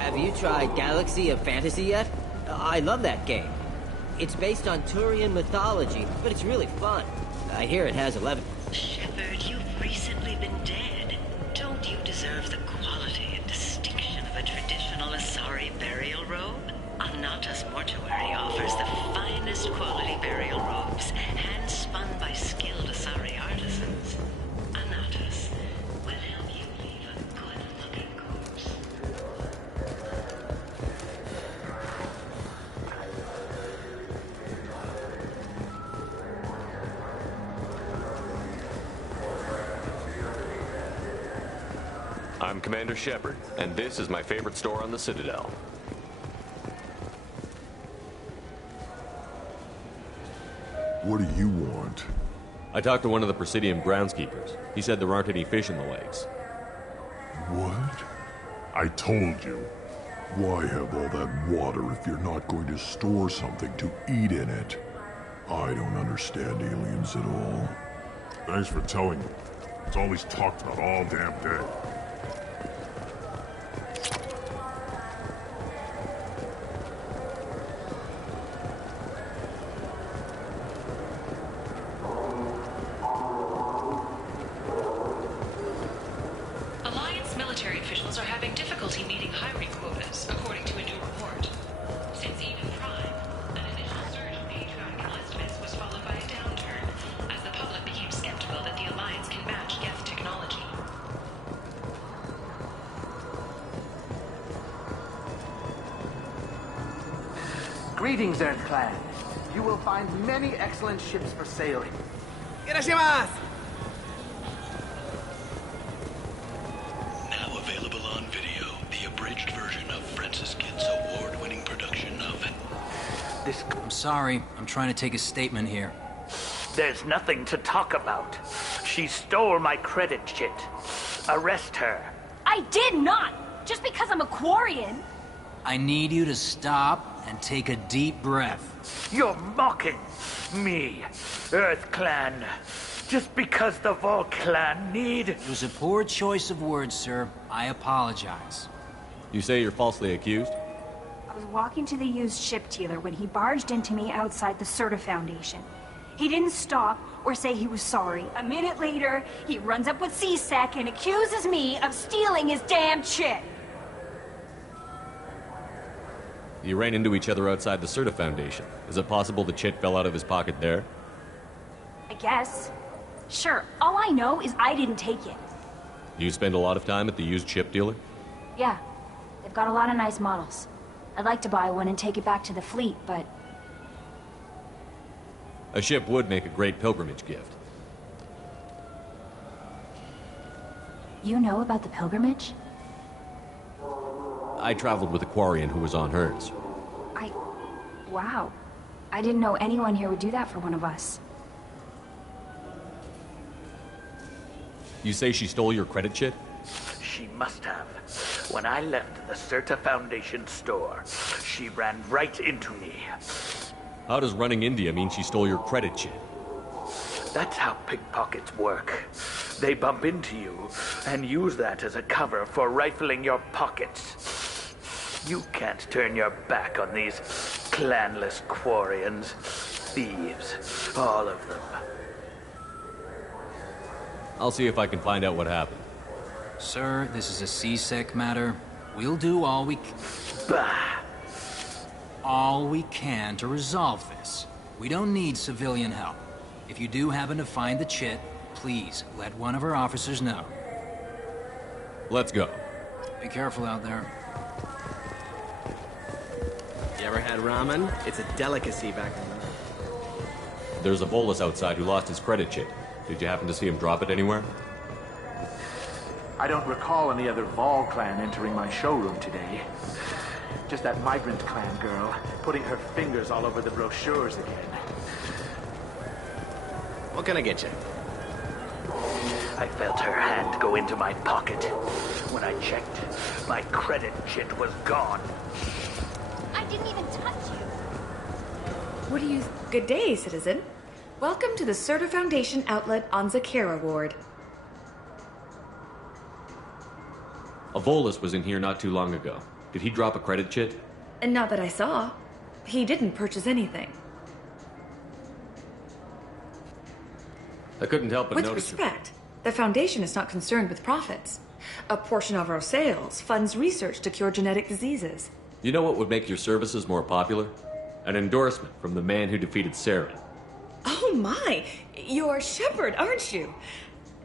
Have you tried Galaxy of Fantasy yet? I love that game. It's based on Turian mythology, but it's really fun. I hear it has 11... Shepard, you've recently been dead. Don't you deserve the quality and distinction of a traditional Asari burial robe? Anata's Mortuary offers the finest quality burial robes, hand-spun by skilled Asari artisans. Anata's will help you leave a good-looking corpse. I'm Commander Shepard, and this is my favorite store on the Citadel. What do you want? I talked to one of the Presidium groundskeepers. He said there aren't any fish in the lakes. What? I told you. Why have all that water if you're not going to store something to eat in it? I don't understand aliens at all. Thanks for telling me. It's all he's talked about all damn day. Alliance military officials Citadels are having difficulty meeting hiring quotas, according to a new report. Since even Prime, an initial surge in patriotic enlistments was followed by a downturn, as the public became skeptical that the Alliance can match Geth technology. Greetings, Earth Clan. You will find many excellent ships for sale. Irashimasu! Now available on video, the abridged version of Francis Kidd's award-winning production of This... I'm sorry. I'm trying to take a statement here. There's nothing to talk about. She stole my credit chit. Arrest her. I did not! Just because I'm a Quarian! I need you to stop and take a deep breath. You're mocking me, Earth Clan. Just because the Vol Clan need... It was a poor choice of words, sir. I apologize. You say you're falsely accused? I was walking to the used ship dealer when he barged into me outside the Serta Foundation. He didn't stop or say he was sorry. A minute later, he runs up with C-Sec and accuses me of stealing his damn chit. You ran into each other outside the Serta Foundation. Is it possible the chit fell out of his pocket there? I guess. Sure, all I know is I didn't take it. You spend a lot of time at the used ship dealer? Yeah, they've got a lot of nice models. I'd like to buy one and take it back to the fleet, but... A ship would make a great pilgrimage gift. You know about the pilgrimage? I traveled with a Quarian who was on hers. Wow. I didn't know anyone here would do that for one of us. You say she stole your credit chit? She must have. When I left the Serta Foundation store, she ran right into me. How does running India mean she stole your credit chit? That's how pickpockets work. They bump into you and use that as a cover for rifling your pockets. You can't turn your back on these clanless Quarians. Thieves, all of them. I'll see if I can find out what happened. Sir, this is a C-Sec matter. We'll do all we all we can to resolve this. We don't need civilian help. If you do happen to find the chit, please let one of our officers know. Let's go. Be careful out there. You ever had ramen? It's a delicacy back in the... There's a Volus outside who lost his credit chit. Did you happen to see him drop it anywhere? I don't recall any other Vol clan entering my showroom today. Just that migrant clan girl putting her fingers all over the brochures again. What can I get you? I felt her hand go into my pocket. When I checked, my credit chit was gone. I didn't even touch you. What do you... Good day, citizen. Welcome to the Serta Foundation outlet on Zakera Ward. A Volus was in here not too long ago. Did he drop a credit chit? And not that I saw. He didn't purchase anything. I couldn't help but With notice... respect, the Foundation is not concerned with profits. A portion of our sales funds research to cure genetic diseases. You know what would make your services more popular? An endorsement from the man who defeated Saren. Oh my! You're Shepard, aren't you?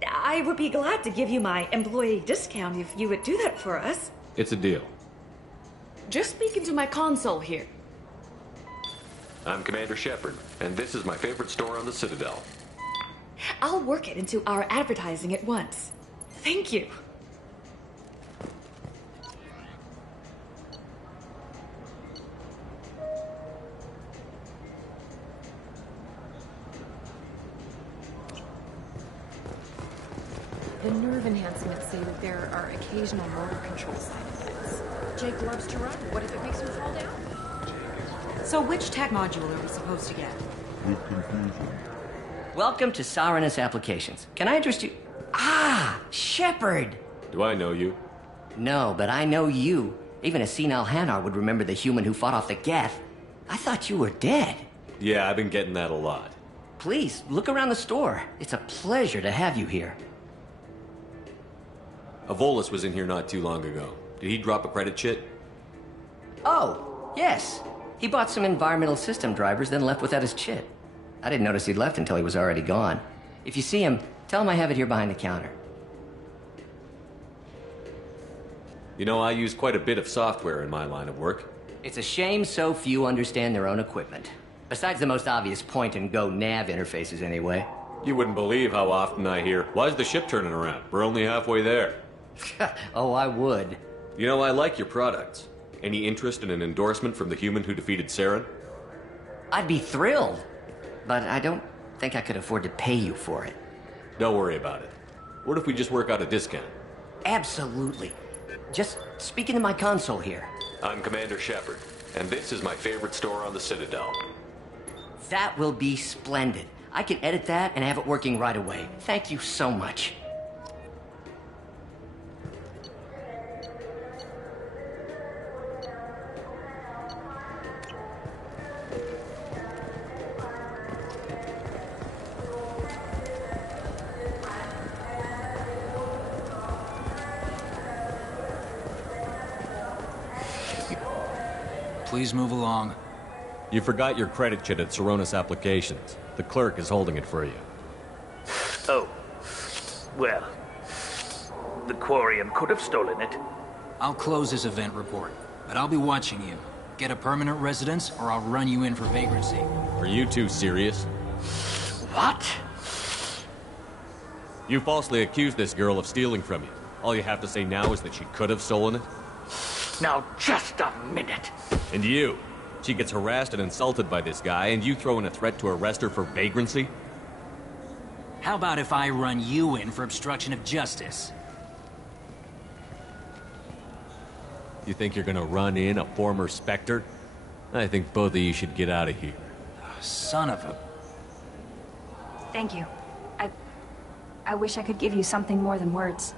I would be glad to give you my employee discount if you would do that for us. It's a deal. Just speak into my console here. I'm Commander Shepard, and this is my favorite store on the Citadel. I'll work it into our advertising at once. Thank you. The nerve enhancements say that there are occasional motor control side effects. Jake loves to run. What if it makes him fall down? So which tech module are we supposed to get? With confusion. Welcome to Sarenus Applications. Can I interest you? Ah, Shepard! Do I know you? No, but I know you. Even a senile Hanar would remember the human who fought off the Geth. I thought you were dead. Yeah, I've been getting that a lot. Please, look around the store. It's a pleasure to have you here. Avolis was in here not too long ago. Did he drop a credit chit? Oh, yes. He bought some environmental system drivers, then left without his chit. I didn't notice he'd left until he was already gone. If you see him, tell him I have it here behind the counter. You know, I use quite a bit of software in my line of work. It's a shame so few understand their own equipment. Besides the most obvious point-and-go nav interfaces, anyway. You wouldn't believe how often I hear, "Why's the ship turning around? We're only halfway there." Oh, I would. You know, I like your products. Any interest in an endorsement from the human who defeated Saren? I'd be thrilled. But I don't think I could afford to pay you for it. Don't worry about it. What if we just work out a discount? Absolutely. Just speak into my console here. I'm Commander Shepard, and this is my favorite store on the Citadel. That will be splendid. I can edit that and have it working right away. Thank you so much. Please move along. You forgot your credit chit at Saronis Applications. The clerk is holding it for you. Oh. Well, the Quarian could have stolen it. I'll close this event report, but I'll be watching you. Get a permanent residence, or I'll run you in for vagrancy. Are you two serious? What? You falsely accused this girl of stealing from you. All you have to say now is that she could have stolen it? Now, just a minute. And you? She gets harassed and insulted by this guy, and you throw in a threat to arrest her for vagrancy? How about if I run you in for obstruction of justice? You think you're gonna run in a former Spectre? I think both of you should get out of here. Son of a... Thank you. I wish I could give you something more than words.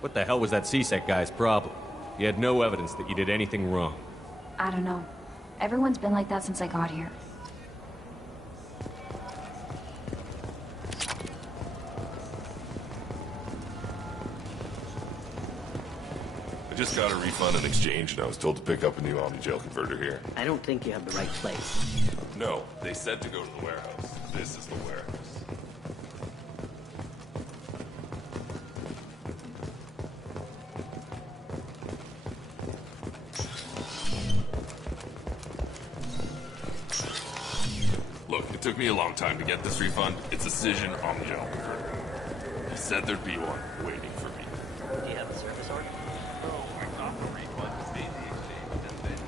What the hell was that CSEC guy's problem? You had no evidence that you did anything wrong. I don't know. Everyone's been like that since I got here. I just got a refund in exchange, and I was told to pick up a new Omni-Gel converter here. I don't think you have the right place. No, they said to go to the warehouse. This is the warehouse. Look, it took me a long time to get this refund. It's a Cision Omni-Gel converter. He said there'd be one waiting for me. Do you have the service order? Oh, I thought the refund was made the exchange, and then...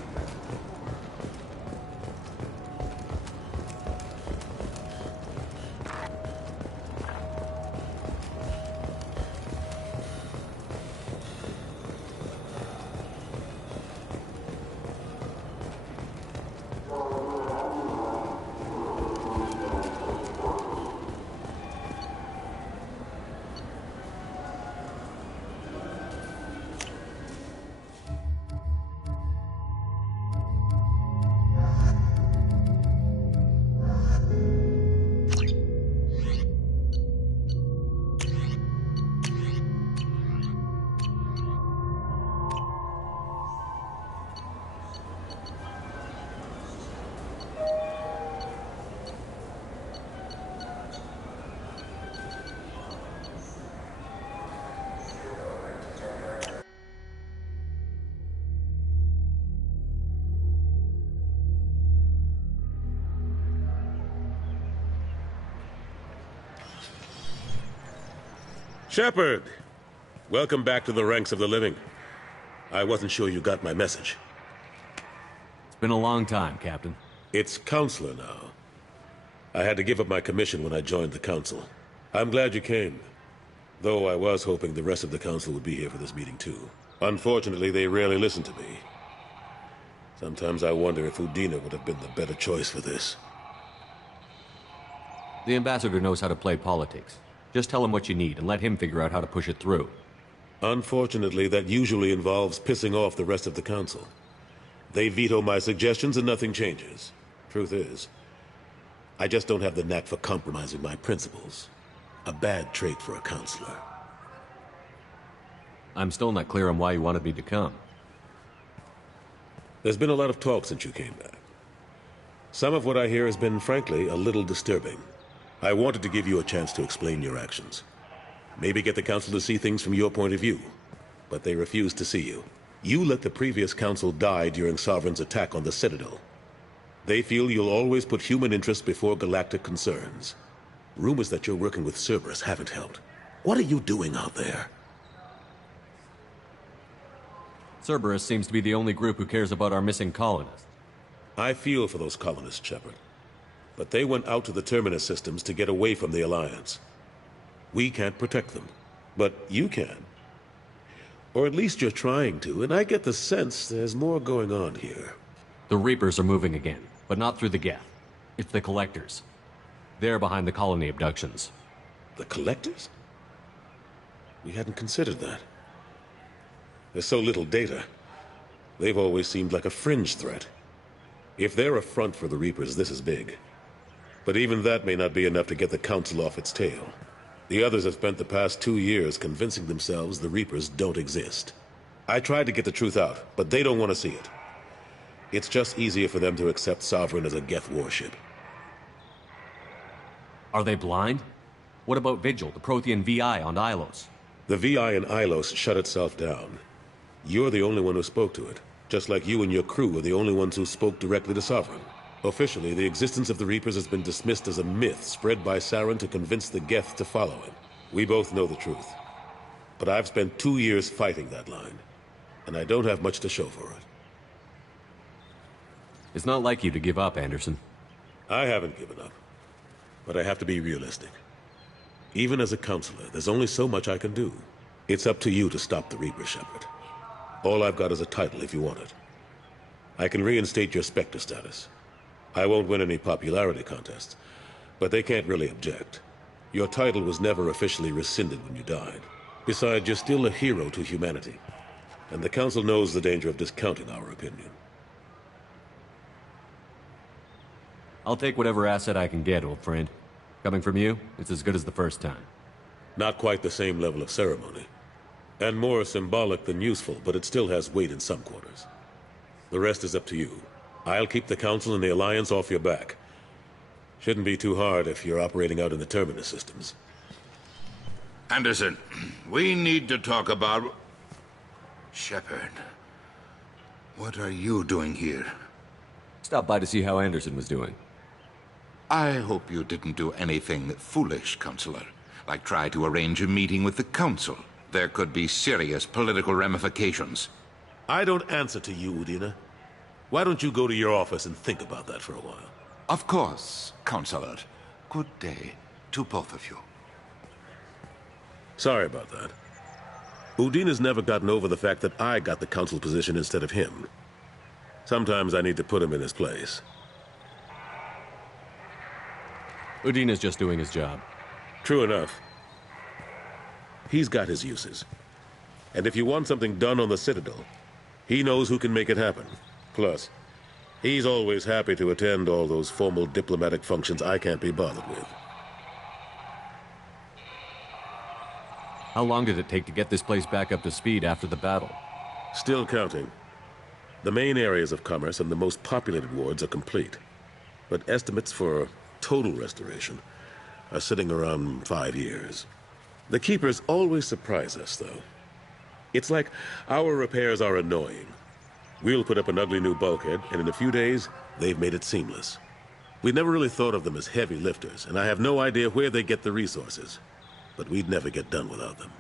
Shepard! Welcome back to the ranks of the living. I wasn't sure you got my message. It's been a long time, Captain. It's Counselor now. I had to give up my commission when I joined the Council. I'm glad you came. Though I was hoping the rest of the Council would be here for this meeting too. Unfortunately, they rarely listen to me. Sometimes I wonder if Udina would have been the better choice for this. The Ambassador knows how to play politics. Just tell him what you need and let him figure out how to push it through. Unfortunately, that usually involves pissing off the rest of the Council. They veto my suggestions and nothing changes. Truth is, I just don't have the knack for compromising my principles. A bad trait for a counselor. I'm still not clear on why you wanted me to come. There's been a lot of talk since you came back. Some of what I hear has been, frankly, a little disturbing. I wanted to give you a chance to explain your actions. Maybe get the Council to see things from your point of view. But they refused to see you. You let the previous Council die during Sovereign's attack on the Citadel. They feel you'll always put human interests before galactic concerns. Rumors that you're working with Cerberus haven't helped. What are you doing out there? Cerberus seems to be the only group who cares about our missing colonists. I feel for those colonists, Shepard. But they went out to the Terminus systems to get away from the Alliance. We can't protect them, but you can. Or at least you're trying to, and I get the sense there's more going on here. The Reapers are moving again, but not through the Geth. It's the Collectors. They're behind the colony abductions. The Collectors? We hadn't considered that. There's so little data. They've always seemed like a fringe threat. If they're a front for the Reapers, this is big. But even that may not be enough to get the Council off its tail. The others have spent the past 2 years convincing themselves the Reapers don't exist. I tried to get the truth out, but they don't want to see it. It's just easier for them to accept Sovereign as a Geth warship. Are they blind? What about Vigil, the Prothean VI on Ilos? The VI in Ilos shut itself down. You're the only one who spoke to it, just like you and your crew are the only ones who spoke directly to Sovereign. Officially, the existence of the Reapers has been dismissed as a myth spread by Saren to convince the Geth to follow him. We both know the truth. But I've spent 2 years fighting that line, and I don't have much to show for it. It's not like you to give up, Anderson. I haven't given up, but I have to be realistic. Even as a counselor, there's only so much I can do. It's up to you to stop the Reaper, Shepard. All I've got is a title if you want it. I can reinstate your Spectre status. I won't win any popularity contests, but they can't really object. Your title was never officially rescinded when you died. Besides, you're still a hero to humanity, and the Council knows the danger of discounting our opinion. I'll take whatever asset I can get, old friend. Coming from you, it's as good as the first time. Not quite the same level of ceremony, and more symbolic than useful, but it still has weight in some quarters. The rest is up to you. I'll keep the Council and the Alliance off your back. Shouldn't be too hard if you're operating out in the Terminus systems. Anderson, we need to talk about... Shepard, what are you doing here? Stopped by to see how Anderson was doing. I hope you didn't do anything foolish, Counselor. Like try to arrange a meeting with the Council. There could be serious political ramifications. I don't answer to you, Udina. Why don't you go to your office and think about that for a while? Of course, Counselor. Good day to both of you. Sorry about that. Udina's never gotten over the fact that I got the Council position instead of him. Sometimes I need to put him in his place. Udina's just doing his job. True enough. He's got his uses. And if you want something done on the Citadel, he knows who can make it happen. Plus, he's always happy to attend all those formal diplomatic functions I can't be bothered with. How long did it take to get this place back up to speed after the battle? Still counting. The main areas of commerce and the most populated wards are complete. But estimates for total restoration are sitting around 5 years. The Keepers always surprise us, though. It's like our repairs are annoying. We'll put up an ugly new bulkhead, and in a few days, they've made it seamless. We never really thought of them as heavy lifters, and I have no idea where they get the resources. But we'd never get done without them.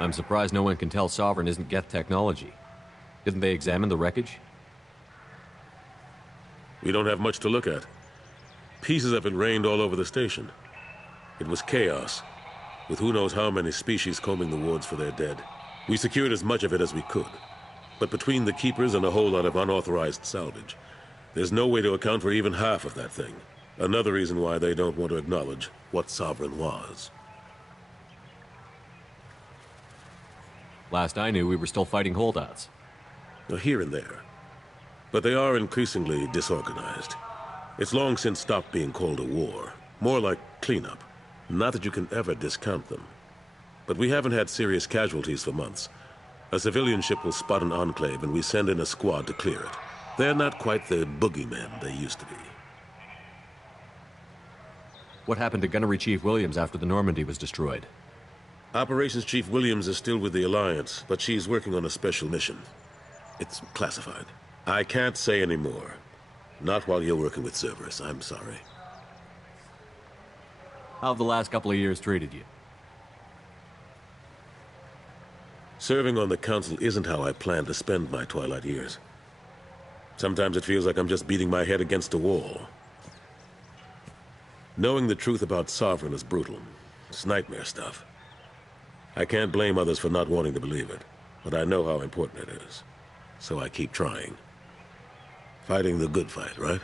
I'm surprised no one can tell Sovereign isn't Geth technology. Didn't they examine the wreckage? We don't have much to look at. Pieces have been rained all over the station. It was chaos, with who knows how many species combing the wards for their dead. We secured as much of it as we could. But between the Keepers and a whole lot of unauthorized salvage, there's no way to account for even half of that thing. Another reason why they don't want to acknowledge what Sovereign was. Last I knew, we were still fighting holdouts. Here and there. But they are increasingly disorganized. It's long since stopped being called a war. More like cleanup. Not that you can ever discount them. But we haven't had serious casualties for months. A civilian ship will spot an enclave and we send in a squad to clear it. They're not quite the boogeymen they used to be. What happened to Gunnery Chief Williams after the Normandy was destroyed? Operations Chief Williams is still with the Alliance, but she's working on a special mission. It's classified. I can't say any more. Not while you're working with Cerberus, I'm sorry. How have the last couple of years treated you? Serving on the Council isn't how I plan to spend my twilight years. Sometimes it feels like I'm just beating my head against a wall. Knowing the truth about Sovereign is brutal. It's nightmare stuff. I can't blame others for not wanting to believe it, but I know how important it is. So I keep trying. Fighting the good fight, right?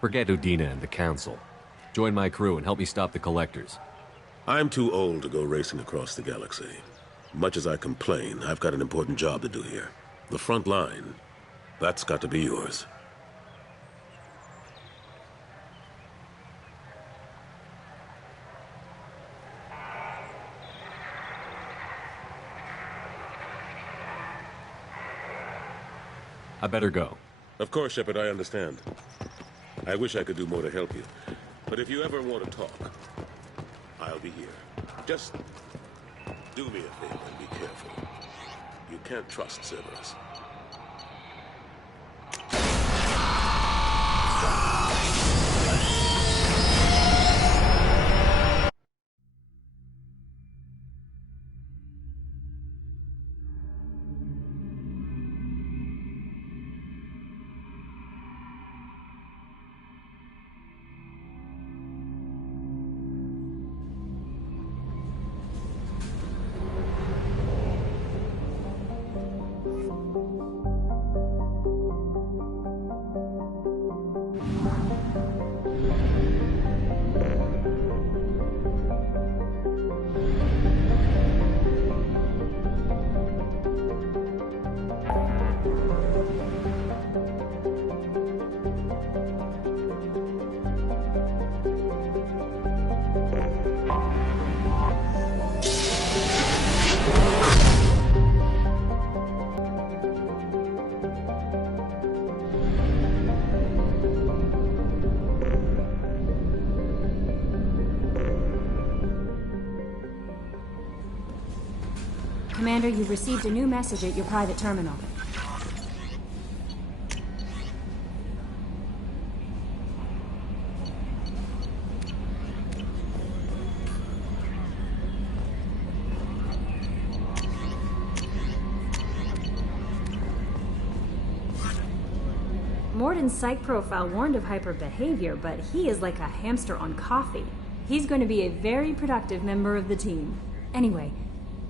Forget Udina and the Council. Join my crew and help me stop the Collectors. I'm too old to go racing across the galaxy. Much as I complain, I've got an important job to do here. The front line, that's got to be yours. I better go. Of course, Shepard, I understand. I wish I could do more to help you. But if you ever want to talk, I'll be here. Just do me a favor and be careful. You can't trust Cerberus. Commander, you've received a new message at your private terminal. Morden's psych profile warned of hyper behavior, but he is like a hamster on coffee. He's going to be a very productive member of the team. Anyway,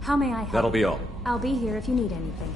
how may I help? That'll be all. I'll be here if you need anything.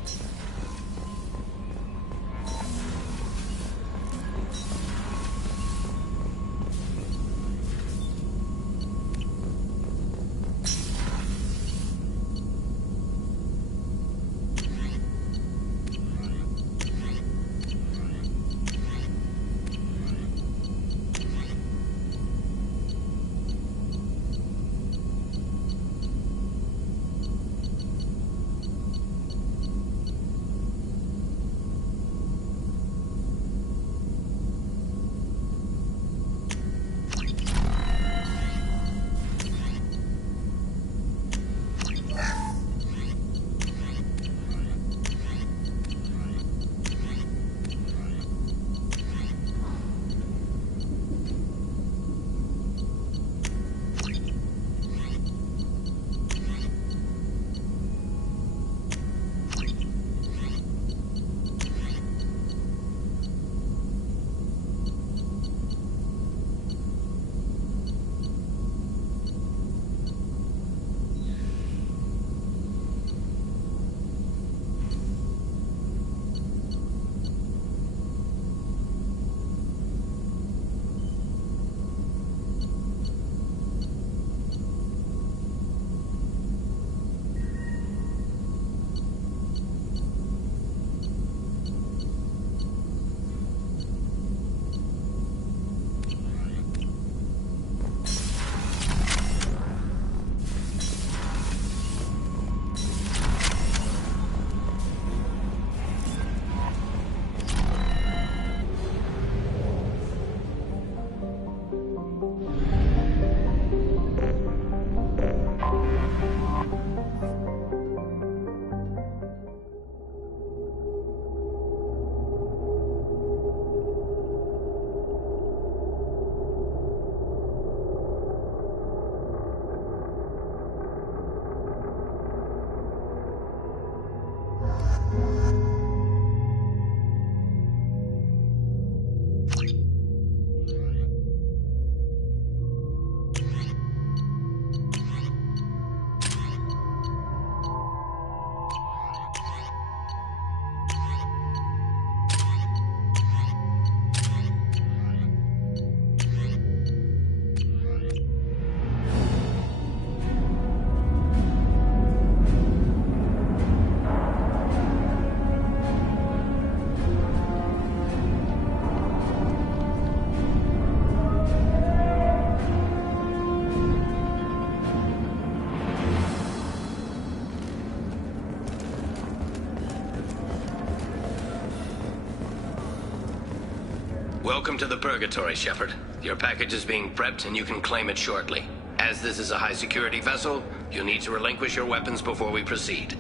Welcome to the Purgatory, Shepard. Your package is being prepped and you can claim it shortly. As this is a high-security vessel, you'll need to relinquish your weapons before we proceed.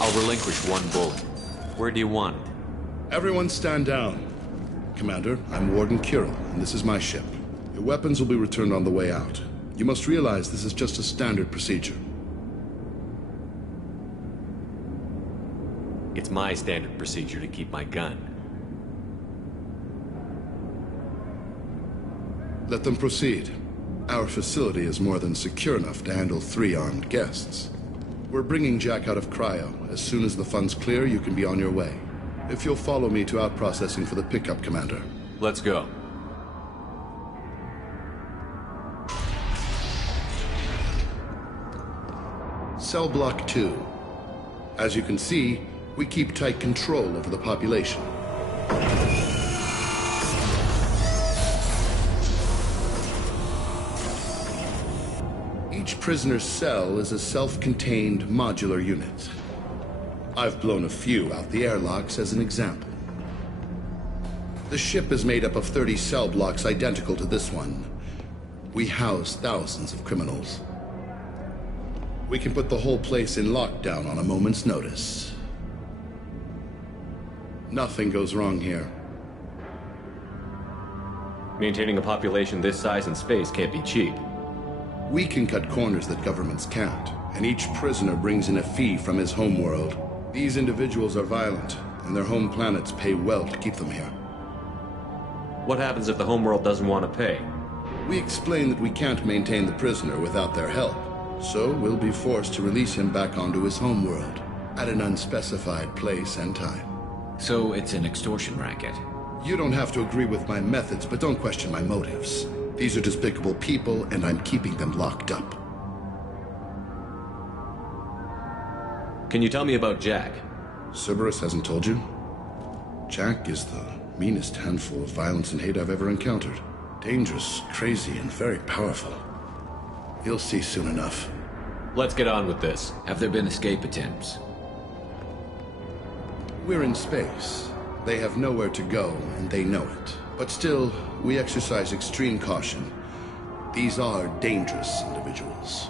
I'll relinquish one bullet. Where do you want it? Everyone stand down. Commander, I'm Warden Kirill, and this is my ship. Your weapons will be returned on the way out. You must realize this is just a standard procedure. It's my standard procedure to keep my gun. Let them proceed. Our facility is more than secure enough to handle 3 armed guests. We're bringing Jack out of cryo. As soon as the funds clear, you can be on your way. If you'll follow me to out-processing for the pickup, Commander. Let's go. Cell Block 2. As you can see, we keep tight control over the population. Each prisoner's cell is a self-contained modular unit. I've blown a few out the airlocks as an example. The ship is made up of 30 cell blocks identical to this one. We house thousands of criminals. We can put the whole place in lockdown on a moment's notice. Nothing goes wrong here. Maintaining a population this size in space can't be cheap. We can cut corners that governments can't, and each prisoner brings in a fee from his homeworld. These individuals are violent, and their home planets pay well to keep them here. What happens if the homeworld doesn't want to pay? We explain that we can't maintain the prisoner without their help, so we'll be forced to release him back onto his homeworld, at an unspecified place and time. So it's an extortion racket? You don't have to agree with my methods, but don't question my motives. These are despicable people, and I'm keeping them locked up. Can you tell me about Jack? Cerberus hasn't told you? Jack is the meanest handful of violence and hate I've ever encountered. Dangerous, crazy, and very powerful. You'll see soon enough. Let's get on with this. Have there been escape attempts? We're in space. They have nowhere to go, and they know it. But still, we exercise extreme caution. These are dangerous individuals.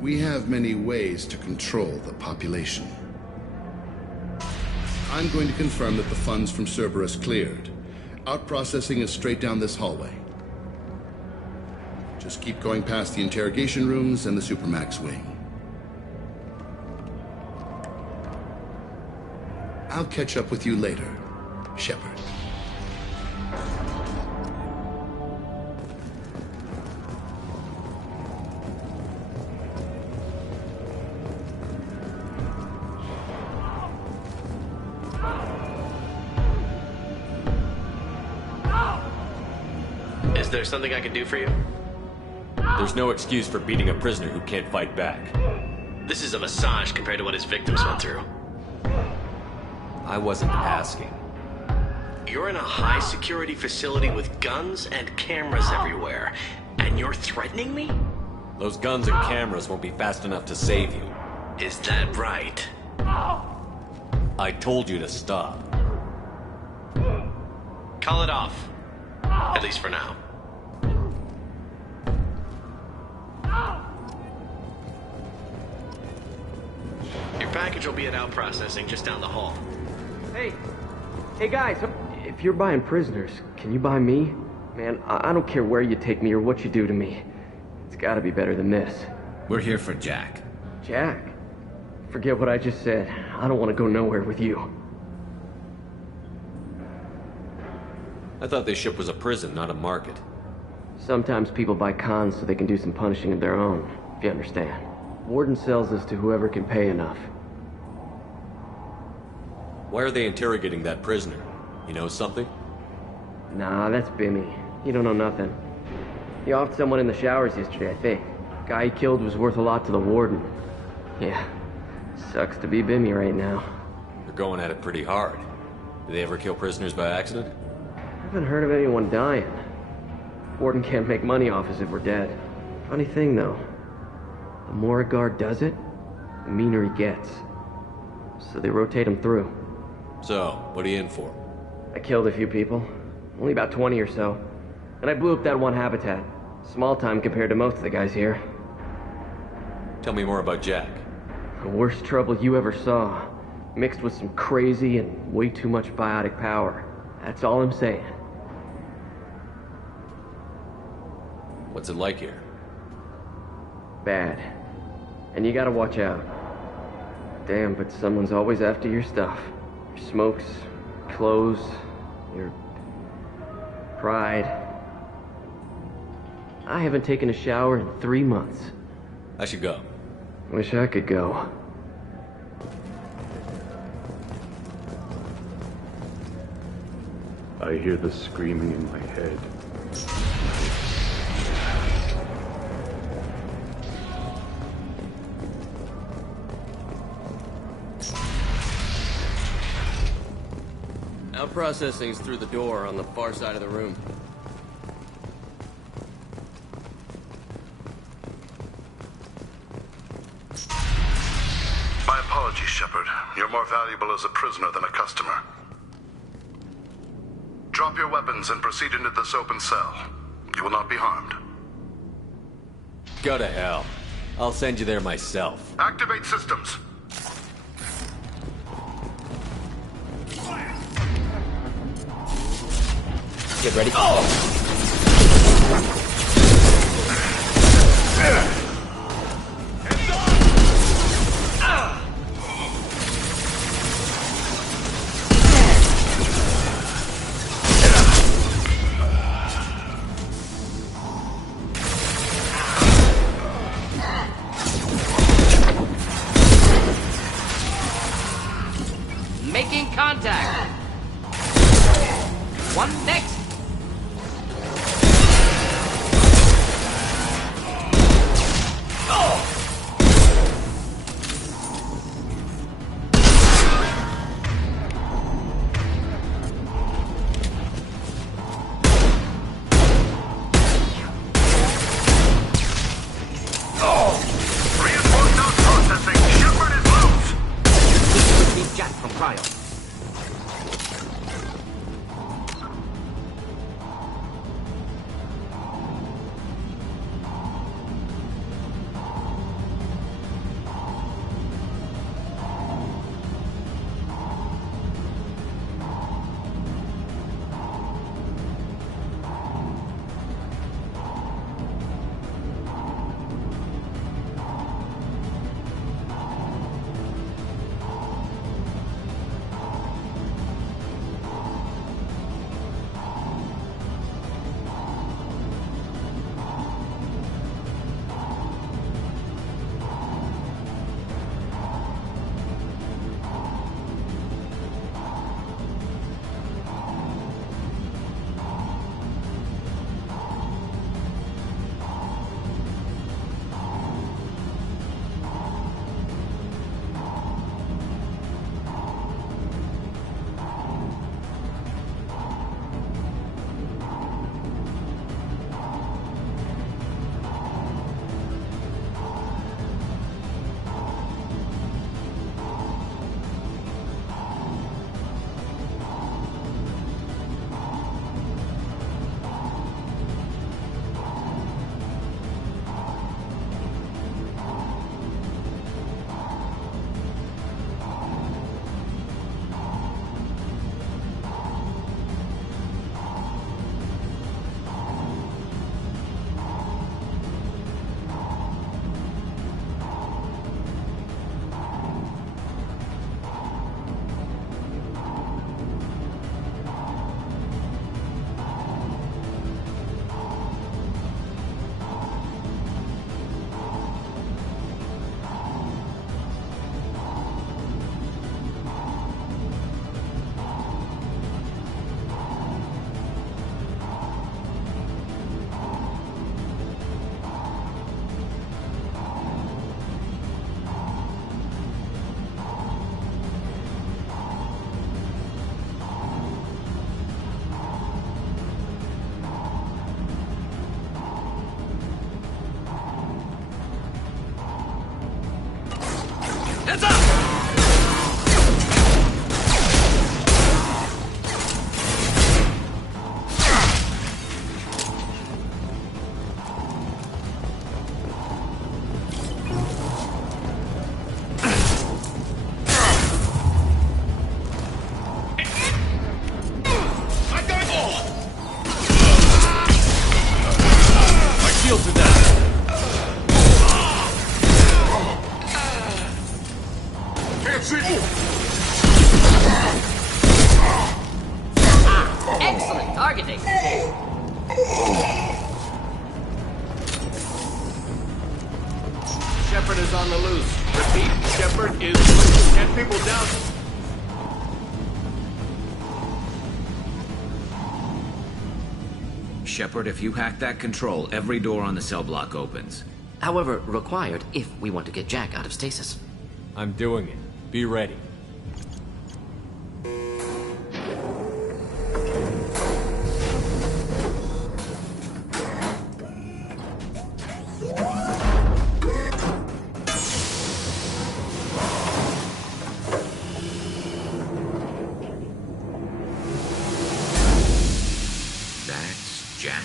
We have many ways to control the population. I'm going to confirm that the funds from Cerberus cleared. Out-processing is straight down this hallway. Just keep going past the interrogation rooms and the Supermax wing. I'll catch up with you later, Shepard. Is there something I can do for you? There's no excuse for beating a prisoner who can't fight back. This is a massage compared to what his victims went through. I wasn't asking. You're in a high-security facility with guns and cameras everywhere, and you're threatening me? Those guns and cameras won't be fast enough to save you. Is that right? I told you to stop. Call it off. At least for now. Your package will be at out processing just down the hall. Hey guys, if you're buying prisoners, can you buy me? Man, I don't care where you take me or what you do to me. It's gotta be better than this. We're here for Jack. Jack? Forget what I just said. I don't want to go nowhere with you. I thought this ship was a prison, not a market. Sometimes people buy cons so they can do some punishing of their own, if you understand. Warden sells this to whoever can pay enough. Why are they interrogating that prisoner? You know something? Nah, that's Bimmy. He don't know nothing. He offed someone in the showers yesterday, I think. Guy he killed was worth a lot to the warden. Yeah, sucks to be Bimmy right now. They're going at it pretty hard. Do they ever kill prisoners by accident? I haven't heard of anyone dying. Warden can't make money off us if we're dead. Funny thing, though. The more a guard does it, the meaner he gets. so they rotate them through. So, what are you in for? I killed a few people, only about 20 or so, and I blew up that one habitat. Small time compared to most of the guys here. Tell me more about Jack. The worst trouble you ever saw, mixed with some crazy and way too much biotic power. That's all I'm saying. What's it like here? Bad. And you gotta watch out. Damn, but someone's always after your stuff. Your smokes, clothes, your pride. I haven't taken a shower in 3 months. I should go. Wish I could go. I hear the screaming in my head. Our processing's through the door on the far side of the room. My apologies, Shepard. You're more valuable as a prisoner than a customer. Drop your weapons and proceed into this open cell. You will not be harmed. Go to hell. I'll send you there myself. Activate systems. Get ready. Making contact. One next. Hands up! shields are down. Can't see! Excellent targeting. Shepard is on the loose. Repeat, Shepard is loose. Get people down. Shepard, if you hack that control, every door on the cell block opens. However, required if we want to get Jack out of stasis. I'm doing it. Be ready. That's Jack.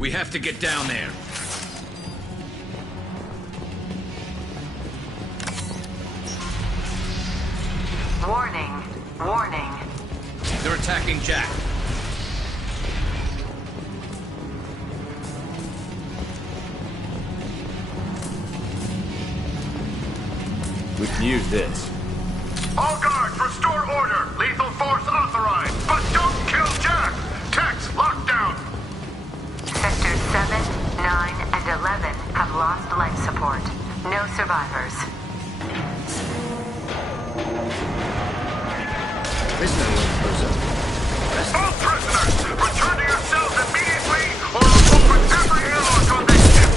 We have to get down there. Warning. Warning. They're attacking Jack. We can use this. All guards, restore order. Lethal force authorized. But don't kill Jack. Techs, lockdown. Sectors 7, 9, and 11 have lost life support. No survivors. All prisoners, return to your cells immediately or I'll open every airlock on this ship.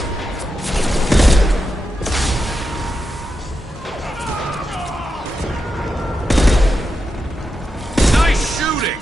Nice shooting!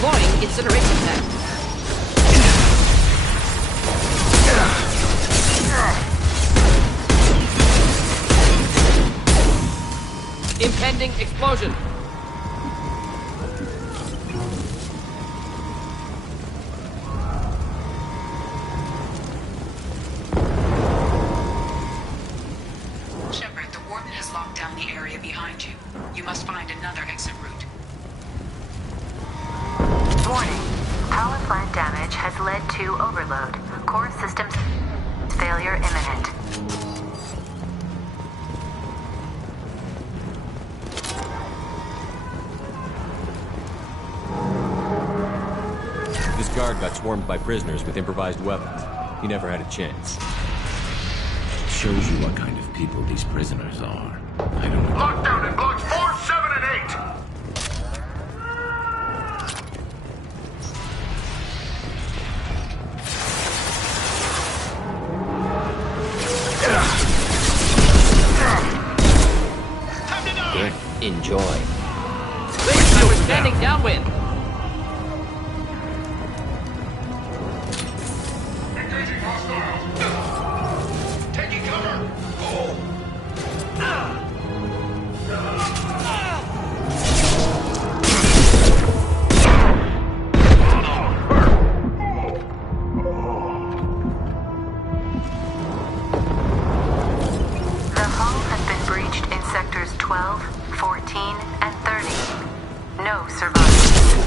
Deploying incineration tank. Impending explosion. Shepard, the Warden has locked down the area behind you. You must find another exit route. Warning. Power plant damage has led to overload. Core systems failure imminent. This guard got swarmed by prisoners with improvised weapons. He never had a chance. Shows you what kind of people these prisoners are. I don't know. Lockdown in blocks 4, 7, and 8. Enjoy. I was standing downwind. Engaging hostiles. Taking cover. The hull has been breached in sectors 12, 14, and 30. No survivors.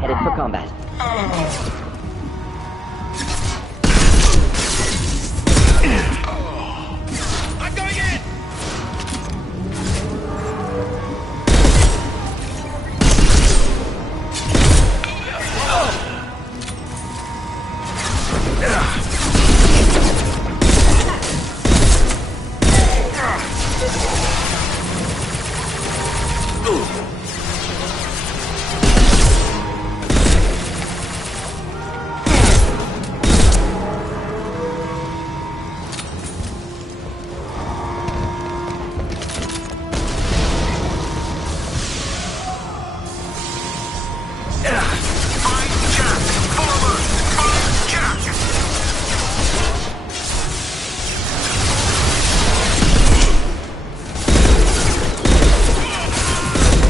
Headed for combat. I'm going in!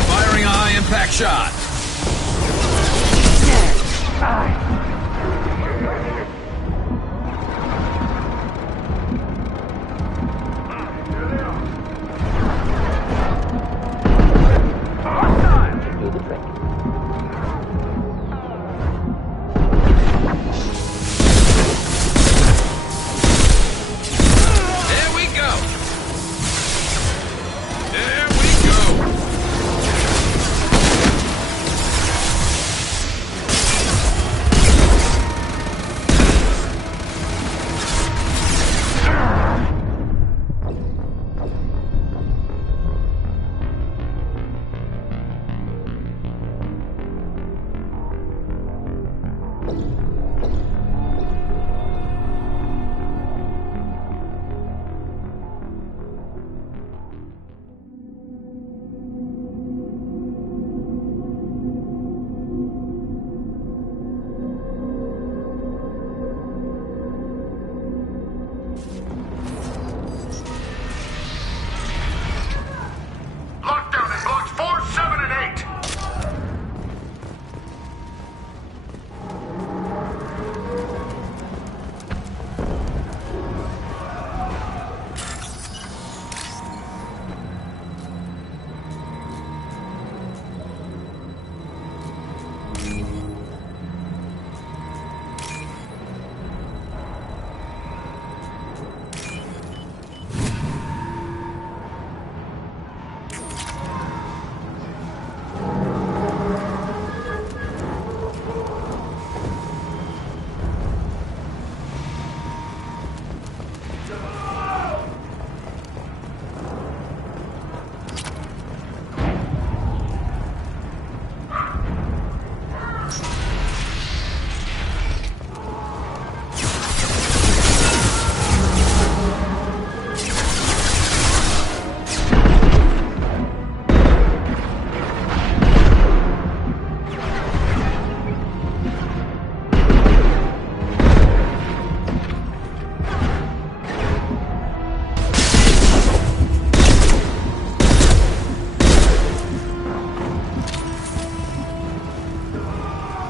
Firing a high-impact shot. Do the trick. There we go. There we go. Lockdown in blocks 4, 7, and 8.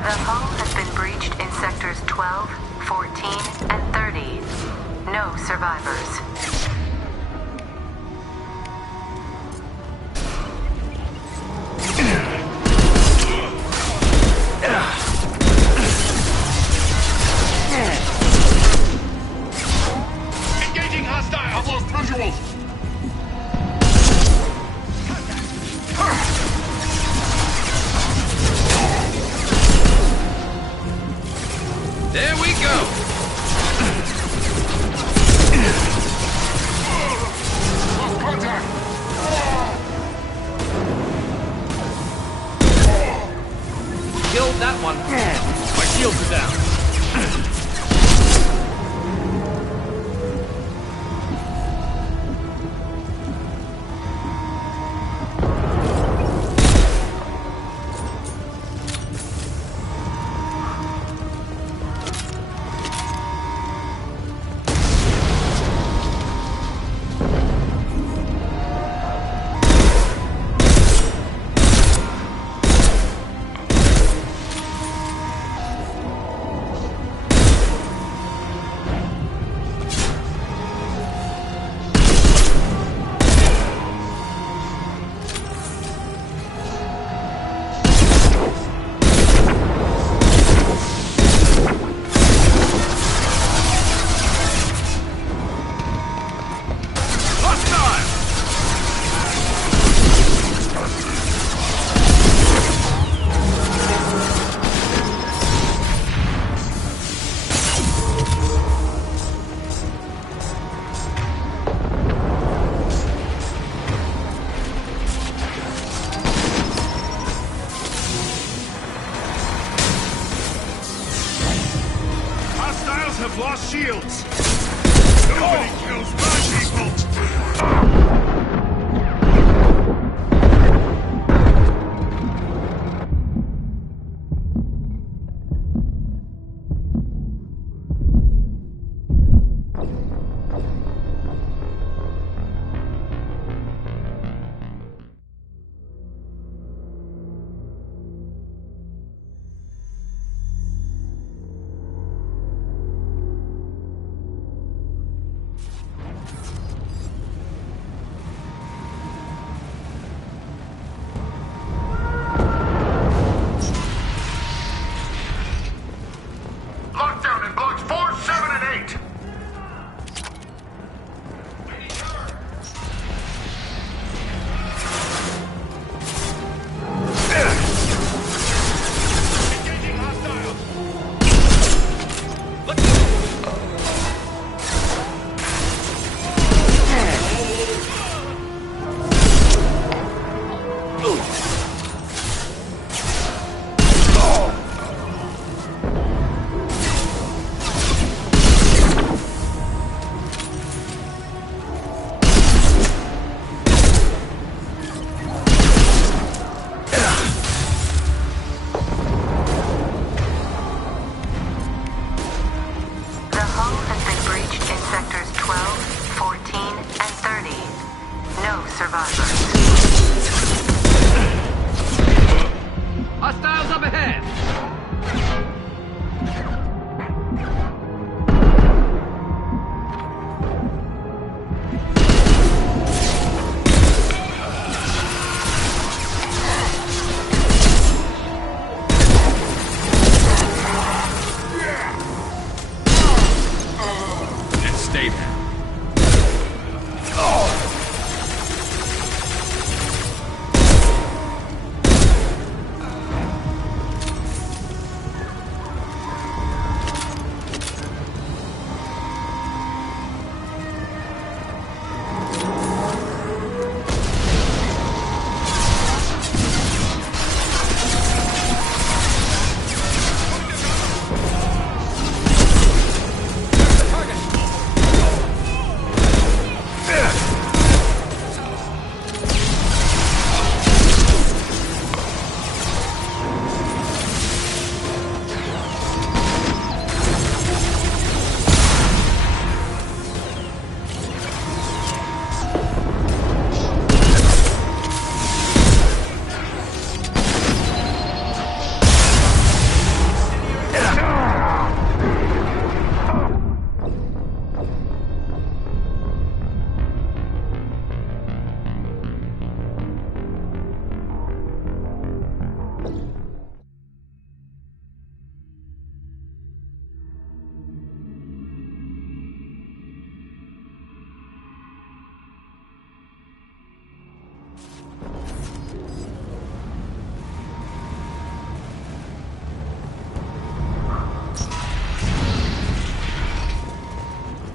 The hull has been breached in sectors 12, 14, and 30. No survivors. Engaging hostile. I've lost visuals. There we go. Lost contact. Killed that one. My shields are down. have lost shields! Nobody kills my people! Lockdown in blocks 4, 7, and 8! The hull has been breached in sectors 12, 14, and 30. No survivors. Hostiles up ahead! And stay there.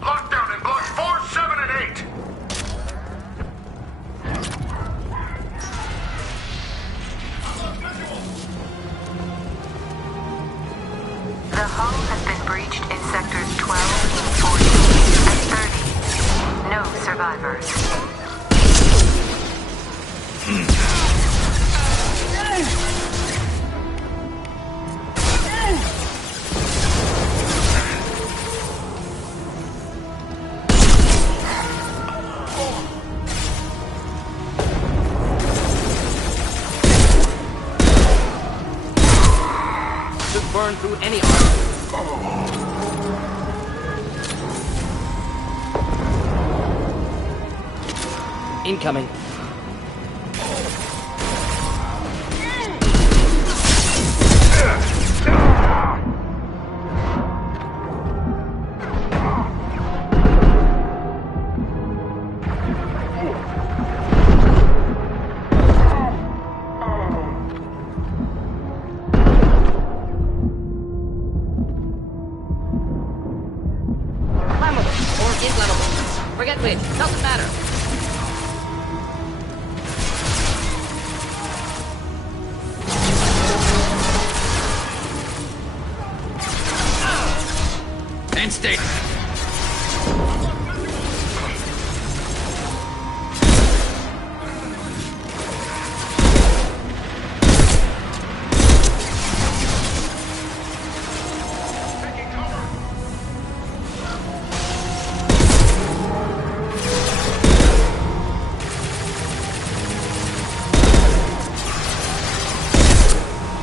Lockdown in blocks 4, 7, and 8! The hull has been breached in sectors 12, 14, and 30. No survivors. Should burn through any armor. Incoming. Flammable or inflammable. Forget which. Doesn't matter. Fancy stay.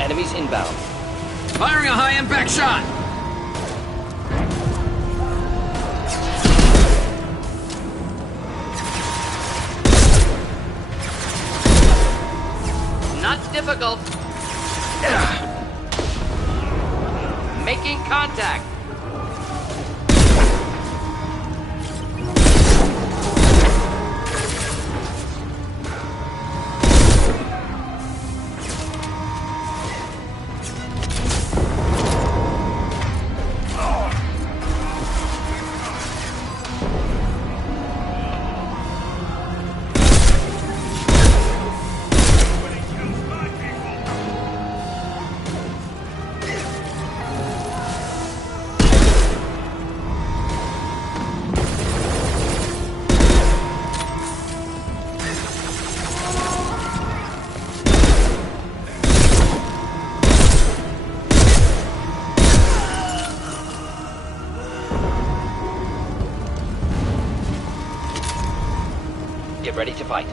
Enemies inbound. Firing a high-impact shot! Not difficult. Making contact. Get ready to fight.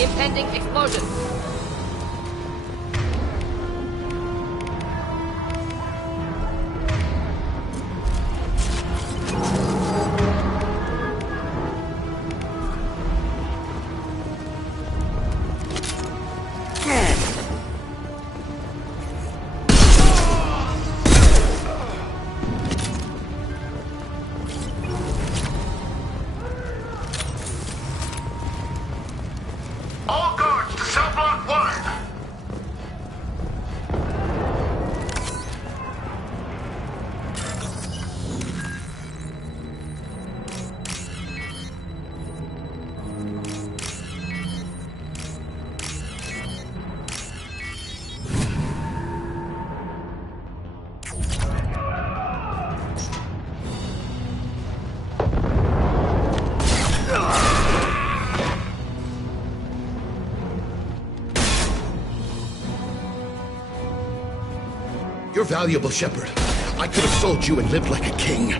Impending explosion. All guards to cell block 1! You're valuable, Shepard. I could have sold you and lived like a king.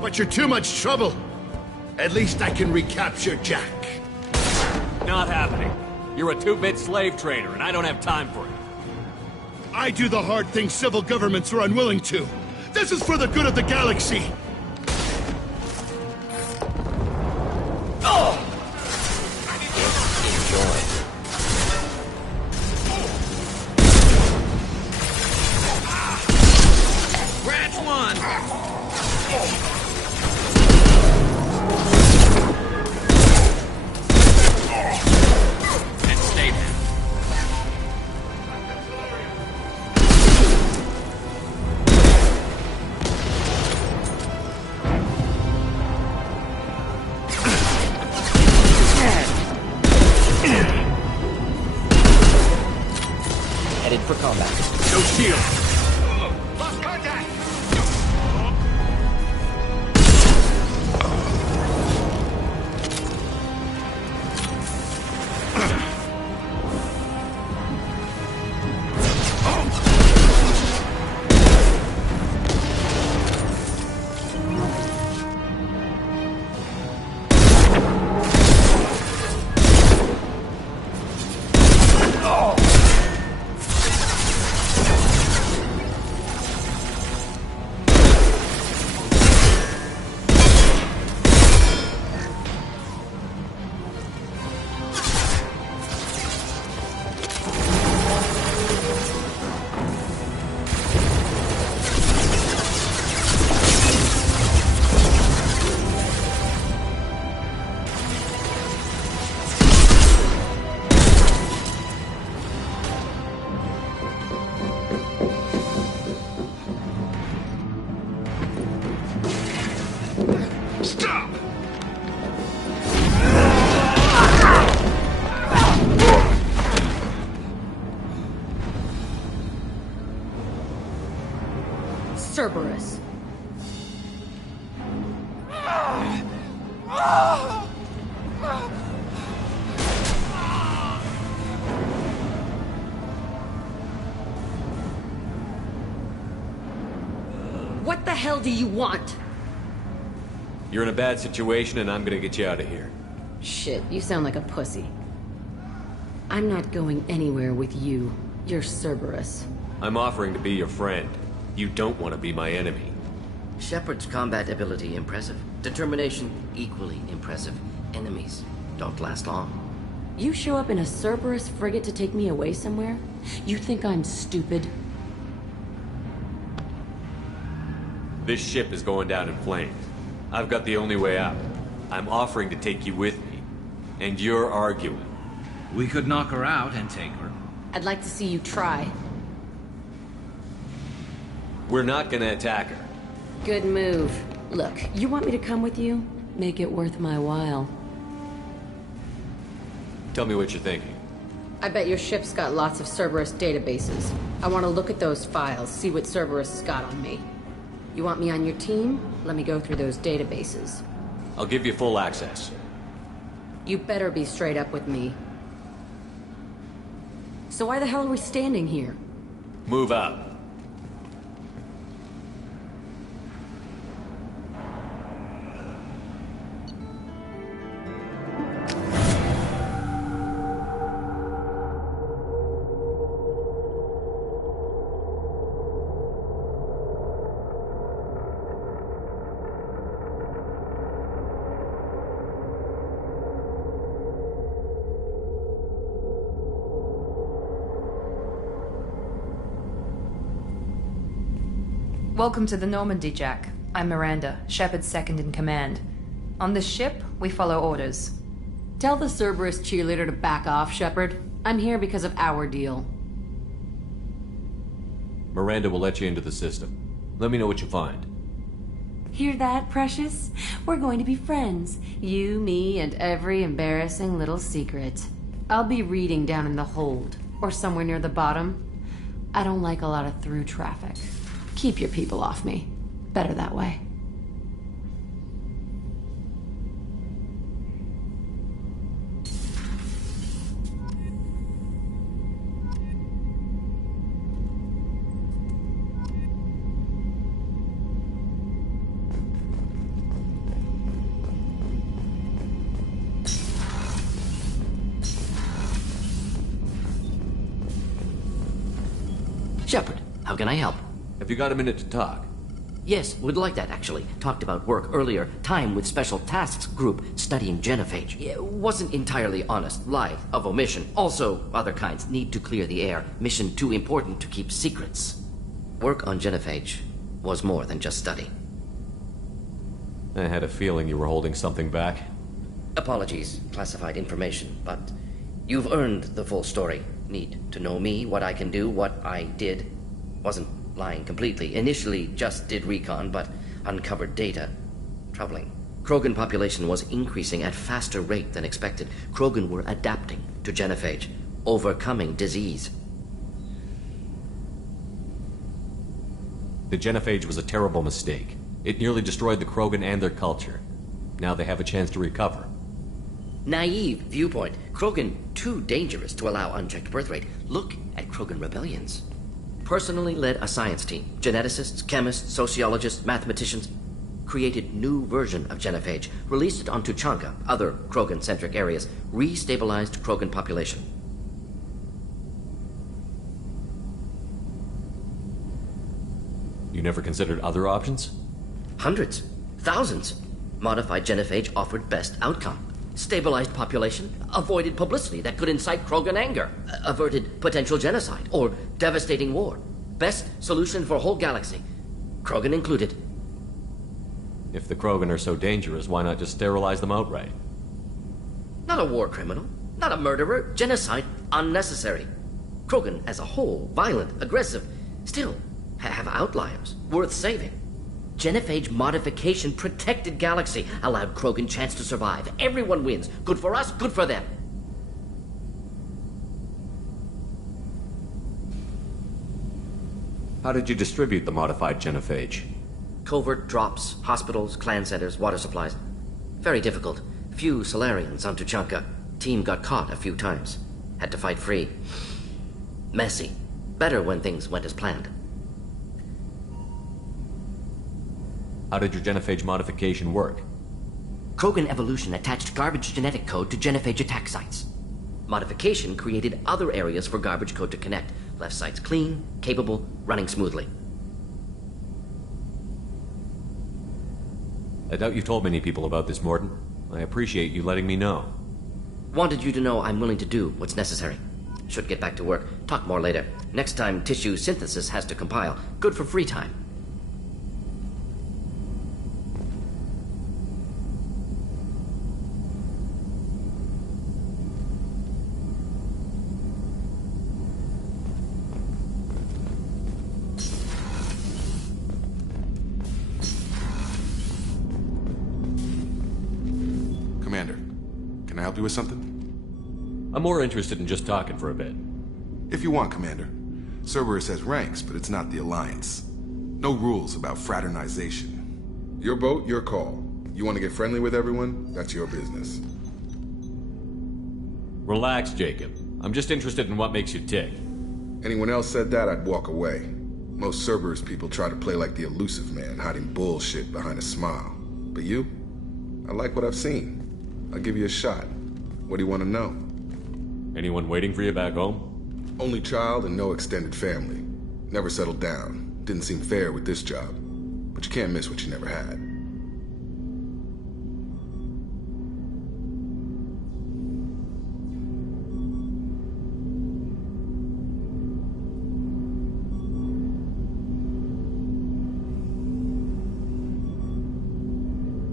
But you're too much trouble. At least I can recapture Jack. Not happening. You're a two-bit slave trader, and I don't have time for it. I do the hard things civil governments are unwilling to. This is for the good of the galaxy. Oh! Branch 1! And stay down. Headed for combat. No shield. Lost contact! Cerberus. What the hell do you want? You're in a bad situation, and I'm gonna get you out of here. Shit, you sound like a pussy. I'm not going anywhere with you. You're Cerberus. I'm offering to be your friend. You don't want to be my enemy. Shepard's combat ability impressive. Determination equally impressive. Enemies don't last long. You show up in a Cerberus frigate to take me away somewhere? You think I'm stupid? This ship is going down in flames. I've got the only way out. I'm offering to take you with me. And you're arguing. We could knock her out and take her. I'd like to see you try. We're not gonna attack her. Good move. Look, you want me to come with you? Make it worth my while. Tell me what you're thinking. I bet your ship's got lots of Cerberus databases. I want to look at those files, see what Cerberus has got on me. You want me on your team? Let me go through those databases. I'll give you full access. You better be straight up with me. So why the hell are we standing here? Move out. Welcome to the Normandy, Jack. I'm Miranda, Shepard's second in command. On this ship, we follow orders. Tell the Cerberus cheerleader to back off, Shepard. I'm here because of our deal. Miranda will let you into the system. Let me know what you find. Hear that, Precious? We're going to be friends. You, me, and every embarrassing little secret. I'll be reading down in the hold, or somewhere near the bottom. I don't like a lot of through traffic. Keep your people off me. Better that way. Shepard, how can I help? Have you got a minute to talk? Yes, would like that, actually. Talked about work earlier. Time with Special Tasks Group studying genophage. Yeah, wasn't entirely honest. Lie of omission. Also, other kinds. Need to clear the air. Mission too important to keep secrets. Work on genophage was more than just study. I had a feeling you were holding something back. Apologies, classified information, but you've earned the full story. Need to know me, what I can do, what I did. Wasn't lying completely. Initially just did recon, but uncovered data. Troubling. Krogan population was increasing at faster rate than expected. Krogan were adapting to genophage, overcoming disease. The genophage was a terrible mistake. It nearly destroyed the Krogan and their culture. Now they have a chance to recover. Naive viewpoint. Krogan too dangerous to allow unchecked birth rate. Look at Krogan rebellions. Personally led a science team. Geneticists, chemists, sociologists, mathematicians. Created new version of genophage. Released it onto Chanka, other Krogan-centric areas. Restabilized Krogan population. You never considered other options? Hundreds. Thousands. Modified genophage offered best outcome. Stabilized population, avoided publicity that could incite Krogan anger, averted potential genocide or devastating war. Best solution for whole galaxy, Krogan included. If the Krogan are so dangerous, why not just sterilize them outright? Not a war criminal, not a murderer, genocide unnecessary. Krogan as a whole, violent, aggressive, still have outliers, worth saving. Genophage modification protected galaxy, allowed Krogan chance to survive. Everyone wins. Good for us, good for them. How did you distribute the modified genophage? Covert drops, hospitals, clan centers, water supplies. Very difficult. Few Solarians on Tuchanka. Team got caught a few times. Had to fight free. Messy. Better when things went as planned. How did your genophage modification work? Krogan evolution attached garbage genetic code to genophage attack sites. Modification created other areas for garbage code to connect. Left sites clean, capable, running smoothly. I doubt you've told many people about this, Morton. I appreciate you letting me know. Wanted you to know I'm willing to do what's necessary. Should get back to work. Talk more later. Next time tissue synthesis has to compile. Good for free time. Commander, can I help you with something? I'm more interested in just talking for a bit. If you want, Commander. Cerberus has ranks, but it's not the Alliance. No rules about fraternization. Your boat, your call. You want to get friendly with everyone? That's your business. Relax, Jacob. I'm just interested in what makes you tick. Anyone else said that, I'd walk away. Most Cerberus people try to play like the elusive man, hiding bullshit behind a smile. But you? I like what I've seen. I'll give you a shot. What do you want to know? Anyone waiting for you back home? Only child and no extended family. Never settled down. Didn't seem fair with this job. But you can't miss what you never had.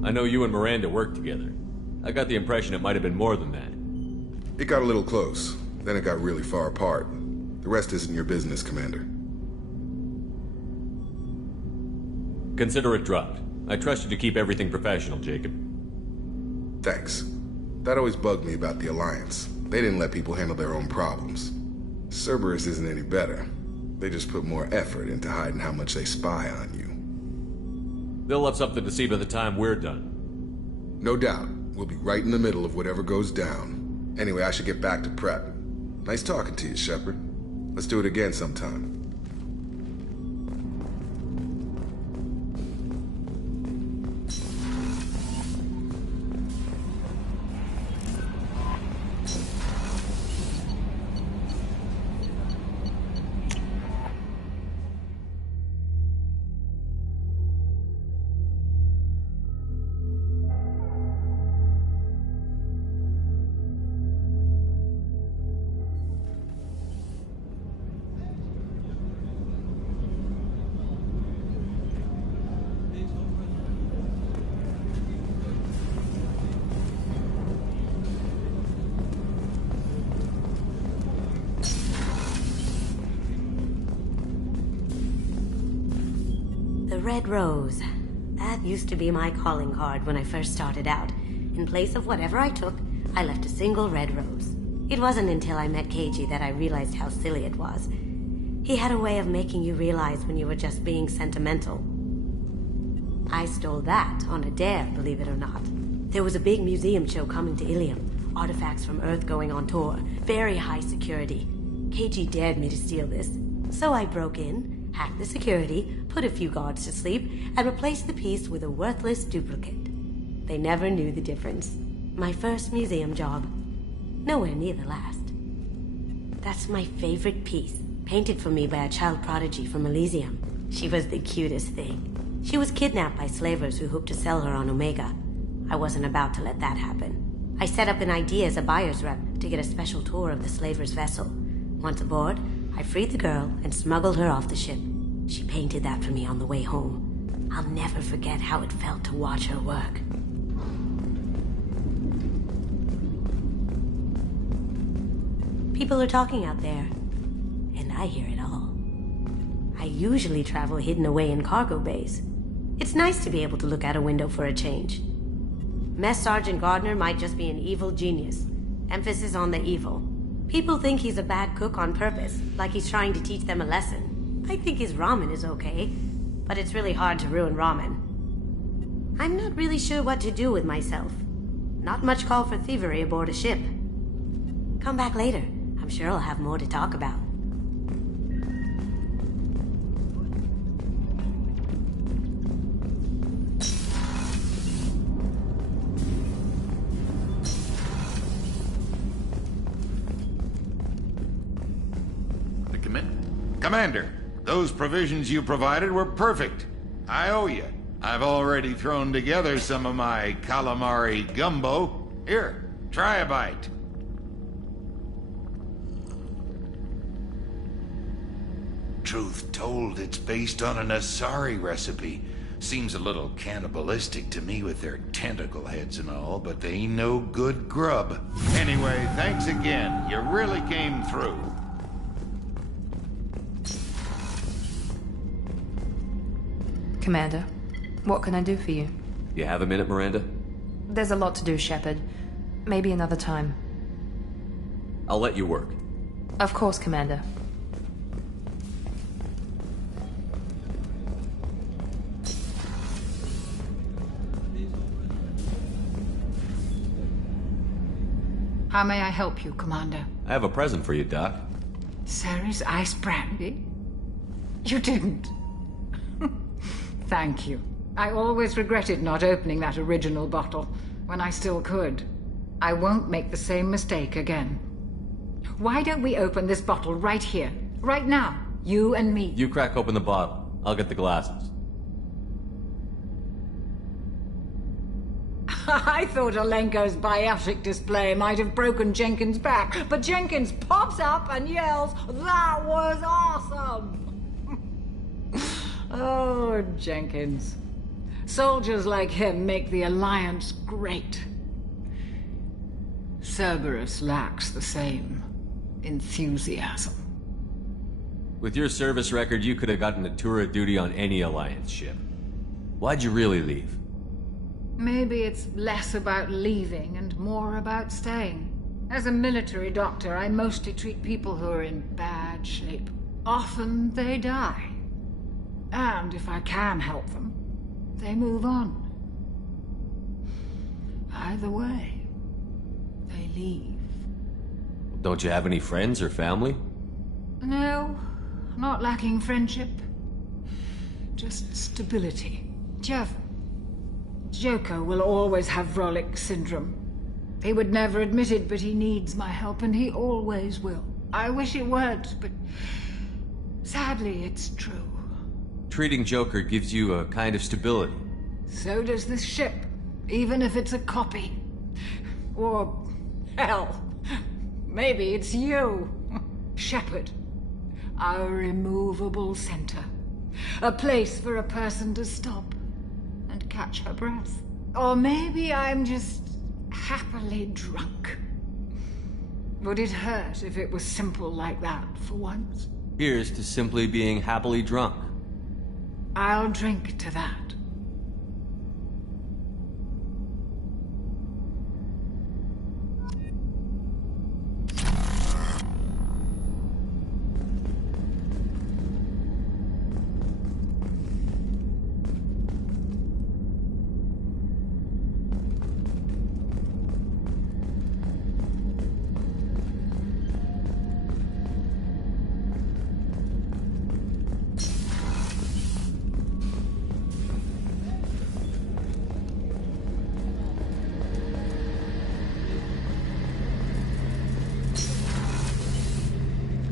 I know you and Miranda worked together. I got the impression it might have been more than that. It got a little close. Then it got really far apart. The rest isn't your business, Commander. Consider it dropped. I trust you to keep everything professional, Jacob. Thanks. That always bugged me about the Alliance. They didn't let people handle their own problems. Cerberus isn't any better. They just put more effort into hiding how much they spy on you. They'll have something to see by the time we're done. No doubt. We'll be right in the middle of whatever goes down. Anyway, I should get back to prep. Nice talking to you, Shepard. Let's do it again sometime. Red rose. That used to be my calling card when I first started out. In place of whatever I took, I left a single red rose. It wasn't until I met KG that I realized how silly it was. He had a way of making you realize when you were just being sentimental. I stole that on a dare, believe it or not. There was a big museum show coming to Ilium. Artifacts from Earth going on tour. Very high security. KG dared me to steal this. So I broke in, hacked the security, put a few guards to sleep, and replaced the piece with a worthless duplicate. They never knew the difference. My first museum job. Nowhere near the last. That's my favorite piece, painted for me by a child prodigy from Elysium. She was the cutest thing. She was kidnapped by slavers who hoped to sell her on Omega. I wasn't about to let that happen. I set up an idea as a buyer's rep to get a special tour of the slaver's vessel. Once aboard, I freed the girl and smuggled her off the ship. She painted that for me on the way home. I'll never forget how it felt to watch her work. People are talking out there, and I hear it all. I usually travel hidden away in cargo bays. It's nice to be able to look out a window for a change. Mess Sergeant Gardner might just be an evil genius. Emphasis on the evil. People think he's a bad cook on purpose, like he's trying to teach them a lesson. I think his ramen is okay, but it's really hard to ruin ramen. I'm not really sure what to do with myself. Not much call for thievery aboard a ship. Come back later. I'm sure I'll have more to talk about. Commander, those provisions you provided were perfect. I owe you. I've already thrown together some of my calamari gumbo. Here, try a bite. Truth told, it's based on an Asari recipe. Seems a little cannibalistic to me with their tentacle heads and all, but they ain't no good grub. Anyway, thanks again. You really came through. Commander, what can I do for you? You have a minute, Miranda? There's a lot to do, Shepard. Maybe another time. I'll let you work. Of course, Commander. How may I help you, Commander? I have a present for you, Doc. Sarah's ice brandy? You didn't. Thank you. I always regretted not opening that original bottle when I still could. I won't make the same mistake again. Why don't we open this bottle right here, right now? You and me. You crack open the bottle. I'll get the glasses. I thought Alenko's biotic display might have broken Jenkins' back, but Jenkins pops up and yells, "That was awesome!" Oh, Jenkins. Soldiers like him make the Alliance great. Cerberus lacks the same enthusiasm. With your service record, you could have gotten a tour of duty on any Alliance ship. Why'd you really leave? Maybe it's less about leaving and more about staying. As a military doctor, I mostly treat people who are in bad shape. Often they die. And if I can help them, they move on. Either way, they leave. Don't you have any friends or family? No, not lacking friendship. Just stability. Jeff, Joker will always have Vrolic syndrome. He would never admit it, but he needs my help, and he always will. I wish it weren't, but sadly, it's true. Treating Joker gives you a kind of stability. So does this ship, even if it's a copy. Or, hell, maybe it's you, Shepard. Our immovable center. A place for a person to stop and catch her breath. Or maybe I'm just happily drunk. Would it hurt if it was simple like that for once? Here's to simply being happily drunk. I'll drink to that.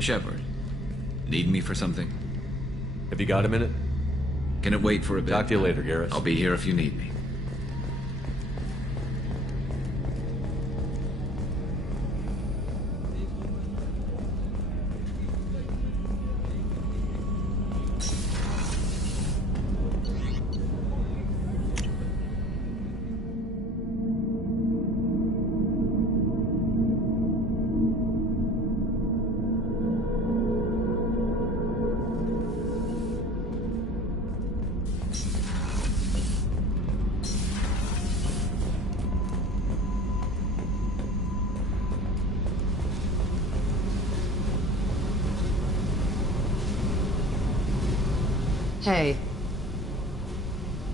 Shepard, need me for something? Have you got a minute? Can it wait for a bit? Talk to you later, Garus. I'll be here if you need me. Hey.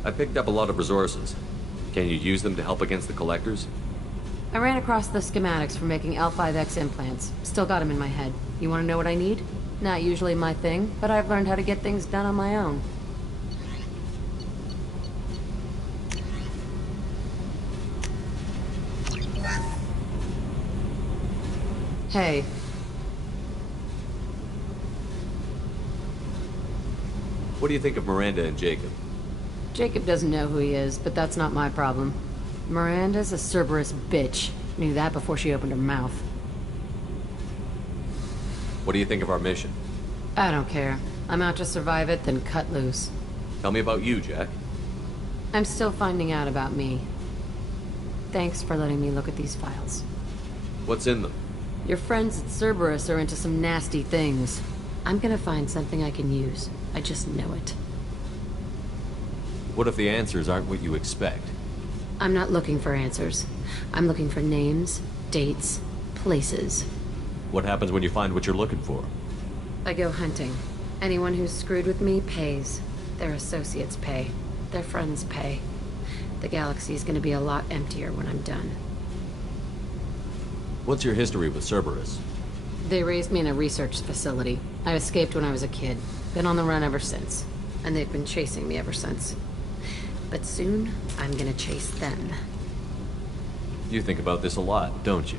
I picked up a lot of resources. Can you use them to help against the collectors? I ran across the schematics for making L5X implants. Still got them in my head. You want to know what I need? Not usually my thing, but I've learned how to get things done on my own. Hey. What do you think of Miranda and Jacob? Jacob doesn't know who he is, but that's not my problem. Miranda's a Cerberus bitch. Knew that before she opened her mouth. What do you think of our mission? I don't care. I'm out to survive it, then cut loose. Tell me about you, Jack. I'm still finding out about me. Thanks for letting me look at these files. What's in them? Your friends at Cerberus are into some nasty things. I'm gonna find something I can use. I just know it. What if the answers aren't what you expect? I'm not looking for answers. I'm looking for names, dates, places. What happens when you find what you're looking for? I go hunting. Anyone who's screwed with me pays. Their associates pay. Their friends pay. The galaxy's gonna be a lot emptier when I'm done. What's your history with Cerberus? They raised me in a research facility. I escaped when I was a kid. Been on the run ever since. And they've been chasing me ever since. But soon, I'm gonna chase them. You think about this a lot, don't you?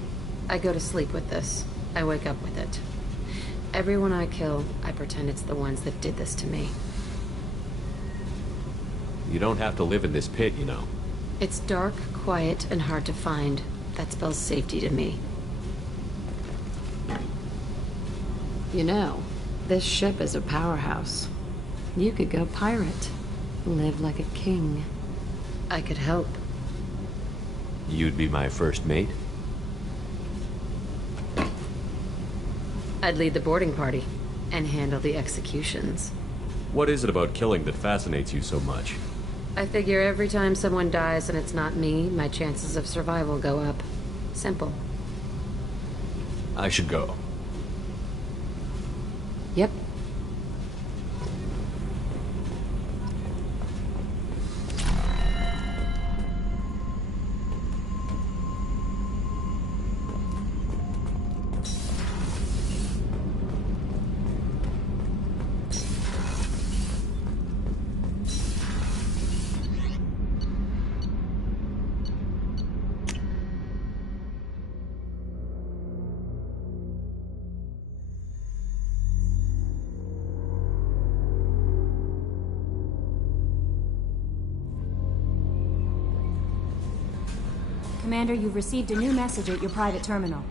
I go to sleep with this. I wake up with it. Everyone I kill, I pretend it's the ones that did this to me. You don't have to live in this pit, you know. It's dark, quiet, and hard to find. That spells safety to me. You know, this ship is a powerhouse. You could go pirate. Live like a king. I could help. You'd be my first mate? I'd lead the boarding party and handle the executions. What is it about killing that fascinates you so much? I figure every time someone dies and it's not me, my chances of survival go up. Simple. I should go. Yep. Commander, you've received a new message at your private terminal.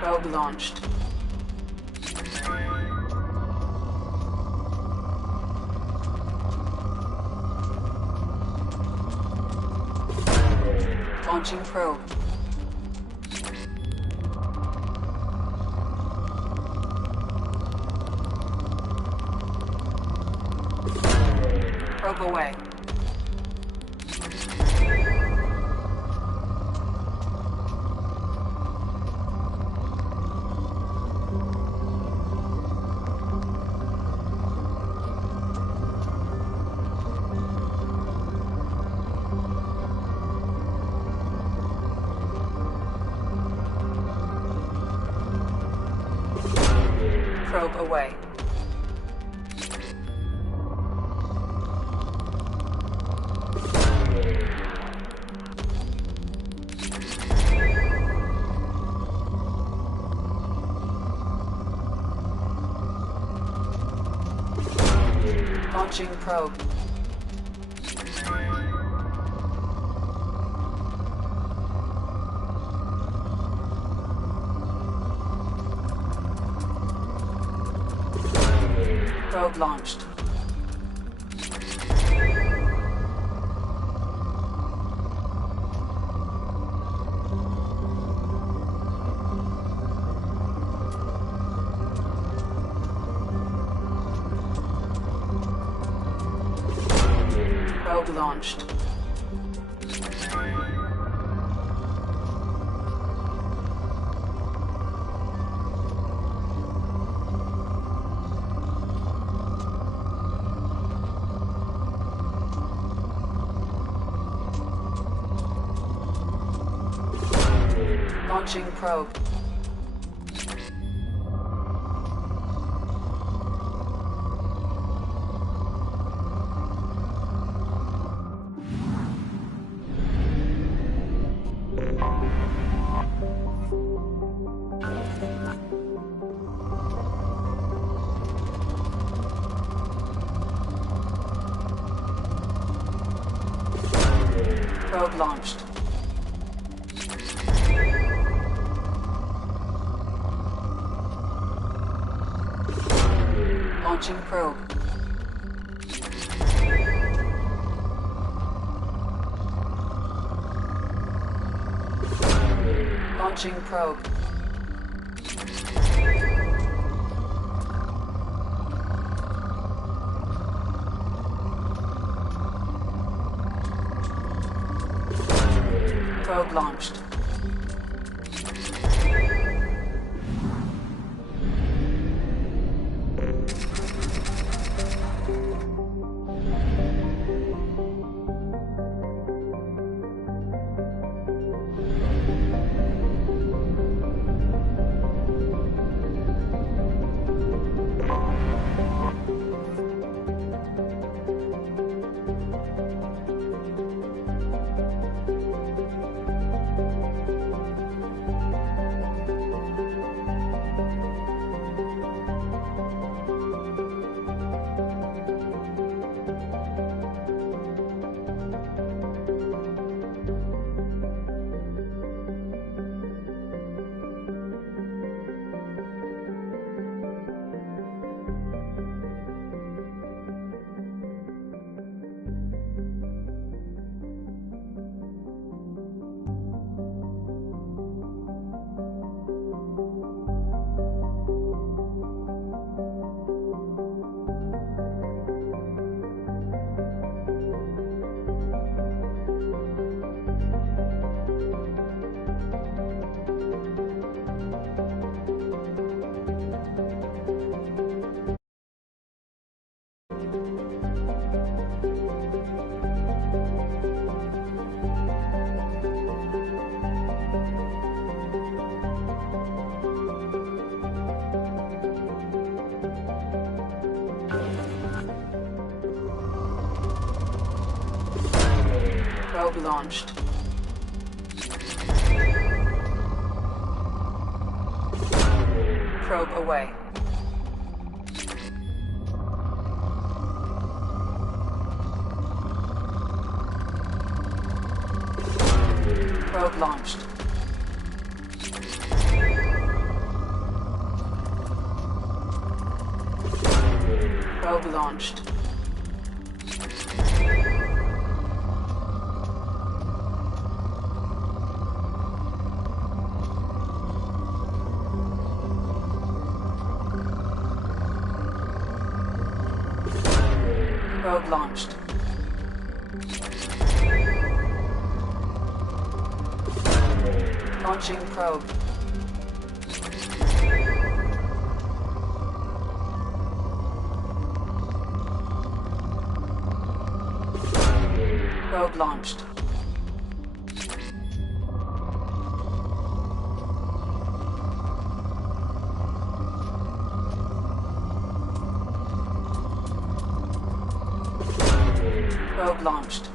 Probe launched. Launching probe. Probe away. Probe away. Launching probe. Probe launched. Probe launched. Launching probe. Probe launched. Launching probe. Launching probe. Probe launched. Probe launched. Probe away. Probe launched. Probe launched. Probe launched. Launching probe. Probe launched. Probe launched.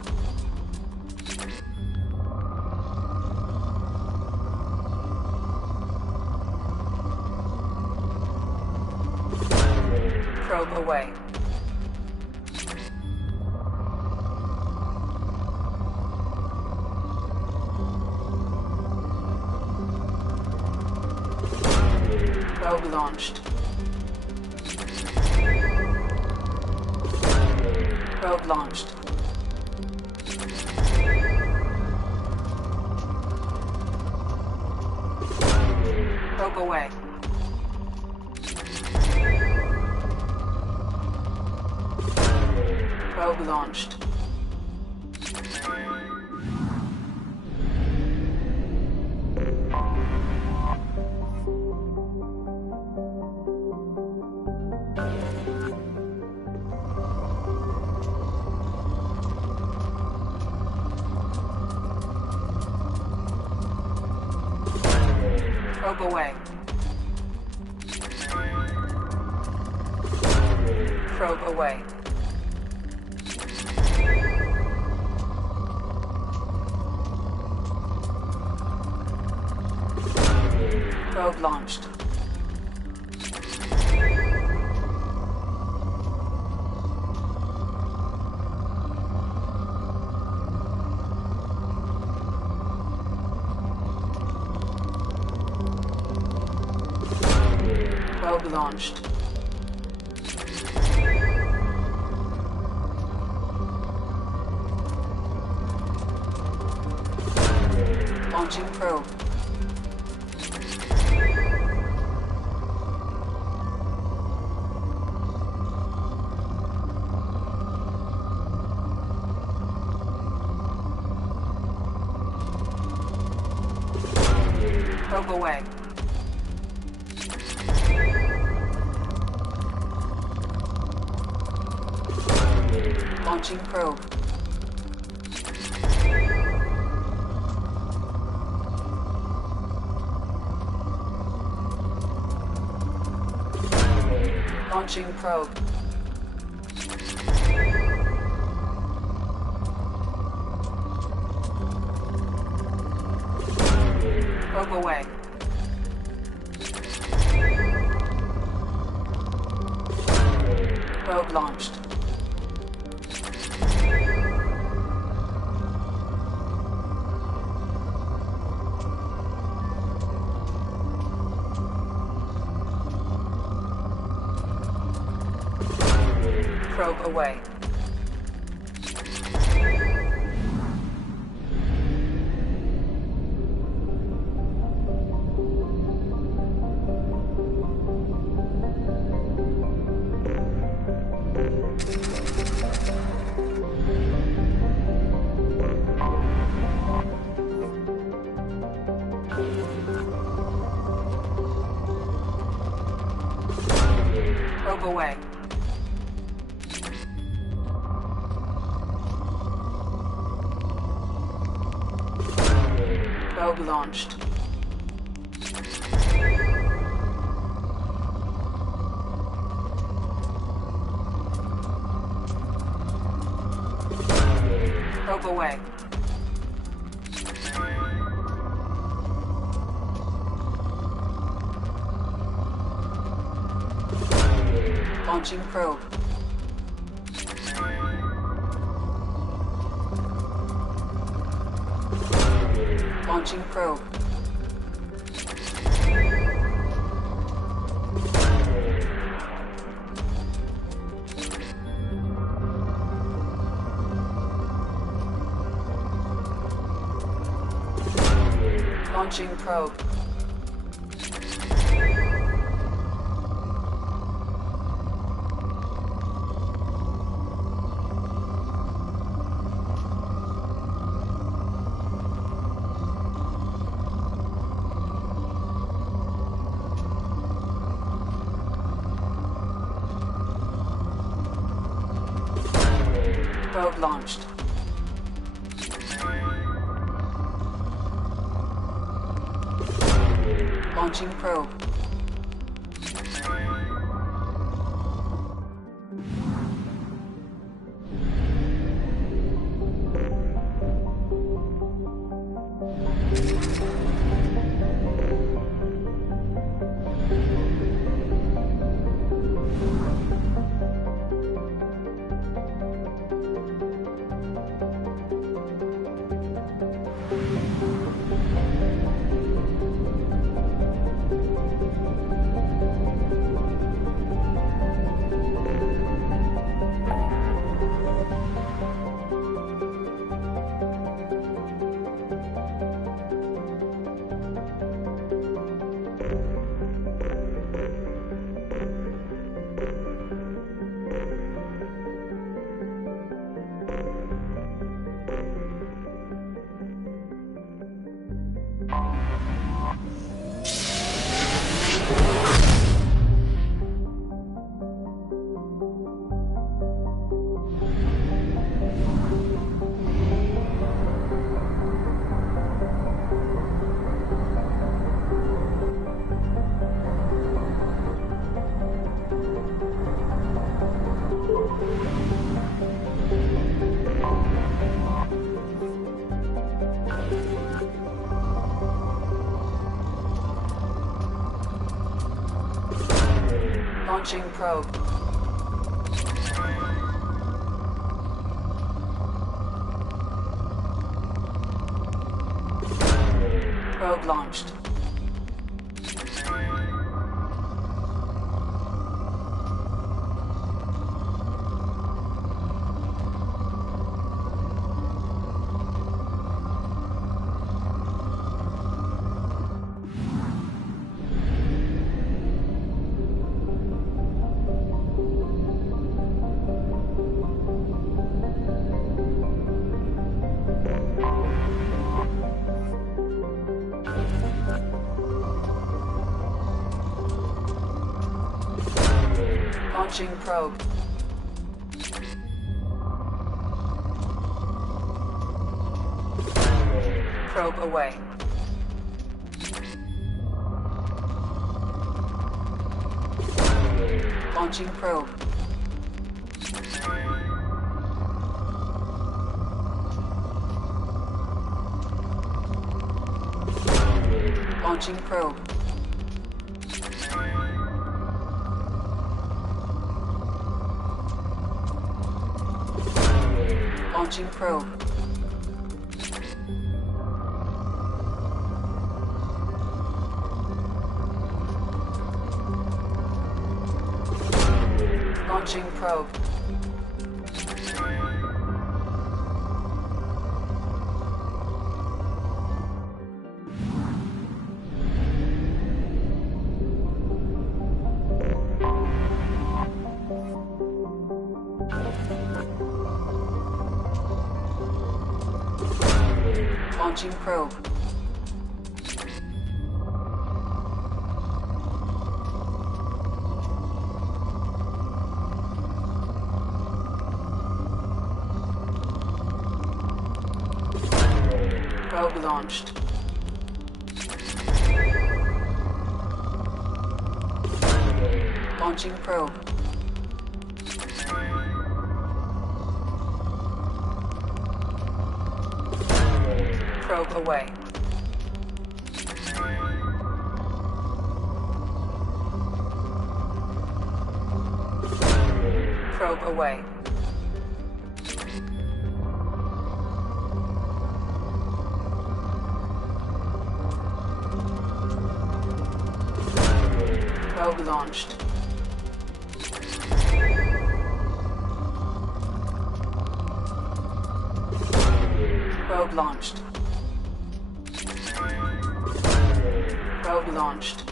Probe away. Probe launched. Probe launched. Probe away. Probe launched. Probe away. Probe away. Probe launched. Probe launched. Launching probe. Probe away. Launching probe. Launching probe. Probe away. Probe launched. Probe away. Probe away. Probe launched. Probe away. Launching probe. Launching probe. Launching probe. Probe launched. Launching probe. Launching probe. Probe launched. Launching probe. Probe away. Launching probe. Launching probe. Launching probe. Launching probe. Launching probe. Probe launched. Launching probe. Probe away. Probe away. Probe launched. Probe launched. Probe launched.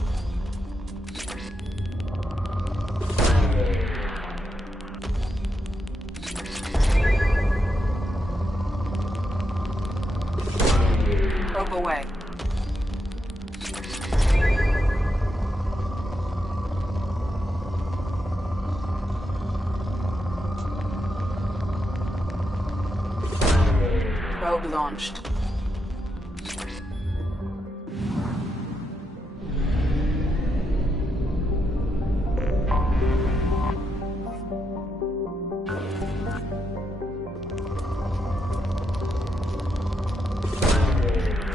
Probe away. Probe launched.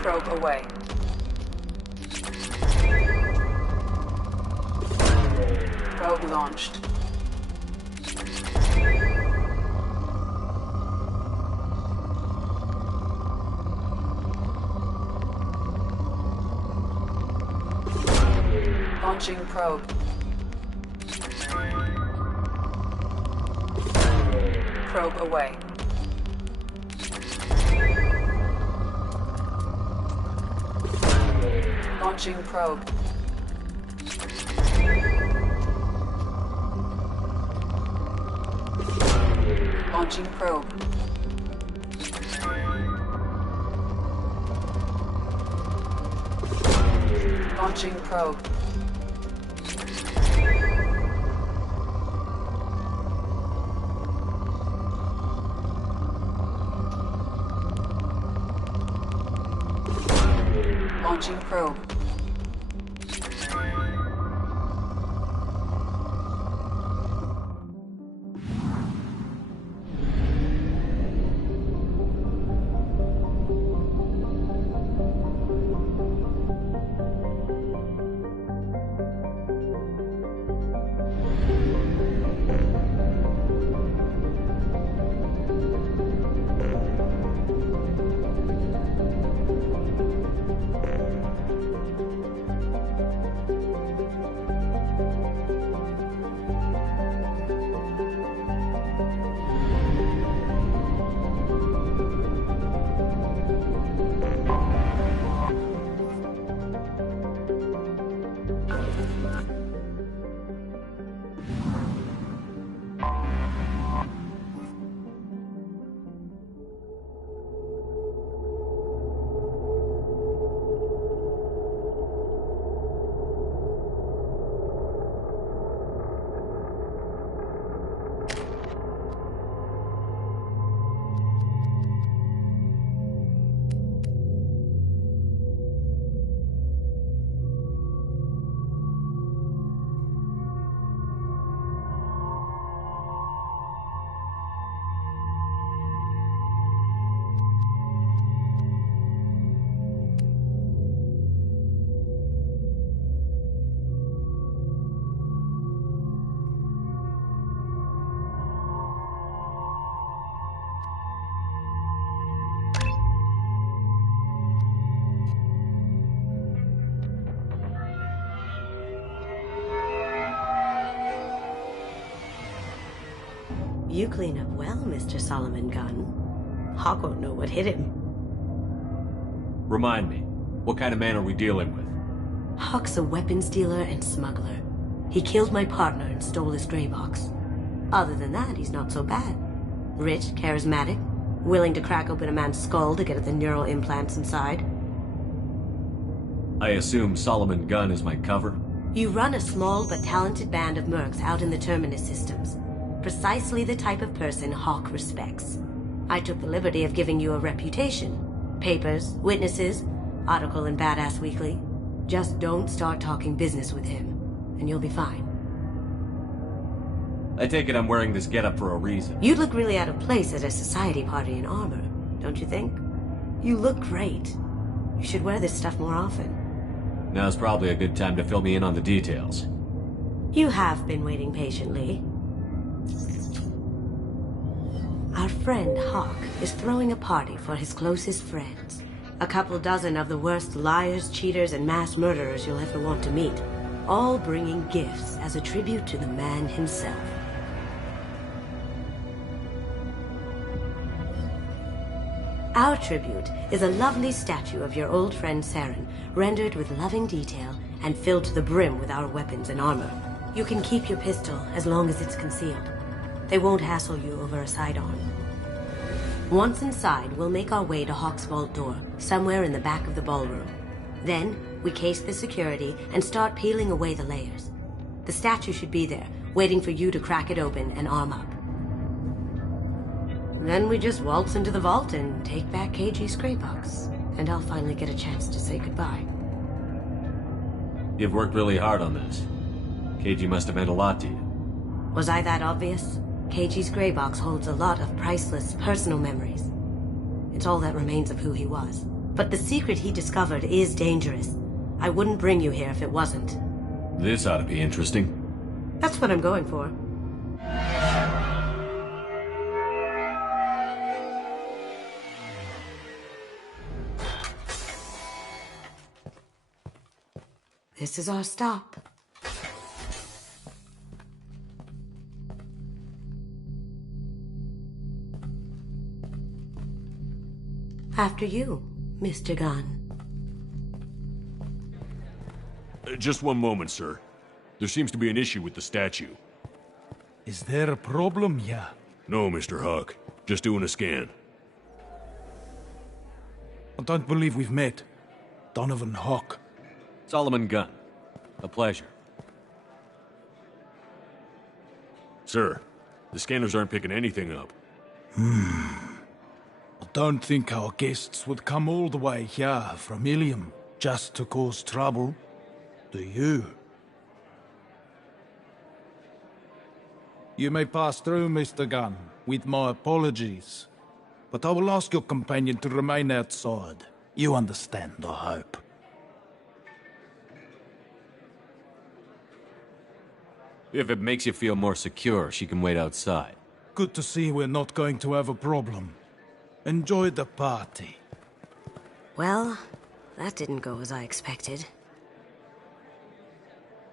Probe away. Probe launched. Launching probe. Probe away. Launching probe. Launching probe. Launching probe. Launching probe. You clean up well, Mr. Solomon Gunn. Hawk won't know what hit him. Remind me, what kind of man are we dealing with? Hawk's a weapons dealer and smuggler. He killed my partner and stole his gray box. Other than that, he's not so bad. Rich, charismatic, willing to crack open a man's skull to get at the neural implants inside. I assume Solomon Gunn is my cover? You run a small but talented band of mercs out in the Terminus systems. Precisely the type of person Hawk respects. I took the liberty of giving you a reputation. Papers, witnesses, article in Badass Weekly. Just don't start talking business with him, and you'll be fine. I take it I'm wearing this getup for a reason. You'd look really out of place at a society party in armor, don't you think? You look great. You should wear this stuff more often. Now's probably a good time to fill me in on the details. You have been waiting patiently. Our friend Hawk is throwing a party for his closest friends. A couple dozen of the worst liars, cheaters, and mass murderers you'll ever want to meet. All bringing gifts as a tribute to the man himself. Our tribute is a lovely statue of your old friend Saren, rendered with loving detail and filled to the brim with our weapons and armor. You can keep your pistol as long as it's concealed. They won't hassle you over a side-on. Once inside, we'll make our way to Hawk's vault door, somewhere in the back of the ballroom. Then, we case the security and start peeling away the layers. The statue should be there, waiting for you to crack it open and arm up. Then we just waltz into the vault and take back KG's gray box. And I'll finally get a chance to say goodbye. You've worked really hard on this. KG must have meant a lot to you. Was I that obvious? KG's gray box holds a lot of priceless personal memories. It's all that remains of who he was. But the secret he discovered is dangerous. I wouldn't bring you here if it wasn't. This ought to be interesting. That's what I'm going for. This is our stop. After you, Mr. Gunn. Just one moment, sir. There seems to be an issue with the statue. Is there a problem here? No, Mr. Hawk. Just doing a scan. I don't believe we've met. Donovan Hawk. Solomon Gunn. A pleasure. Sir, the scanners aren't picking anything up. I don't think our guests would come all the way here from Ilium just to cause trouble. Do you? You may pass through, Mr. Gunn, with my apologies. But I will ask your companion to remain outside. You understand, I hope. If it makes you feel more secure, she can wait outside. Good to see we're not going to have a problem. Enjoy the party. Well, that didn't go as I expected.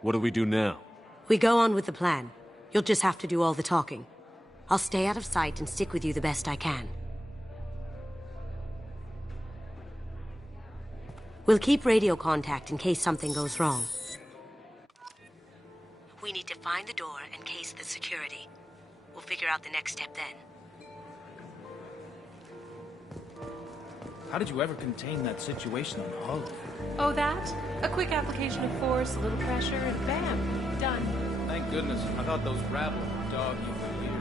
What do we do now? We go on with the plan. You'll just have to do all the talking. I'll stay out of sight and stick with you the best I can. We'll keep radio contact in case something goes wrong. We need to find the door and case the security. We'll figure out the next step then. How did you ever contain that situation on Hull? Oh, that? A quick application of force, a little pressure, and bam, done. Thank goodness. I thought those rabble would dog you for years.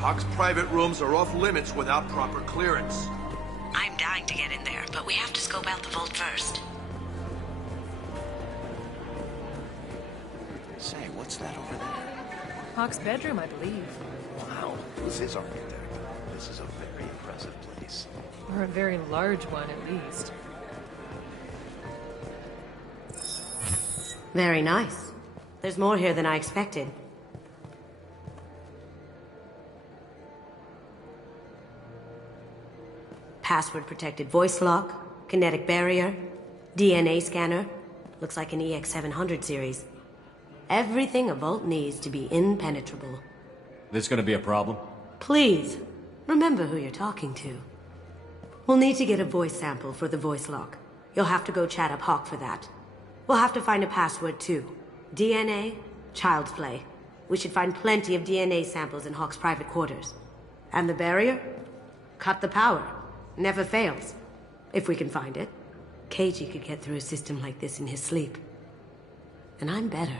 Hawk's private rooms are off limits without proper clearance. I'm dying to get in there, but we have to scope out the vault first. Say, what's that over there? Hawk's bedroom, I believe. Wow, who's his architect? This is a very impressive place. Or a very large one, at least. Very nice. There's more here than I expected. password-protected voice lock, kinetic barrier, DNA scanner. Looks like an EX700 series. Everything a vault needs to be impenetrable. This gonna be a problem? Please, remember who you're talking to. We'll need to get a voice sample for the voice lock. You'll have to go chat up Hawk for that. We'll have to find a password too. DNA, child's play. We should find plenty of DNA samples in Hawk's private quarters. And the barrier? Cut the power. Never fails. If we can find it. KG could get through a system like this in his sleep. And I'm better.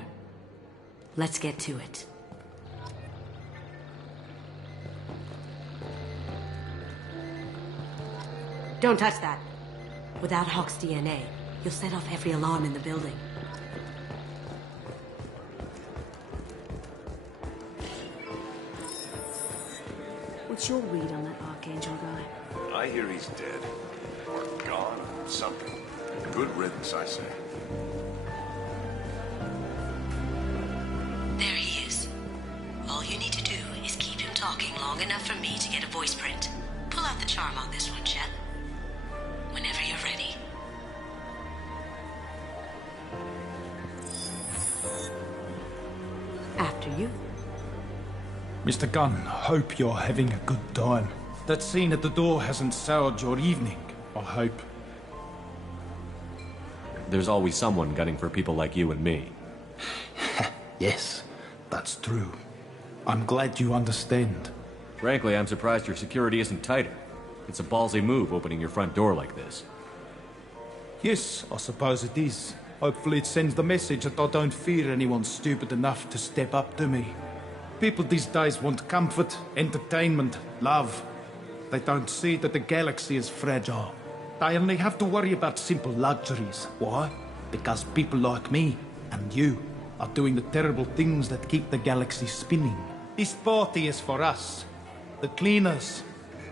Let's get to it. Don't touch that. Without Hawk's DNA, you'll set off every alarm in the building. What's your read on that Archangel guy? I hear he's dead. Or gone. Something. Good riddance, I say. There he is. All you need to do is keep him talking long enough for me to get a voice print. Pull out the charm on this one, Shep. Whenever you're ready. After you. Mr. Gunn, hope you're having a good time. That scene at the door hasn't soured your evening, I hope. There's always someone gunning for people like you and me. Yes, that's true. I'm glad you understand. Frankly, I'm surprised your security isn't tighter. It's a ballsy move opening your front door like this. Yes, I suppose it is. Hopefully it sends the message that I don't fear anyone stupid enough to step up to me. People these days want comfort, entertainment, love. They don't see that the galaxy is fragile. They only have to worry about simple luxuries. Why? Because people like me and you are doing the terrible things that keep the galaxy spinning. This party is for us, the cleaners,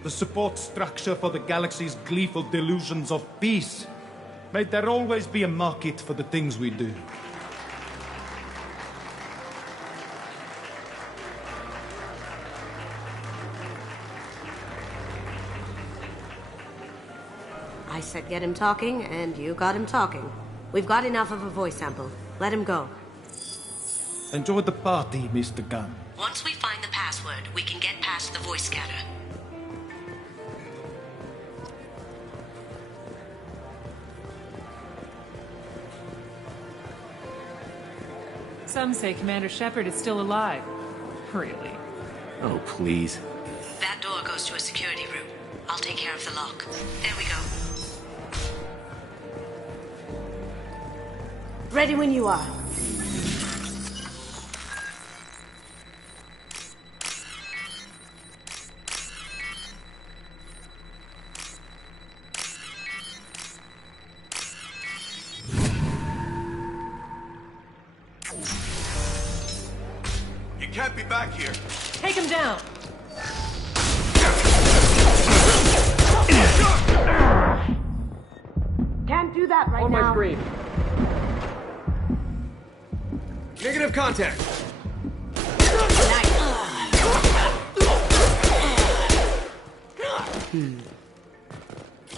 the support structure for the galaxy's gleeful delusions of peace. May there always be a market for the things we do. I said get him talking, and you got him talking. We've got enough of a voice sample. Let him go. Enjoy the party, Mr. Gunn. Once we find the password, we can get past the voice scanner. Some say Commander Shepard is still alive. Really? Oh, please. That door goes to a security room. I'll take care of the lock. There we go. Ready when you are. You can't be back here. Take him down! Can't do that right On now. my screen. Negative contact.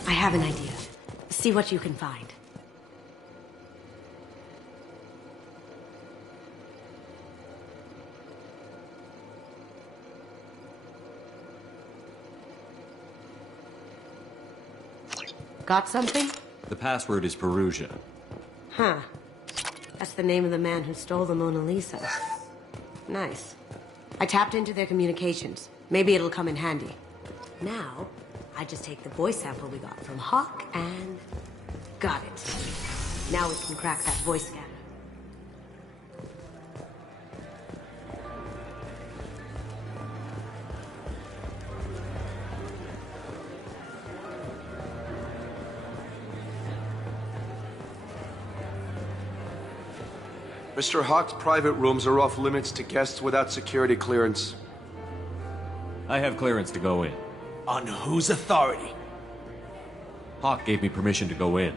I have an idea. See what you can find. Got something? The password is Perugia. Huh. That's the name of the man who stole the Mona Lisa. Nice. I tapped into their communications. Maybe it'll come in handy. Now, I just take the voice sample we got from Hawk and... got it. Now we can crack that voice scanner. Mr. Hawk's private rooms are off limits to guests without security clearance. I have clearance to go in. On whose authority? Hawk gave me permission to go in.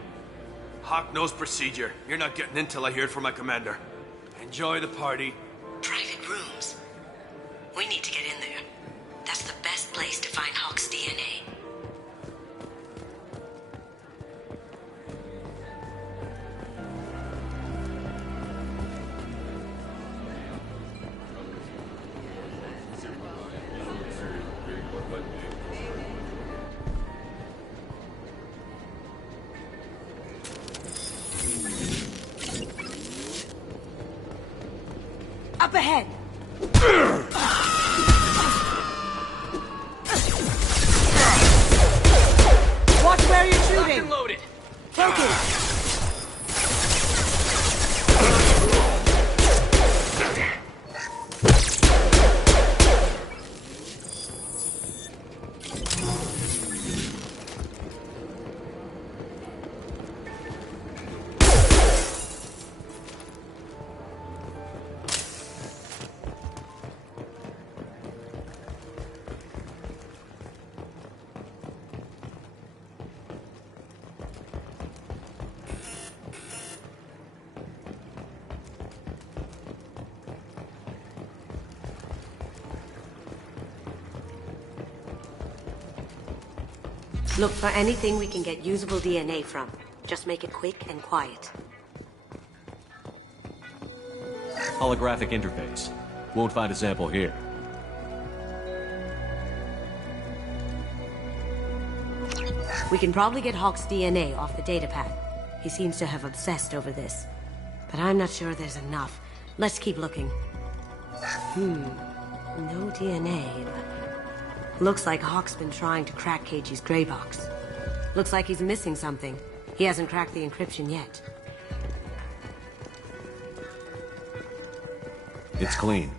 Hawk knows procedure. You're not getting in till I hear it from my commander. Enjoy the party. Private rooms. We need to get in there. That's the best place to find Hawk's DNA. Up ahead! Watch where you're shooting! Locked and loaded! Broken! Look for anything we can get usable DNA from. Just make it quick and quiet. Holographic interface. Won't find a sample here. We can probably get Hawk's DNA off the datapad. He seems to have obsessed over this. But I'm not sure there's enough. Let's keep looking. No DNA, but... Looks like Hawk's been trying to crack KG's gray box. Looks like he's missing something. He hasn't cracked the encryption yet. It's clean.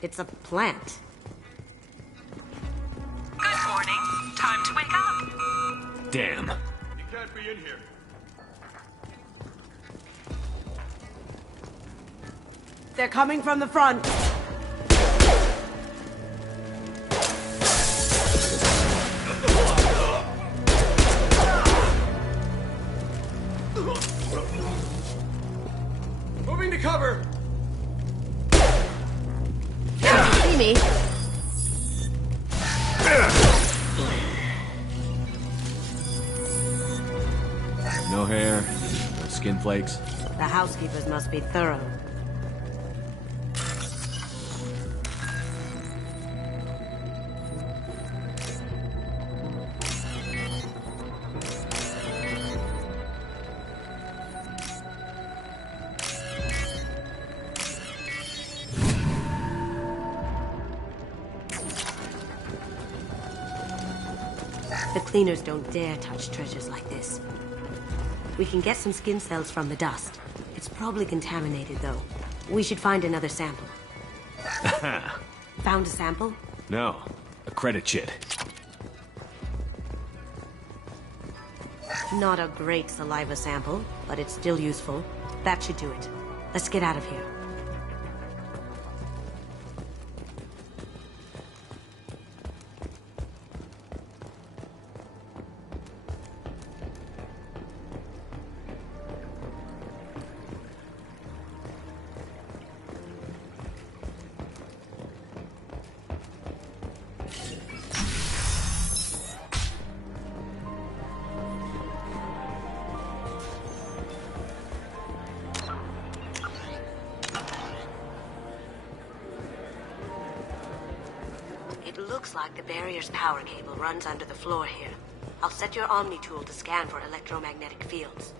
It's a plant. Good morning. Time to wake up. Damn. You can't be in here. They're coming from the front. Moving to cover! See me? No hair, no skin flakes. The housekeepers must be thorough. The cleaners don't dare touch treasures like this. We can get some skin cells from the dust. It's probably contaminated, though. We should find another sample. Found a sample? No, a credit chit. Not a great saliva sample, but it's still useful. That should do it. Let's get out of here. Looks like the barrier's power cable runs under the floor here. I'll set your Omni tool to scan for electromagnetic fields.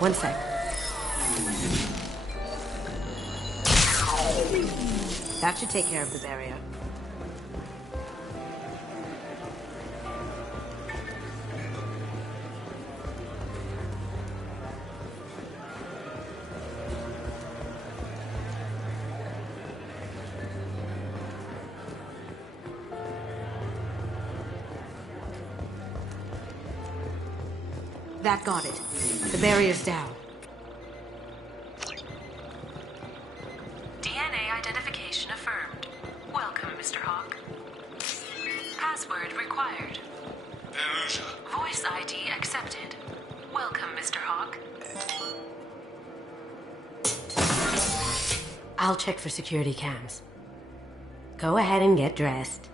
One sec. That should take care of the barrier. That got it. The barrier's down. DNA identification affirmed. Welcome, Mr. Hawk. Password required. Voice ID accepted. Welcome, Mr. Hawk. I'll check for security cams. Go ahead and get dressed.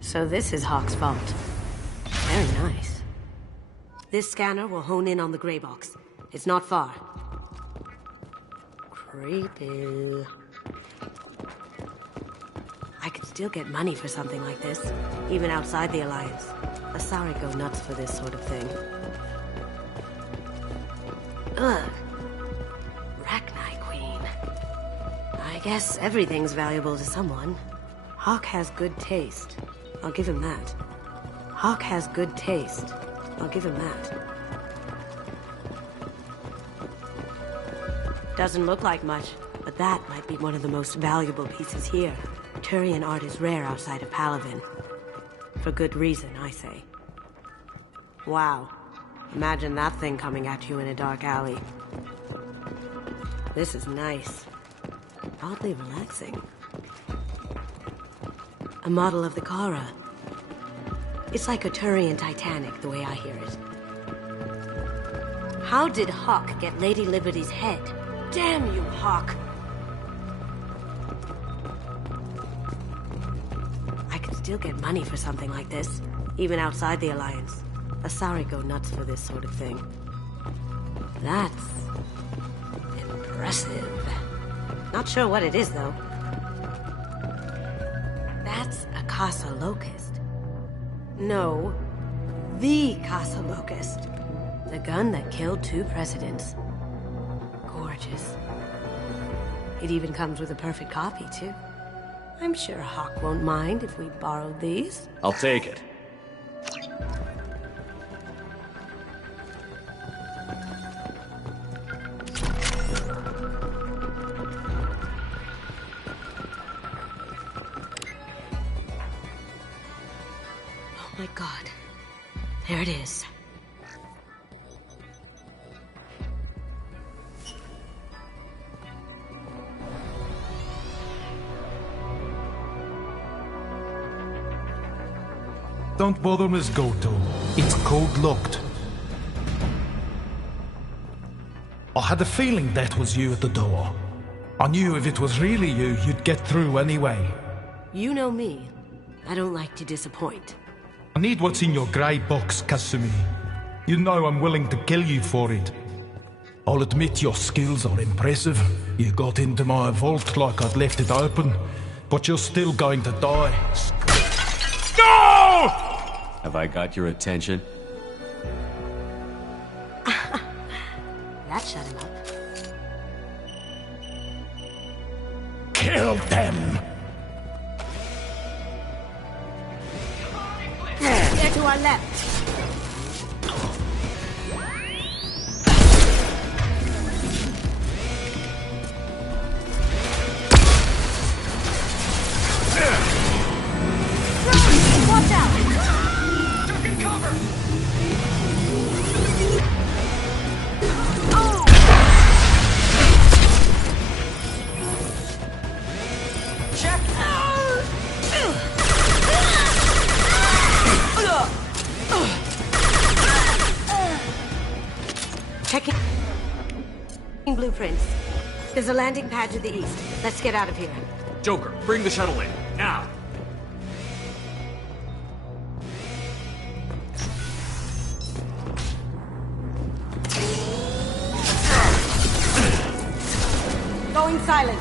So this is Hawk's vault. Very nice. This scanner will hone in on the gray box. It's not far. Creepy. I could still get money for something like this, even outside the Alliance. Asari go nuts for this sort of thing. Ugh. Rachni Queen. I guess everything's valuable to someone. Hawk has good taste. I'll give him that. Hawk has good taste. I'll give him that. Doesn't look like much, but that might be one of the most valuable pieces here. Turian art is rare outside of Palavin. For good reason, I say. Wow. Imagine that thing coming at you in a dark alley. This is nice. Oddly relaxing. A model of the Kara. It's like a Turian Titanic, the way I hear it. How did Hawk get Lady Liberty's head? Damn you, Hawk! I could still get money for something like this, even outside the Alliance. Asari go nuts for this sort of thing. That's impressive. Not sure what it is, though. That's a Casa Locust. No, the Casa Locust. The gun that killed 2 presidents. Gorgeous. It even comes with a perfect copy, too. I'm sure Hawk won't mind if we borrowed these. I'll take it. Oh my god. There it is. Don't bother, Miss Goto. It's code-locked. I had a feeling that was you at the door. I knew if it was really you, you'd get through anyway. You know me. I don't like to disappoint. I need what's in your grey box, Kasumi. You know I'm willing to kill you for it. I'll admit your skills are impressive. You got into my vault like I'd left it open, but you're still going to die. No! Have I got your attention? That shut him up. Kill them! They're to our left. Watch out! Taking cover! Check! Checking blueprints. There's a landing pad to the east. Let's get out of here. Joker, bring the shuttle in, now! silent.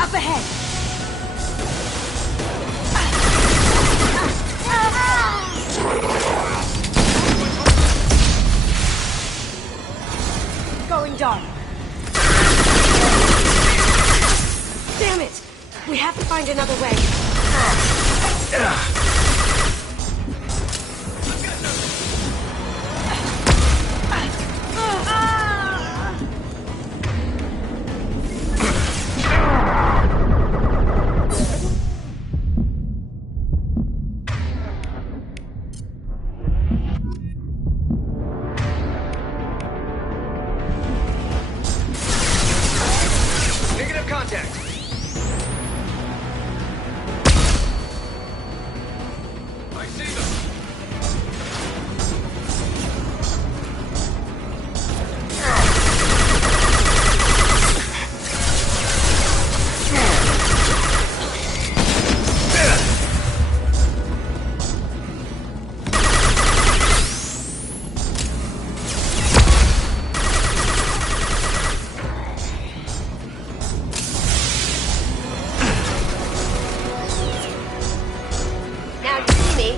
Up ahead. Going dark. Damn it! We have to find another way. Negative contact. I see them. Now you see me.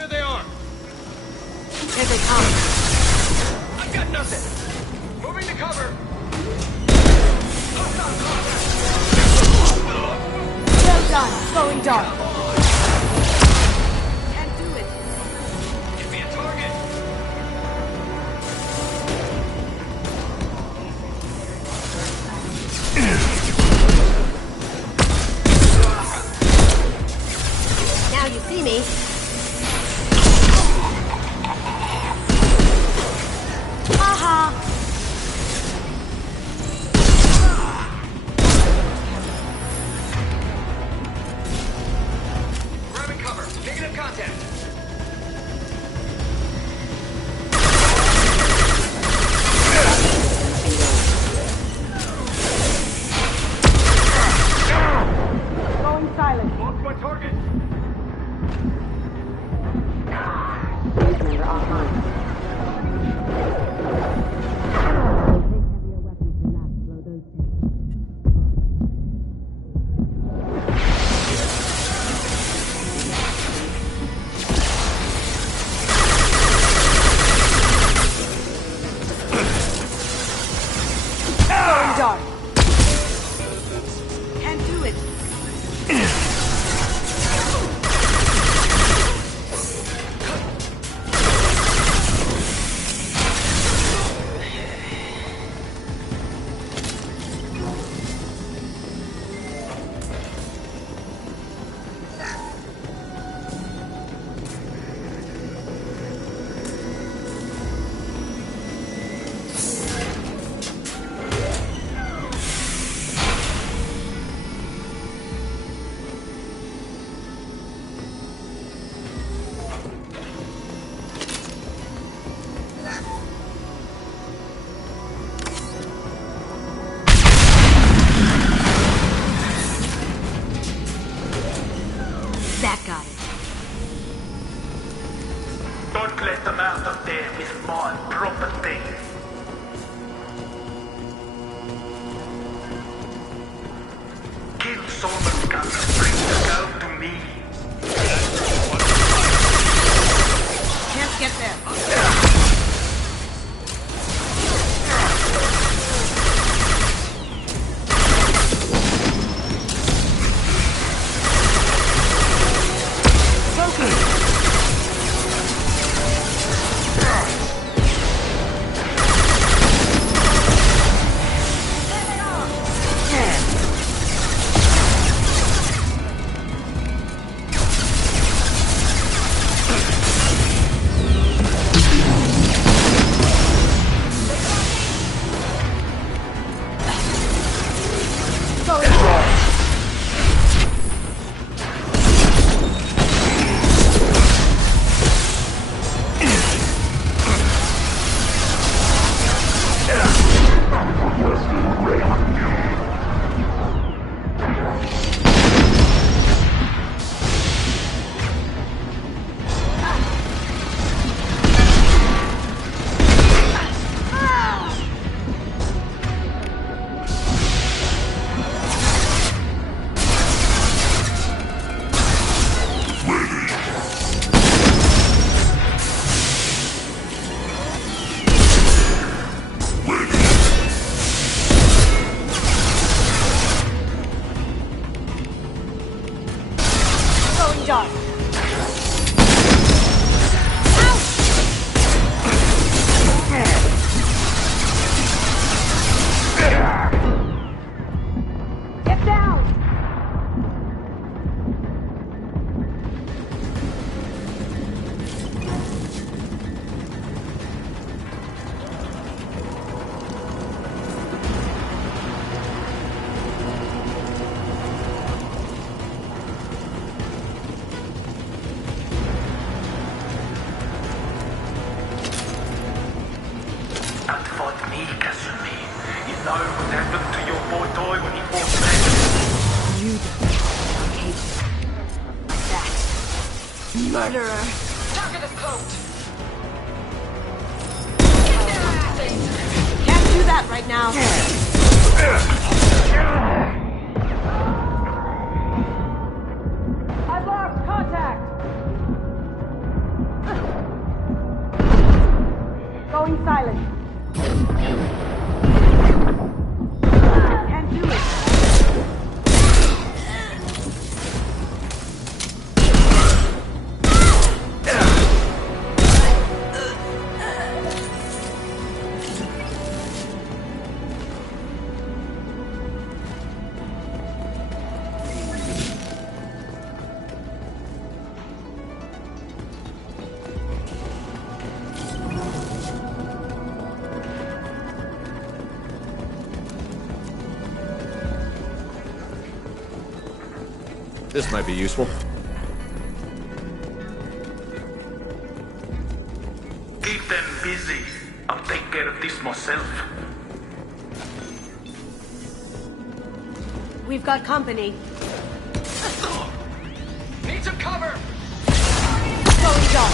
There they are. Here they come. I've got nothing. Moving to cover. Well done. Going dark. Can't do it. Give me a target. Now you see me. Haha. Solomon gun. Bring the girl to me. Can't get there. Murderer. Target is closed. Can't do that right now. I've lost contact. Going silent. Can't do it. This might be useful. Keep them busy. I'll take care of this myself. We've got company. Need some cover. Going dark.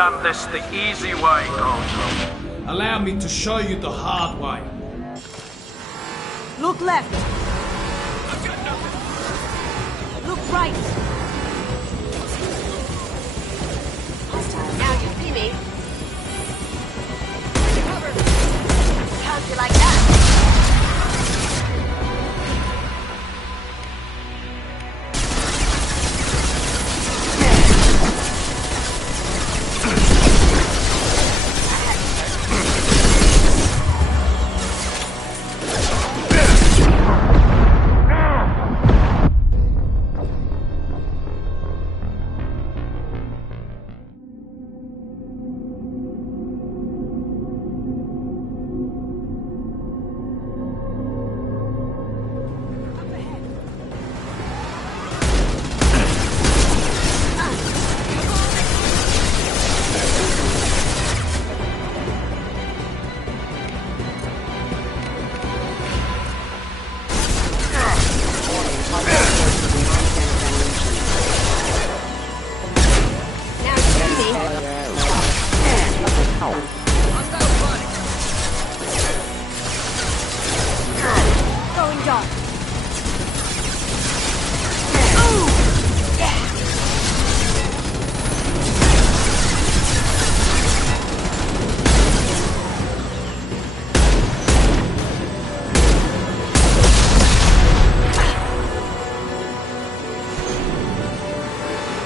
done this the easy way, Garus. Allow me to show you the hard way. Look left. Look right. Now you see me. Cover. How'd you like that?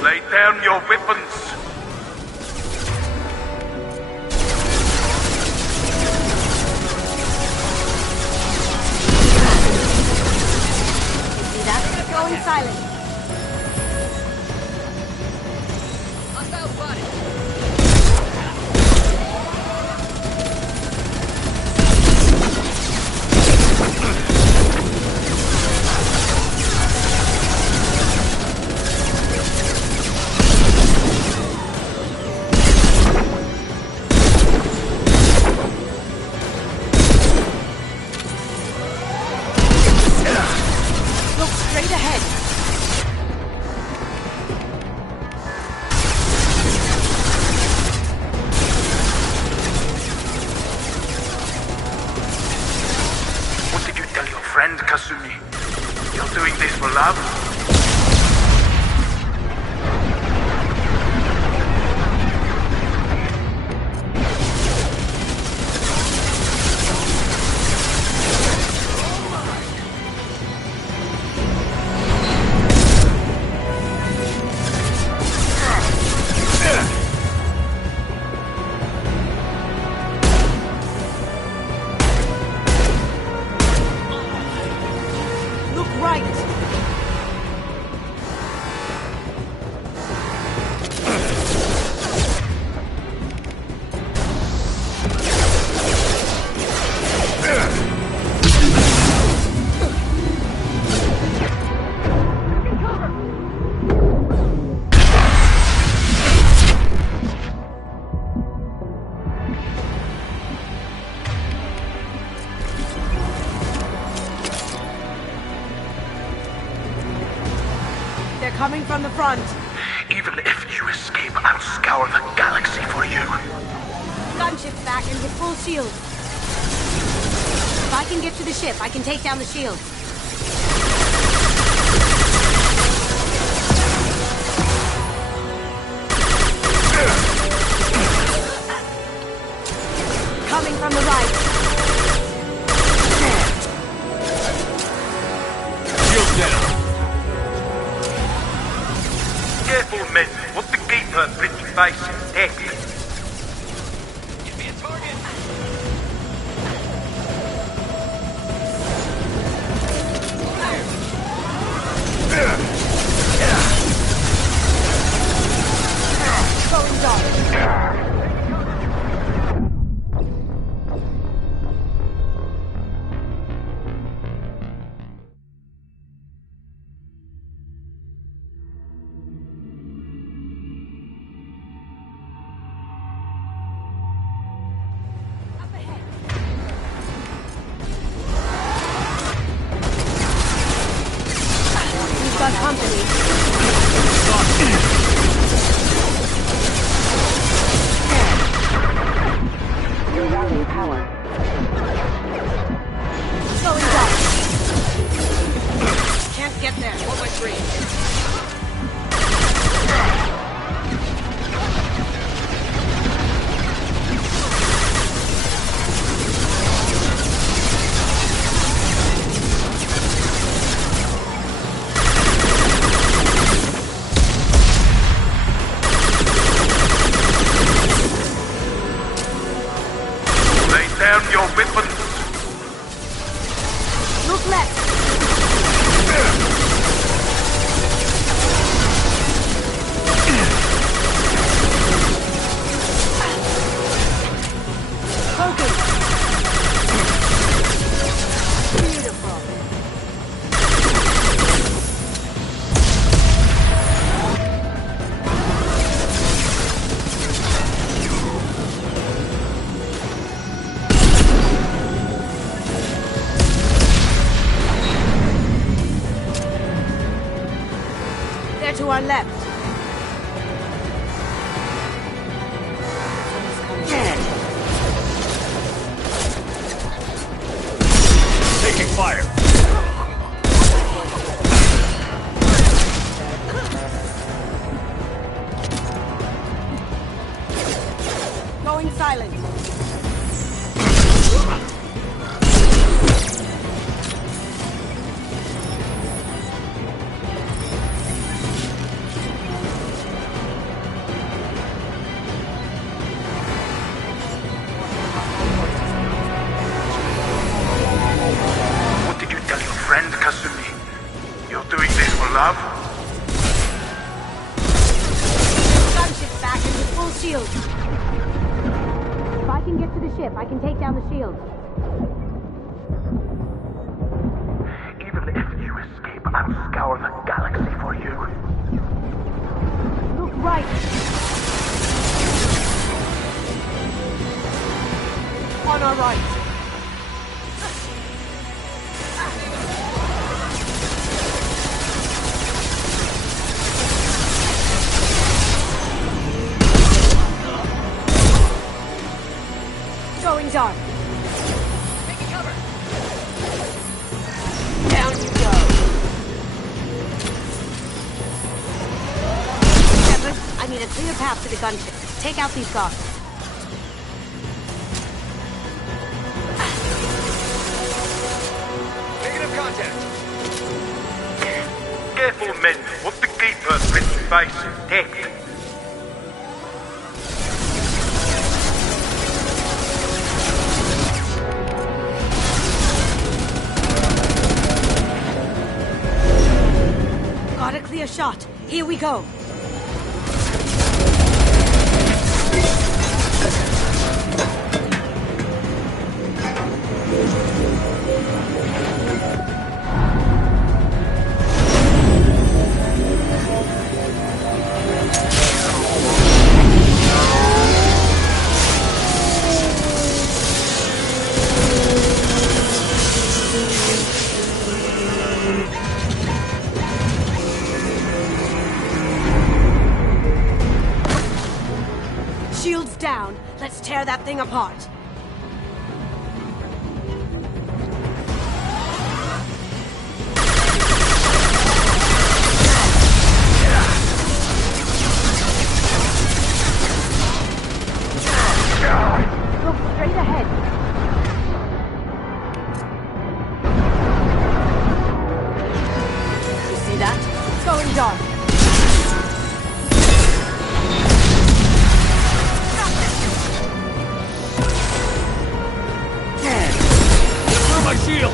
Lay down your weapons. See that? Going silent. Friend Kasumi, you're doing this for love? Coming from the front. Even if you escape, I'll scour the galaxy for you. Gunship's back and with full shields. If I can get to the ship, I can take down the shields. Coming from the right. Shield down. Careful, men. What the gatekeeper bridge face deck. Give me a target. Going dark. Company. power. Going down. Can't get there. What my screen? Down your weapons! Look left! Focus! Beautiful! To our left. Taking fire. Going silent. love? Gunship back and with full shield. If I can get to the ship, I can take down the shield. Even if you escape, I'll scour the galaxy for you. Look right. On our right. Going dark. Taking cover. Down you go. Shepard, I need a clear path to the gunship. Take out these guards. Negative contact. Careful, men. What the keeper face detect. Got a clear shot. Here we go. Shields down. Let's tear that thing apart. Look straight ahead. You see that? It's going dark. My shield!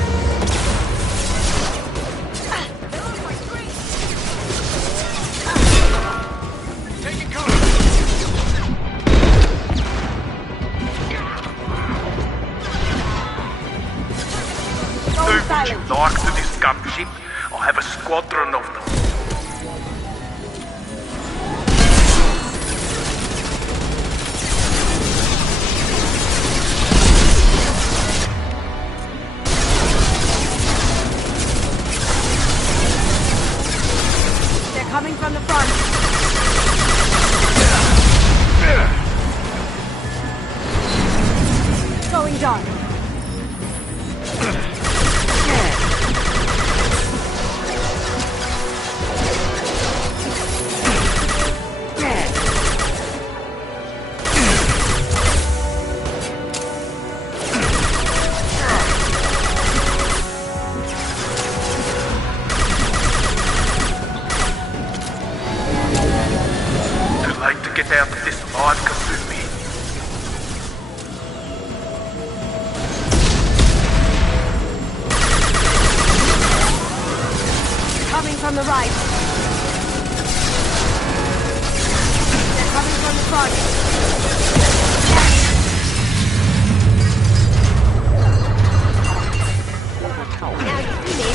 Taking cover! Would you like to this gunship? I'll have a squadron of them. Coming from the front. Going from the right. They're coming from the front. Now you see me.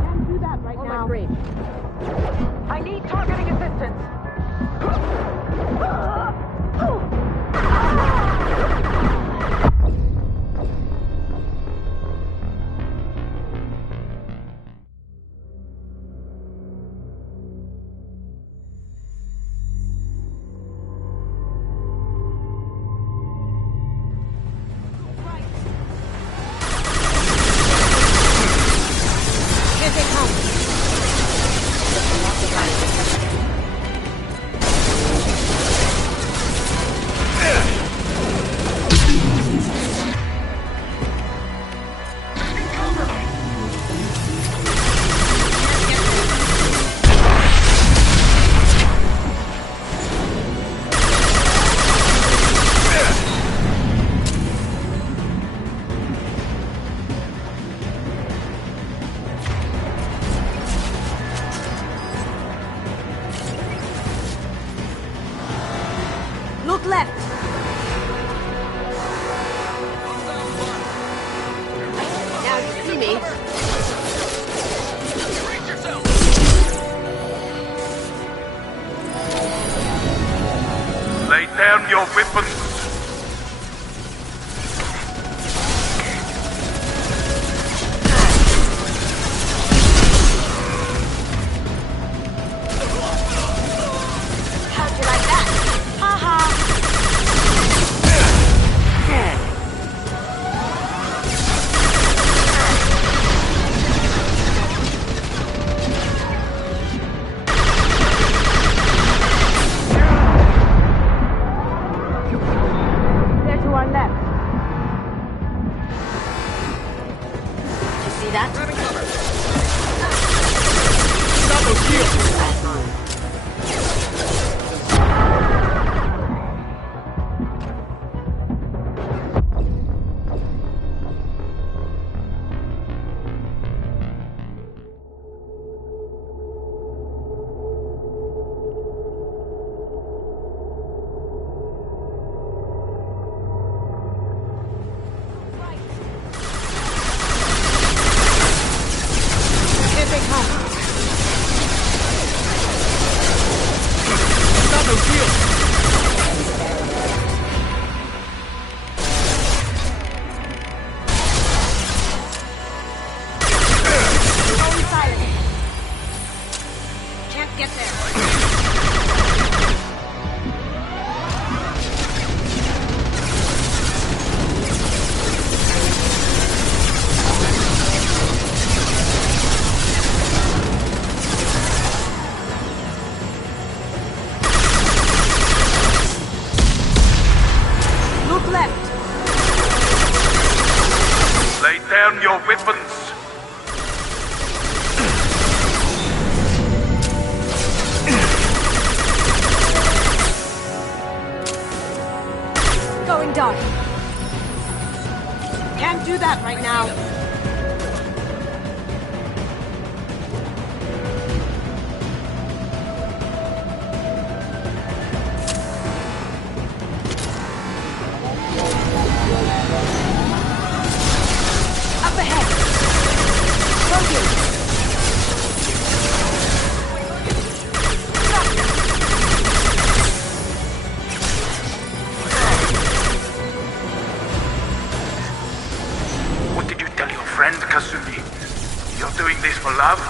Can't do that right now. I need targeting assistance. Here they come. Look left. Now you see me. Lay down your weapons. How'd you like that? Ha ha. They're to our left. You see that? Stop those shields! Here they come. Stop those shields! Totally silent. Can't get there. Look left. Lay down your weapons. Going dark. Can't do that right now. Up ahead. Focus. What did you tell your friend, Kasumi? You're doing this for love?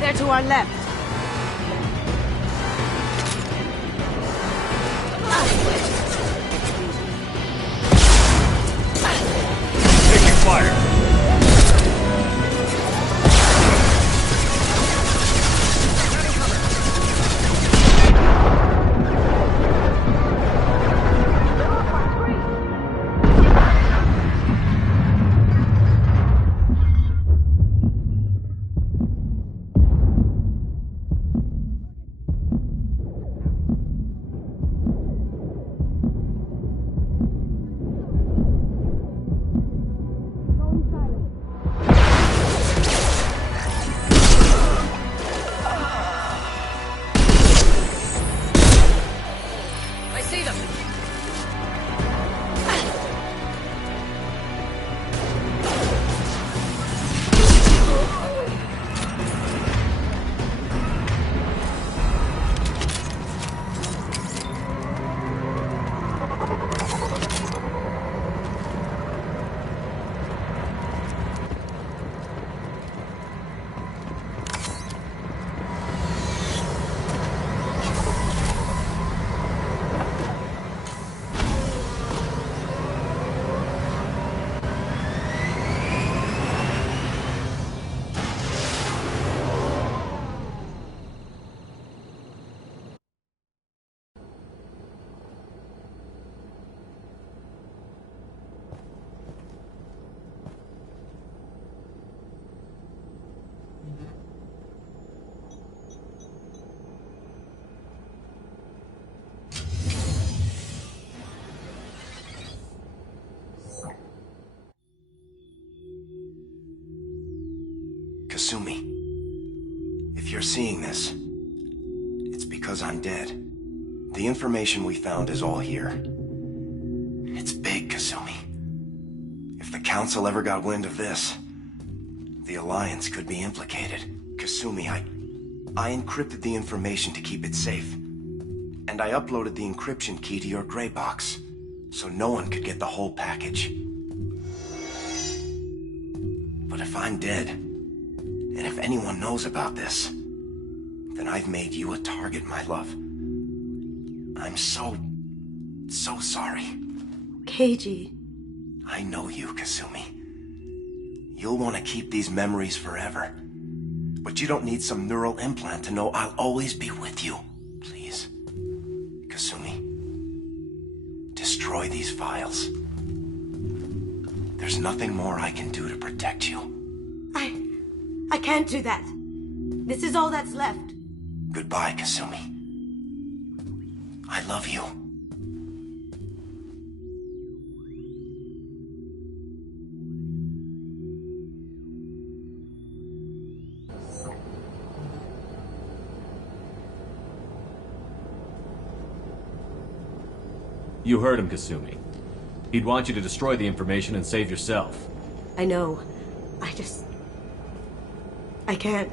They're to our left. Taking fire! Kasumi, if you're seeing this, it's because I'm dead. The information we found is all here. It's big, Kasumi. If the Council ever got wind of this, the Alliance could be implicated. Kasumi, I encrypted the information to keep it safe. And I uploaded the encryption key to your gray box, so no one could get the whole package. But if I'm dead, and if anyone knows about this, then I've made you a target, my love. I'm so sorry. Keiji. I know you, Kasumi. You'll want to keep these memories forever. But you don't need some neural implant to know I'll always be with you. Please, Kasumi, destroy these files. There's nothing more I can do to protect you. I can't do that. This is all that's left. Goodbye, Kasumi. I love you. You heard him, Kasumi. He'd want you to destroy the information and save yourself. I know. I can't.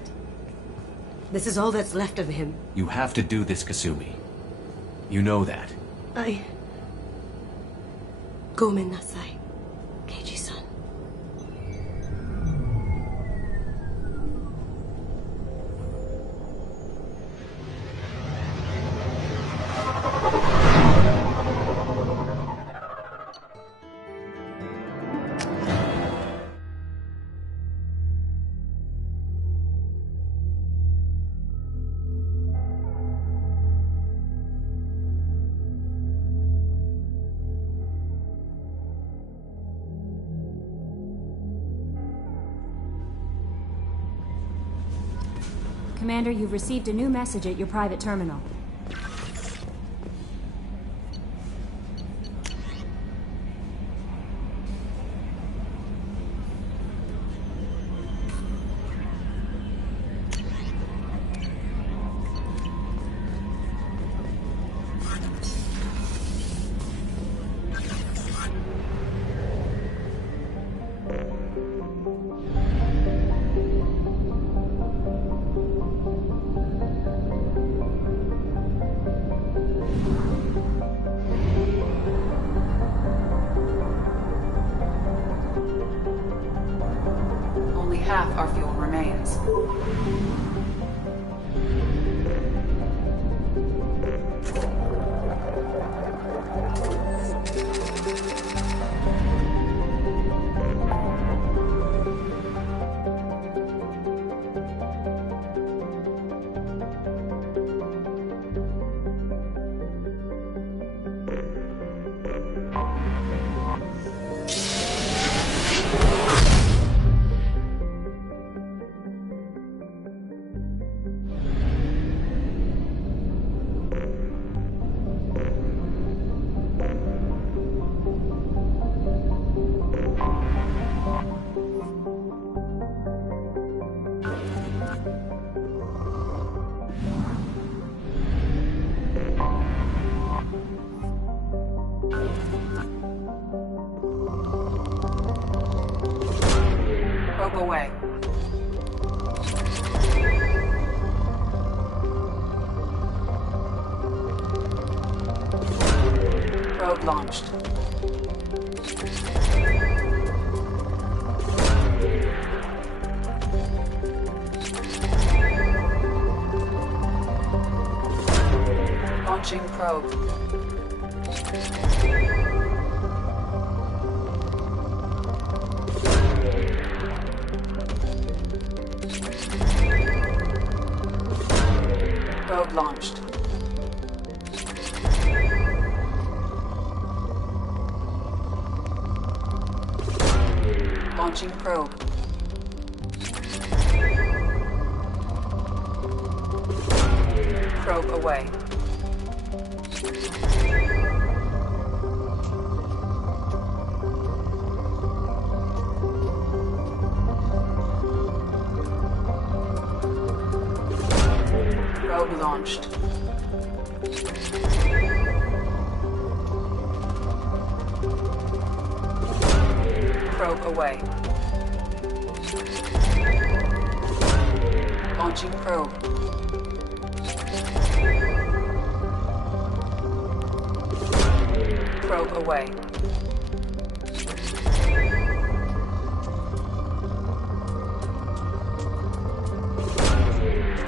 This is all that's left of him. You have to do this, Kasumi. You know that. Gomen nasai, Keiji-san. Commander, you've received a new message at your private terminal. Half our fuel remains. Probe away. Probe launched. Launching probe. Probe launched. Launching probe. Probe away. Probe launched. Probe away. Launching probe. Probe away.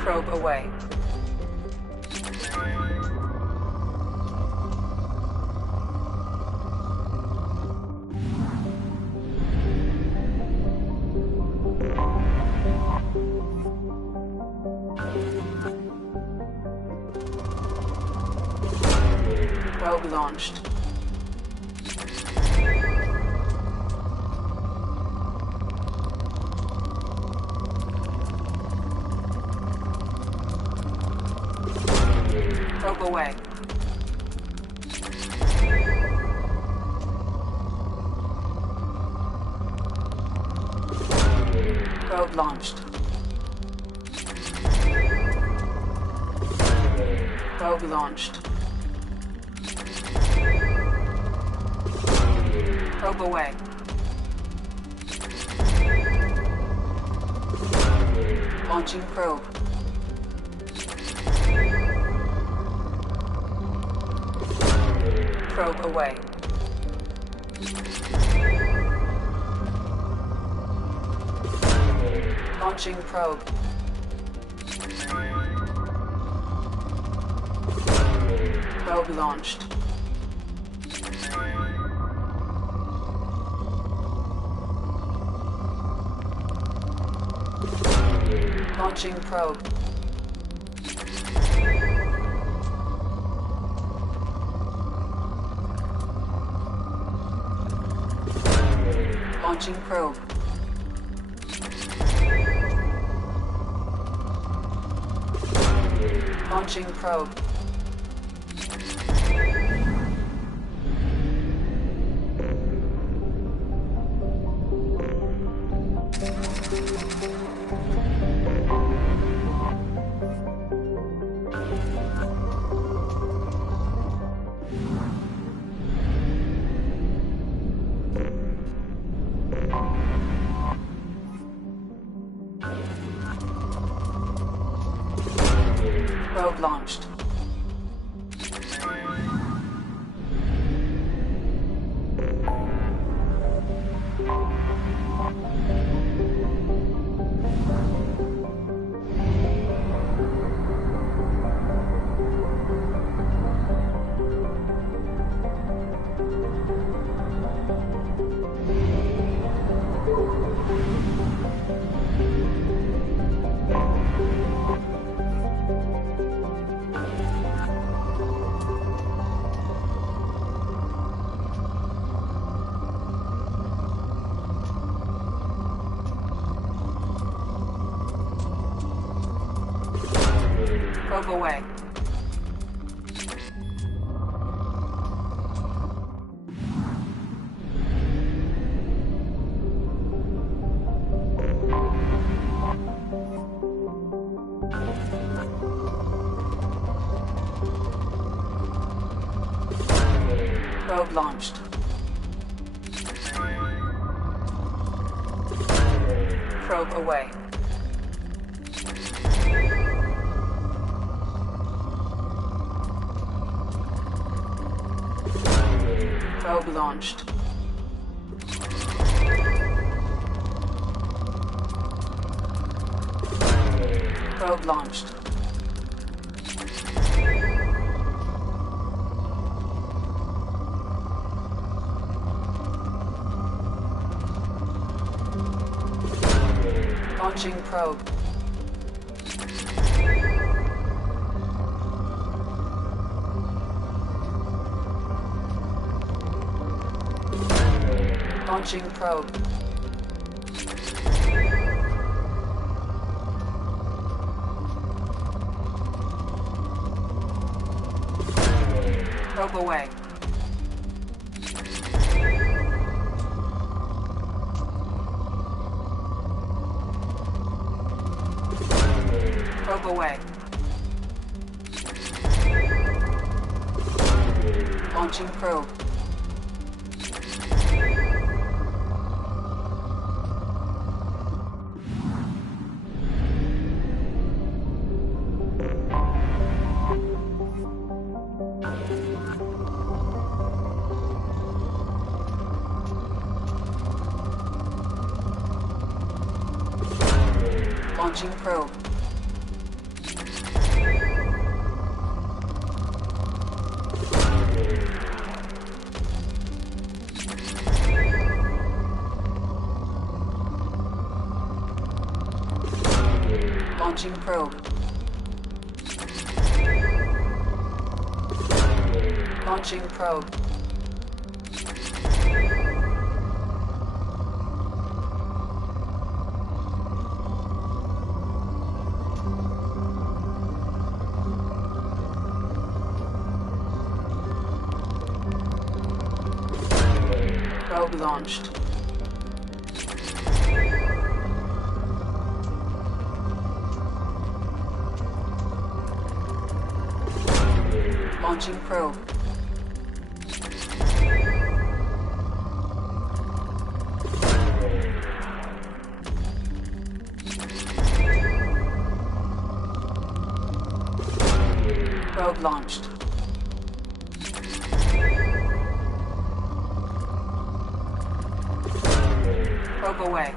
Probe away. Probe launched. Probe away. Probe launched. Probe launched. Probe away. Launching probe. Probe away. Launching probe. Probe launched. Launching probe. Launching probe. Launching probe. Probe launched. Probe away. Probe launched. Probe away. Probe launched. Probe launched. Launching probe. Launching probe. Probe away. Probe away. Launching probe. Launching probe. Launching probe. Launching probe. Probe launched. Launching probe. Probe launched. Probe away.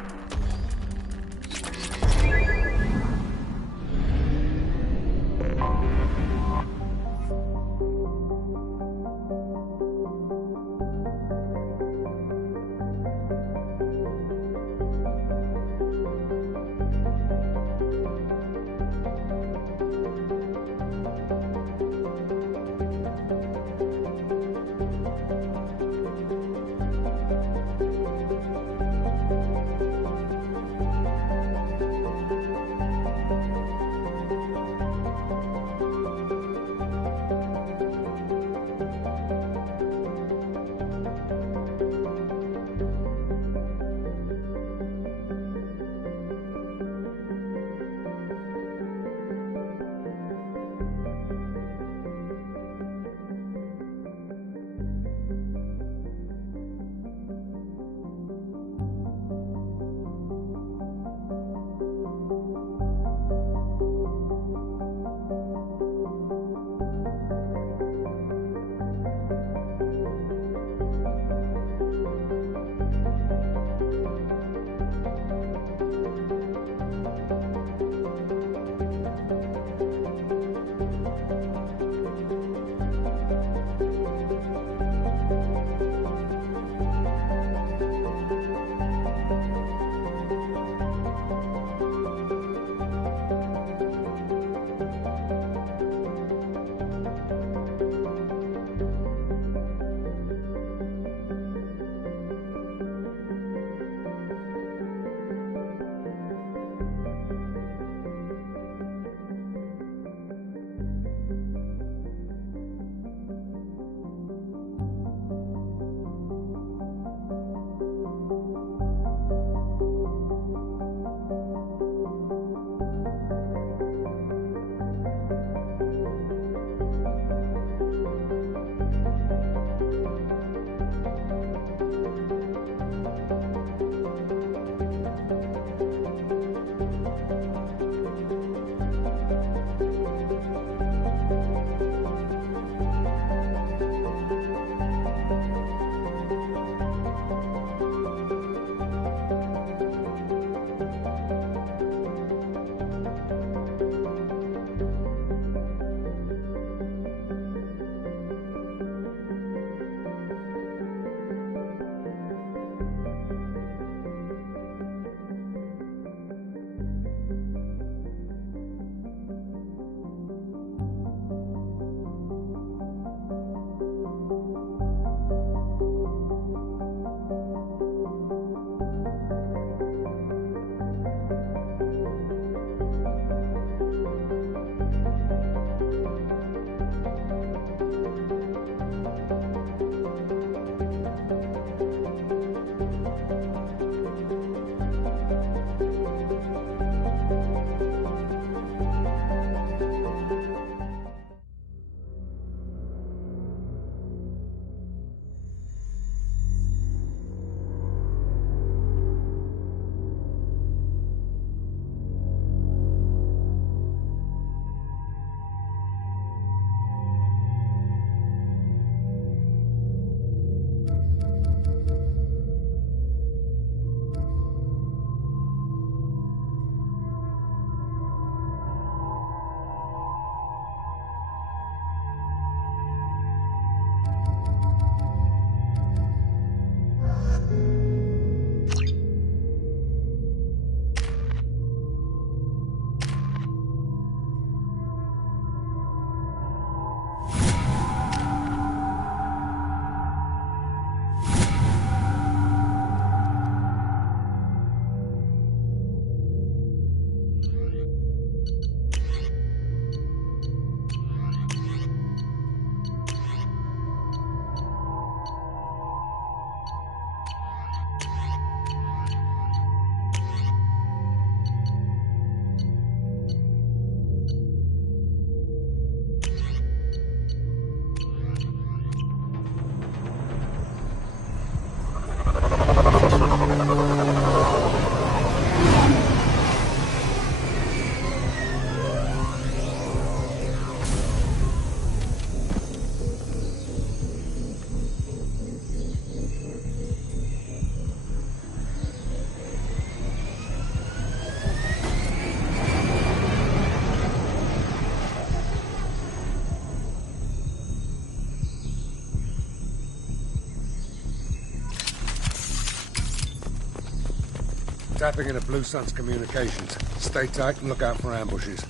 Tapping into Blue Sun's communications. Stay tight and look out for ambushes.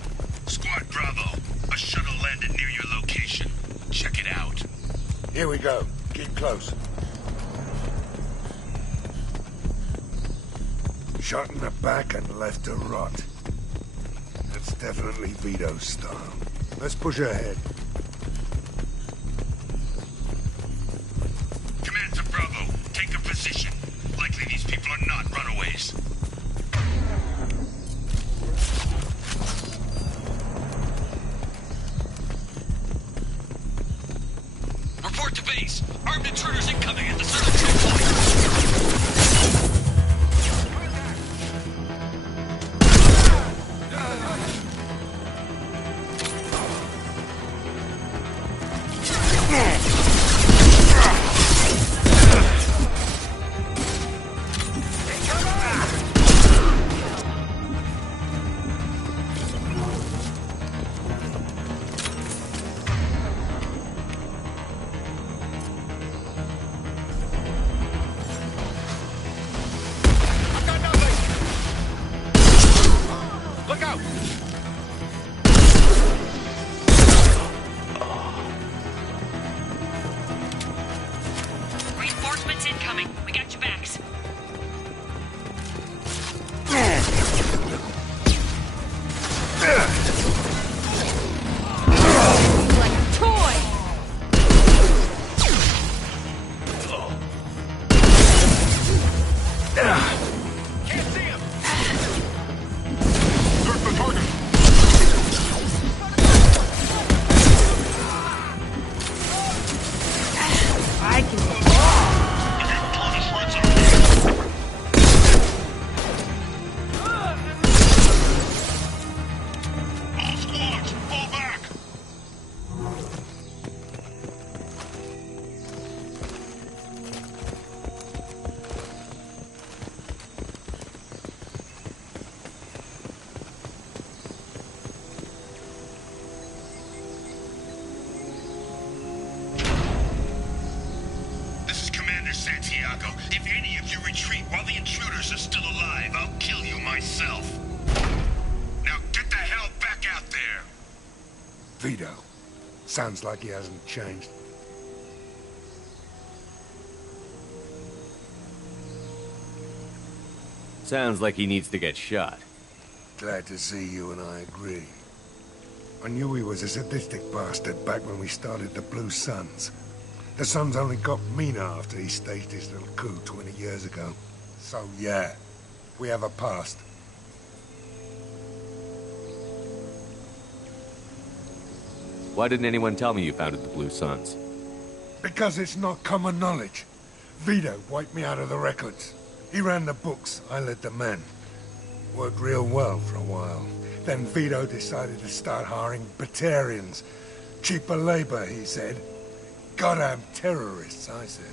Squad Bravo, a shuttle landed near your location. Check it out. Here we go. Keep close. Shot in the back and left to rot. That's definitely Vito's style. Let's push ahead. Command to Bravo, take a position. Likely these people are not runaways. Report to base. Armed intruders incoming at the southern checkpoint. Look out! Reinforcements incoming. We got your backs. Like a toy! Can't see him! Search the target! I can... All squads, fall back! This is Commander Santiago. If any of you retreat while the intruders are still alive, I'll kill you myself. Now get the hell back out there! Vito. Sounds like he hasn't changed. Sounds like he needs to get shot. Glad to see you and I agree. I knew he was a sadistic bastard back when we started the Blue Suns. The Suns only got meaner after he staged his little coup 20 years ago. So yeah, we have a past. Why didn't anyone tell me you founded the Blue Suns? Because it's not common knowledge. Vito wiped me out of the records. He ran the books, I led the men. Worked real well for a while. Then Vito decided to start hiring Batarians. Cheaper labor, he said. Goddamn terrorists, I said.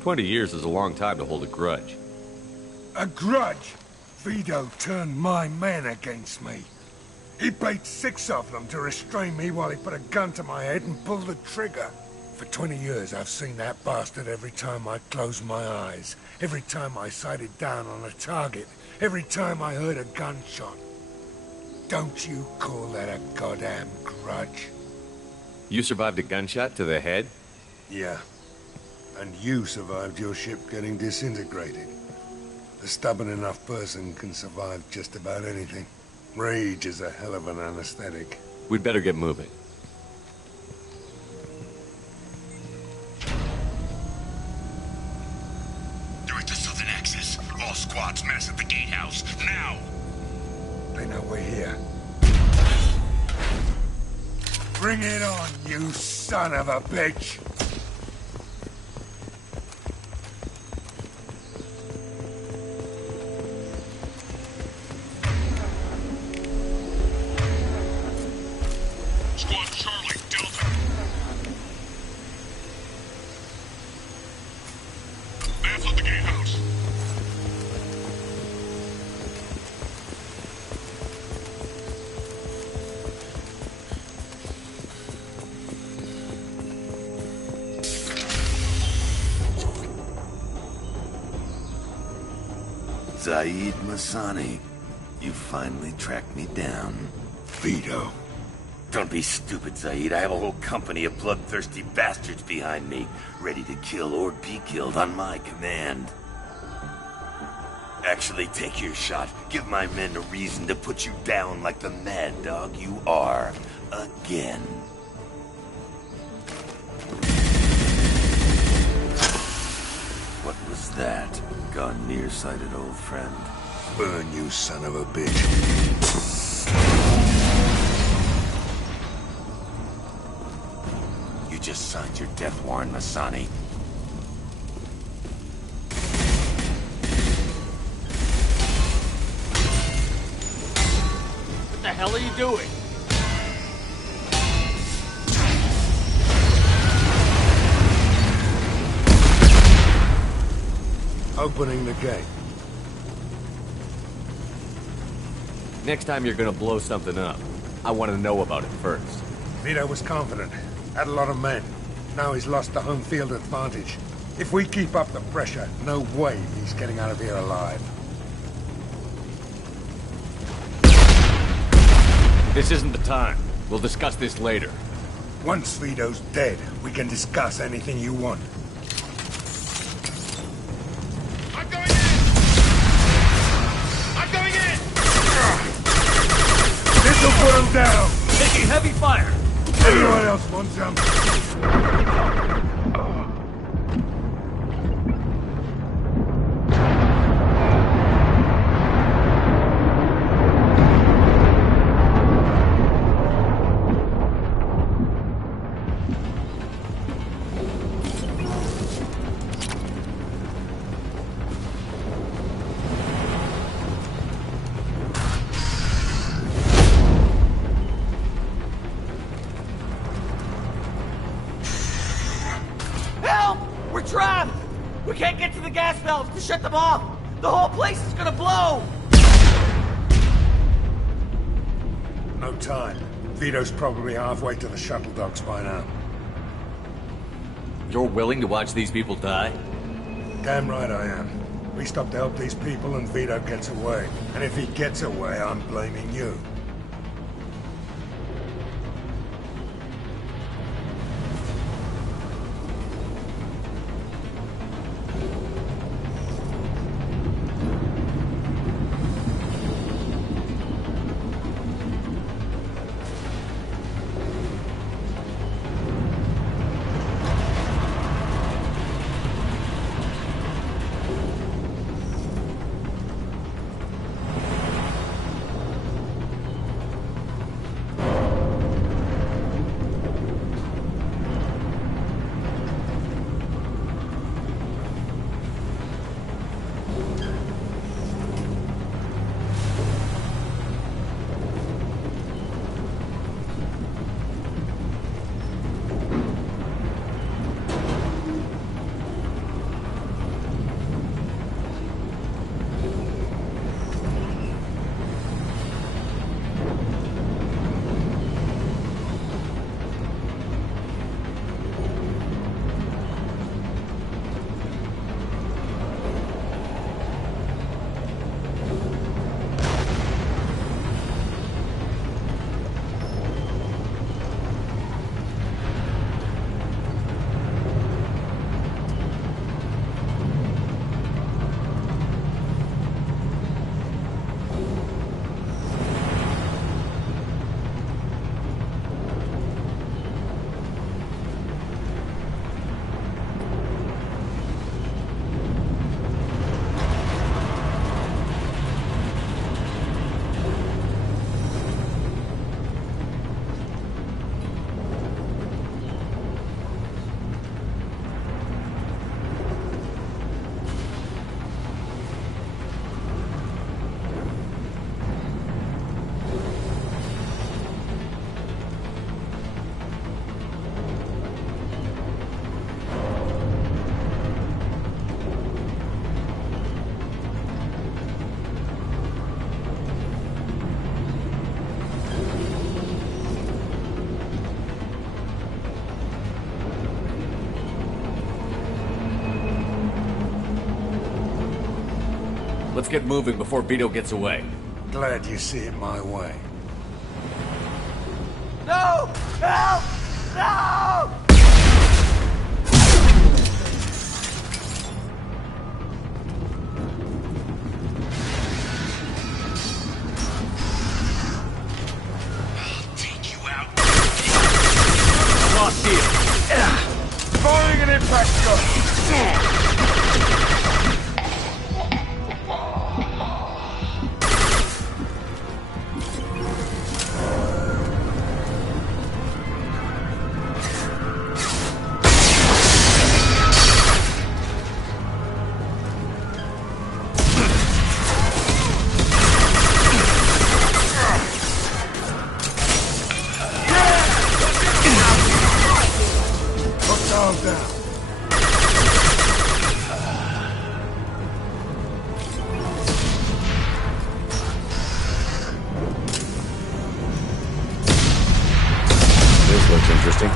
20 years is a long time to hold a grudge. A grudge? Vito turned my men against me. He paid 6 of them to restrain me while he put a gun to my head and pulled the trigger. For 20 years, I've seen that bastard every time I closed my eyes. Every time I sighted down on a target. Every time I heard a gunshot. Don't you call that a goddamn grudge? You survived a gunshot to the head? Yeah. And you survived your ship getting disintegrated. A stubborn enough person can survive just about anything. Rage is a hell of an anesthetic. We'd better get moving. They're at the southern axis. All squads mass at the gatehouse, now! They know we're here. Bring it on, you son of a bitch! Squad Charlie, Delta. Mass at the gatehouse. Zaid Masani, you finally tracked me down. Vito. Don't be stupid, Zaid. I have a whole company of bloodthirsty bastards behind me, ready to kill or be killed on my command. Actually, take your shot. Give my men a reason to put you down like the mad dog you are. Again. What was that? Gone nearsighted, old friend. Burn, you son of a bitch. You just signed your death warrant, Masani. What the hell are you doing? Opening the gate. Next time you're gonna blow something up, I want to know about it first. Vito was confident. Had a lot of men. Now he's lost the home field advantage. If we keep up the pressure, no way he's getting out of here alive. This isn't the time. We'll discuss this later. Once Vito's dead, we can discuss anything you want. I'm going in! I'm going in! This'll put him down! Taking heavy fire! Anyone else want some? To shut them off! The whole place is gonna blow! No time. Vito's probably halfway to the shuttle docks by now. You're willing to watch these people die? Damn right I am. We stop to help these people and Vito gets away. And if he gets away, I'm blaming you. Let's get moving before Vito gets away. Glad you see it my way. No! Help! No! Lost here. Firing an impact gun! This looks interesting.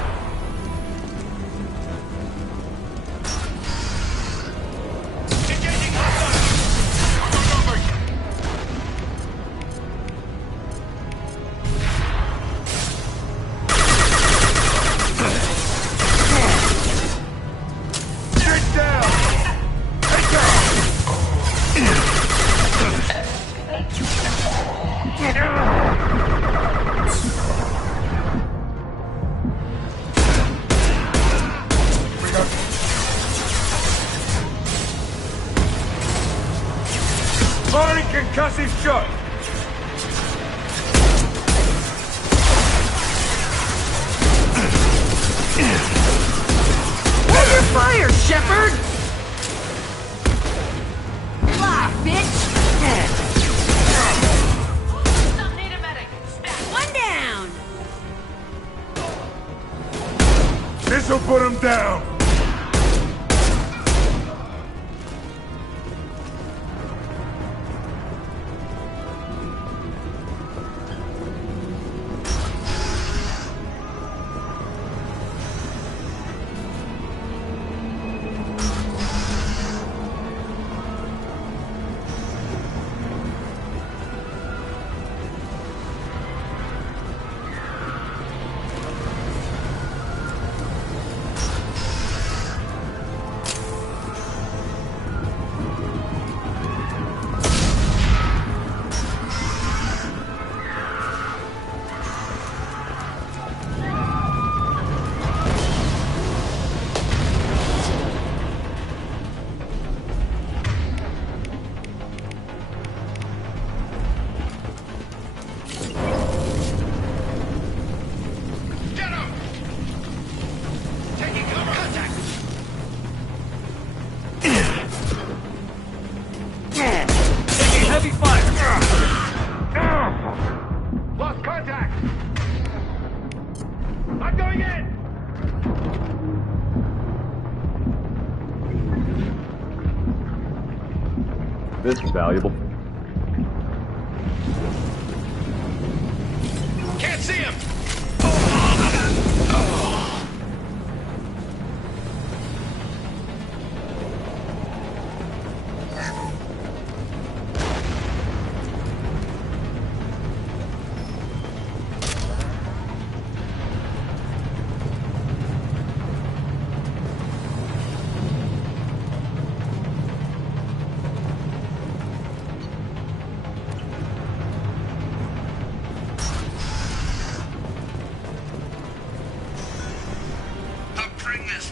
Firing concussive shot! Hold your fire, Shepard! Fly, bitch! One down! This'll put him down! Heavy fire! Lost contact! I'm going in! This is valuable. Can't see him!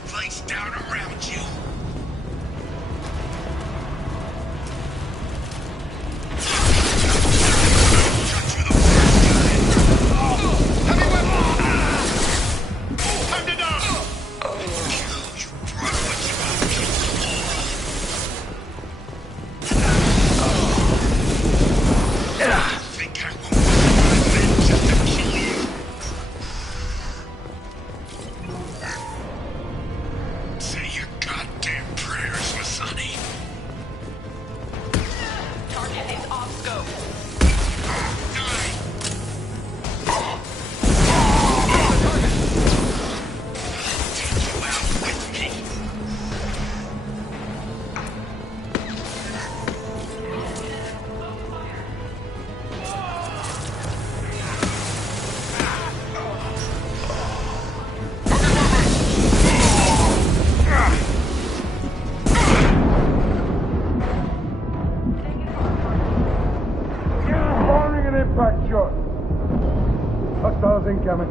Place down around you. Say your goddamn incoming.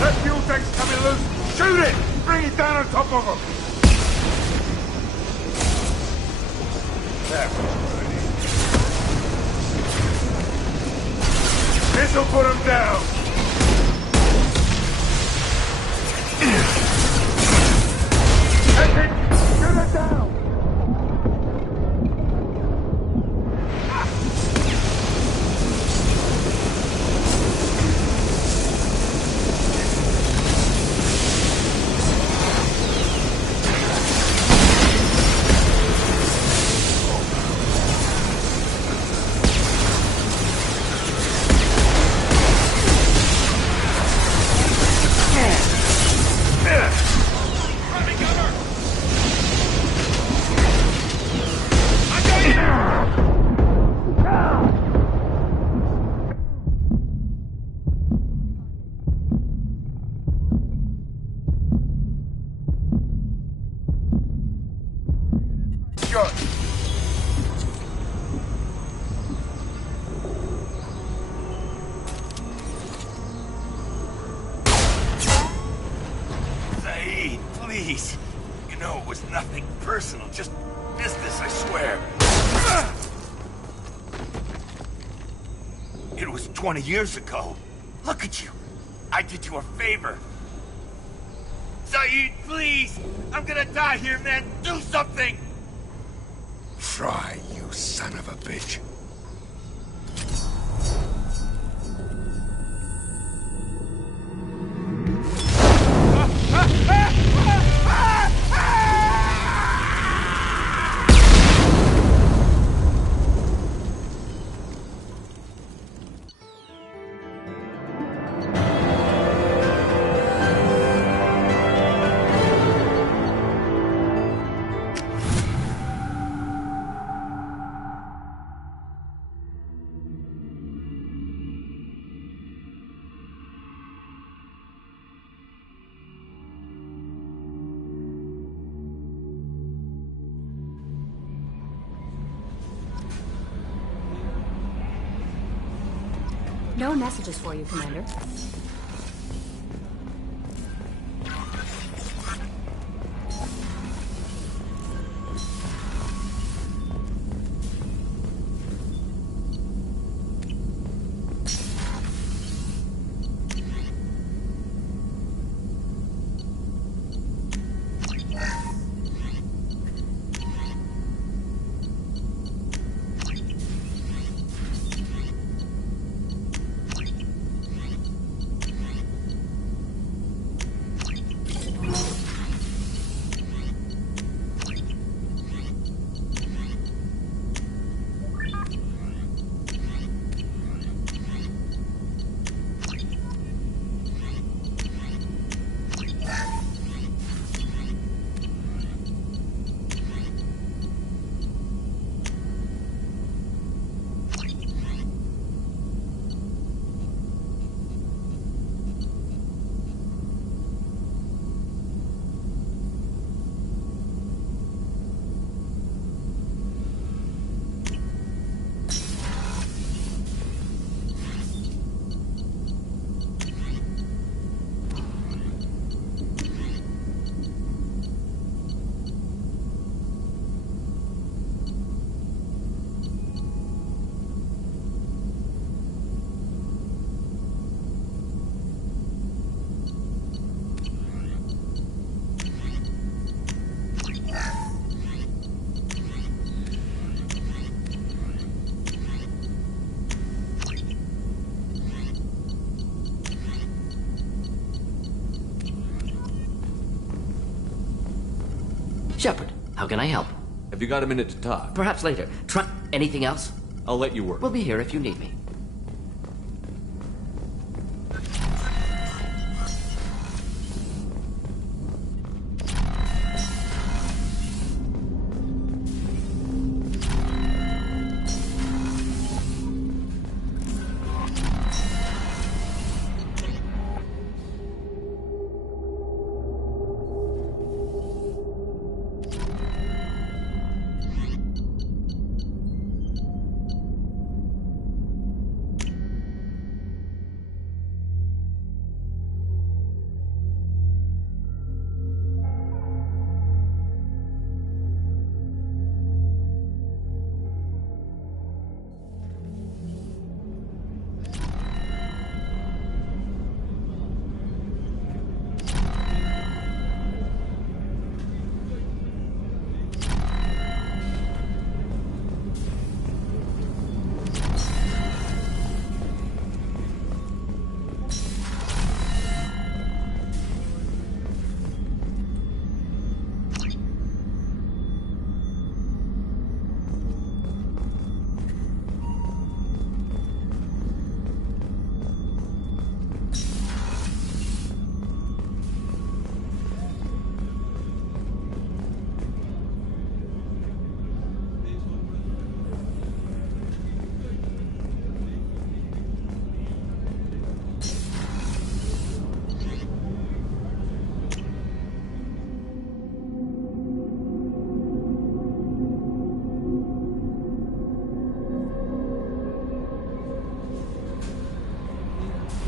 That fuel tank's coming loose! Shoot it! Bring it down on top of them! That was pretty. This'll put them down! Take it! Shoot it down! Zaid, please. You know it was nothing personal, just business, I swear. It was 20 years ago. Look at you. I did you a favor. Zaid, please! I'm gonna die here, man! Do something! Try, you son of a bitch. No messages for you, Commander. Shepard, how can I help? Have you got a minute to talk? Perhaps later. Anything else? I'll let you work. We'll be here if you need me.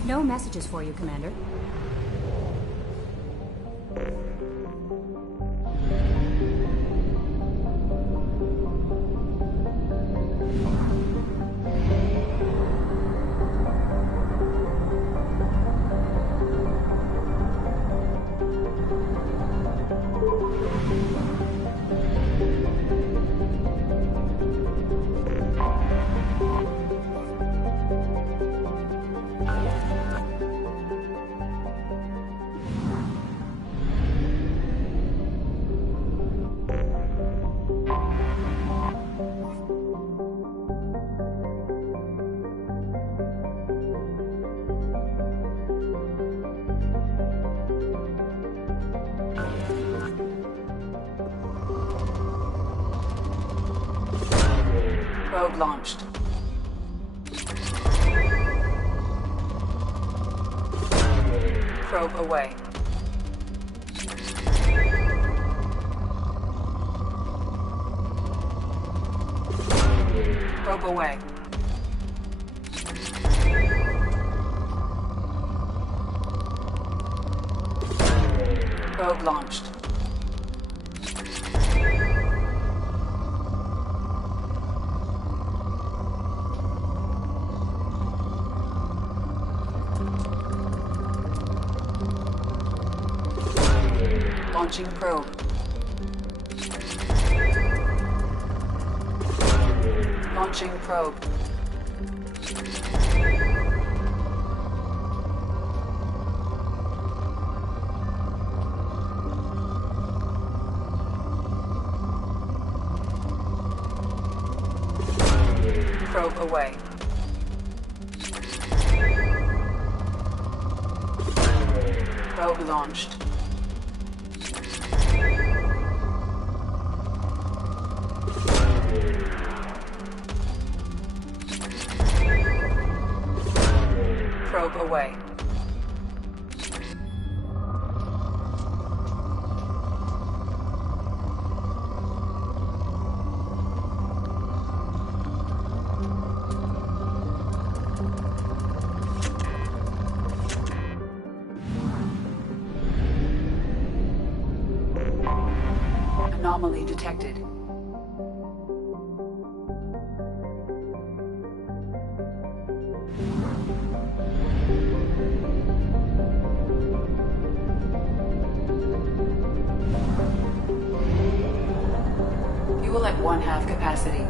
No messages for you, Commander. Probe launched. Probe away. Probe away. Probe launched. Launching probe. Launching probe. Probe away. Probe launched. Probe away. Anomaly detected. You will at 1/2 capacity.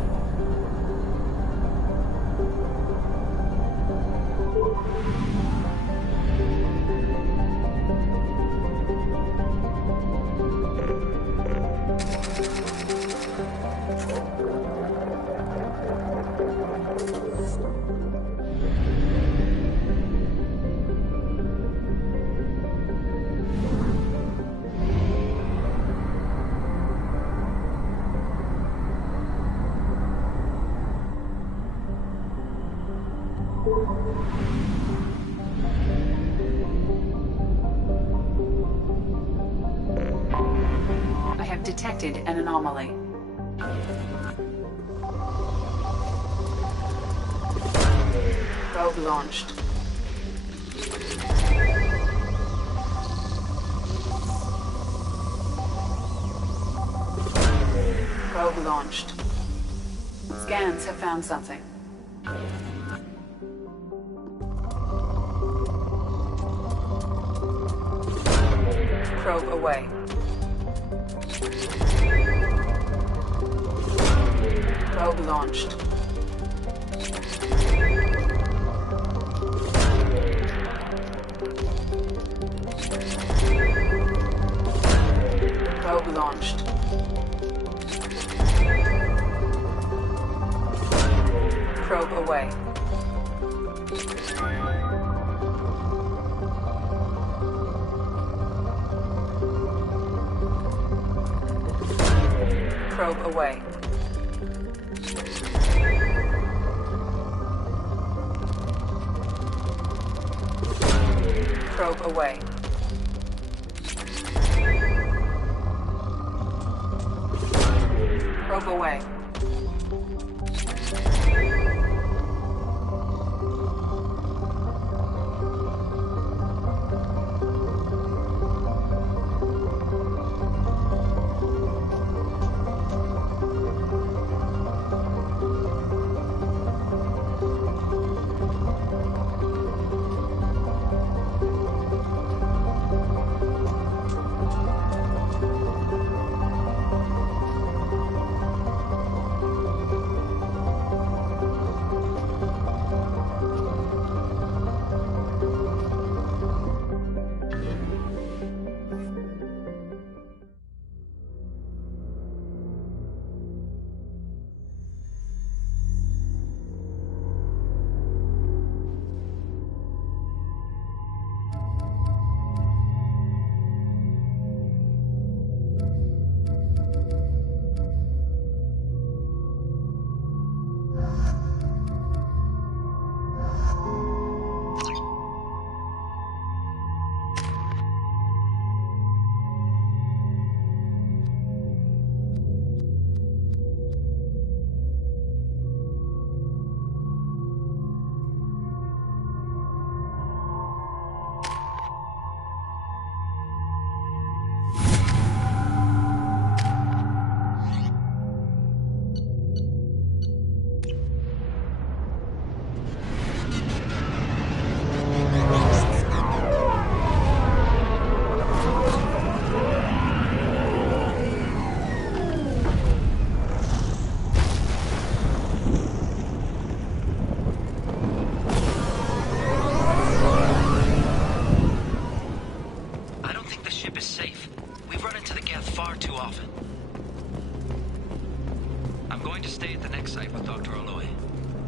I have detected an anomaly. Probe launched. Probe launched. Scans have found something. Probe away. Probe launched. Probe launched. Probe away. Probe away. Probe away. Probe away.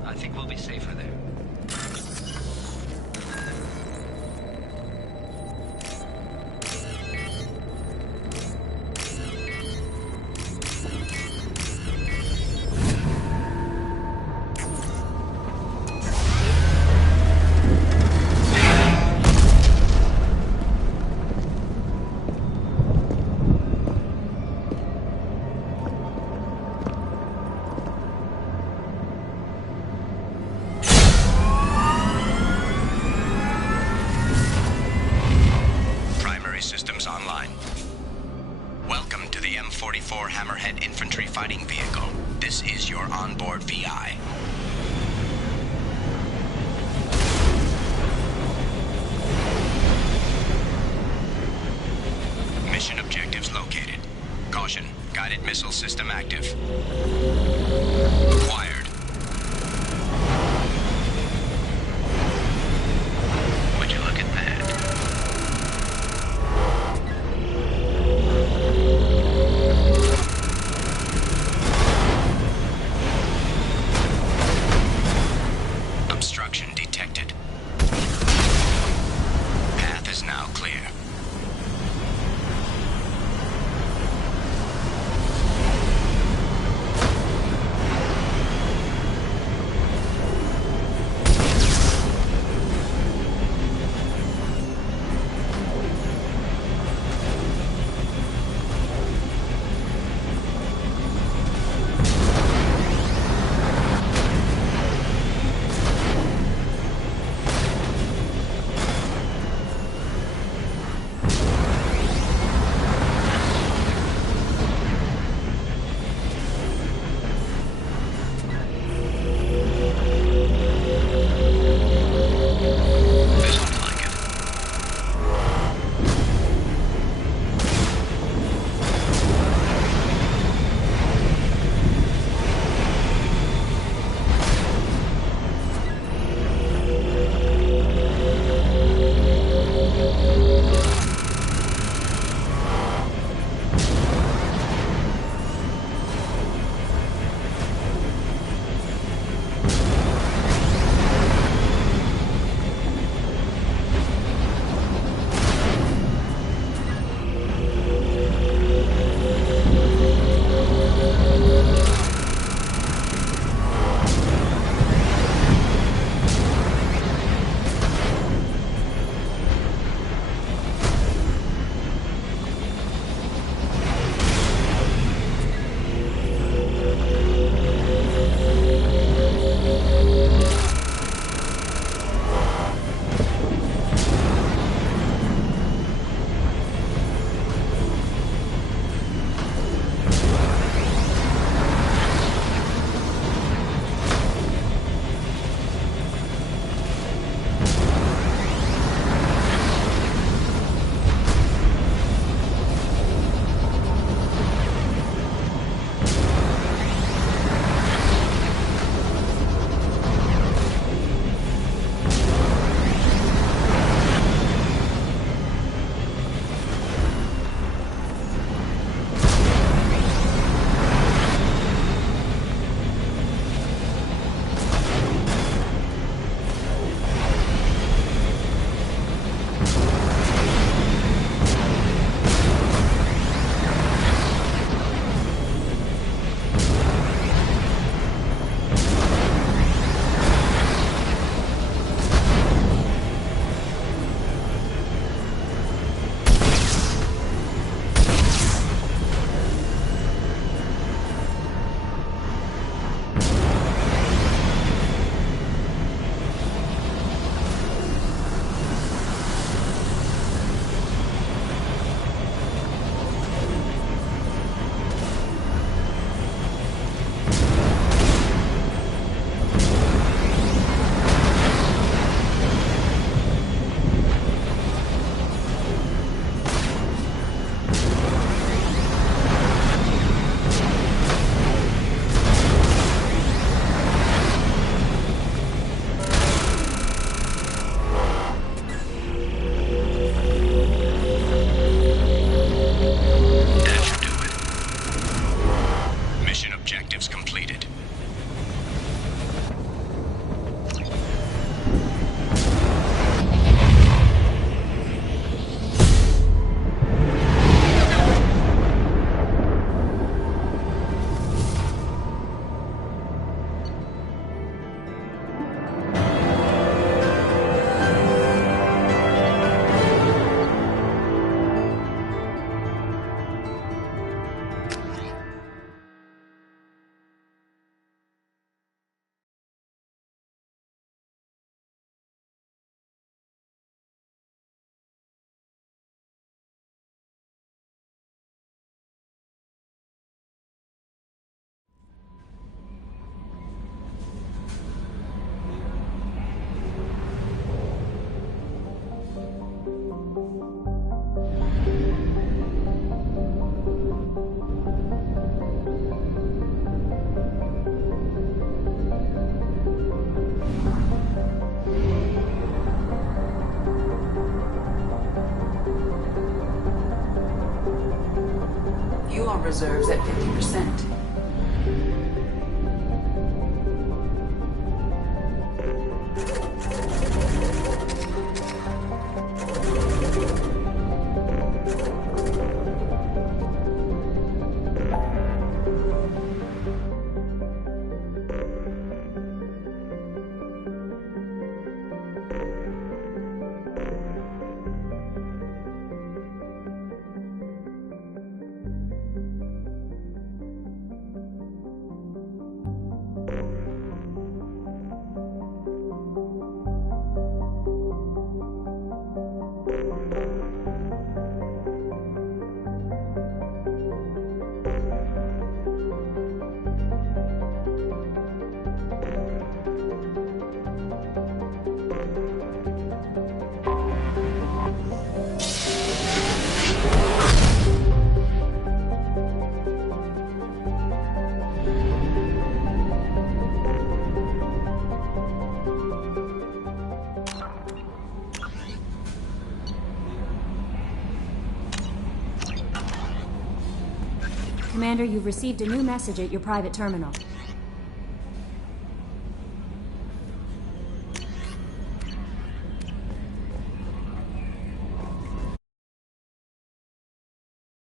I think we'll be safer there. Systems online. Welcome to the M44 Hammerhead Infantry Fighting Vehicle. This is your onboard VI. Mission objectives located. Caution, guided missile system active. Acquired. Would you look at that? Obstruction detected. Path is now clear. reserves at 50%. Commander, you've received a new message at your private terminal.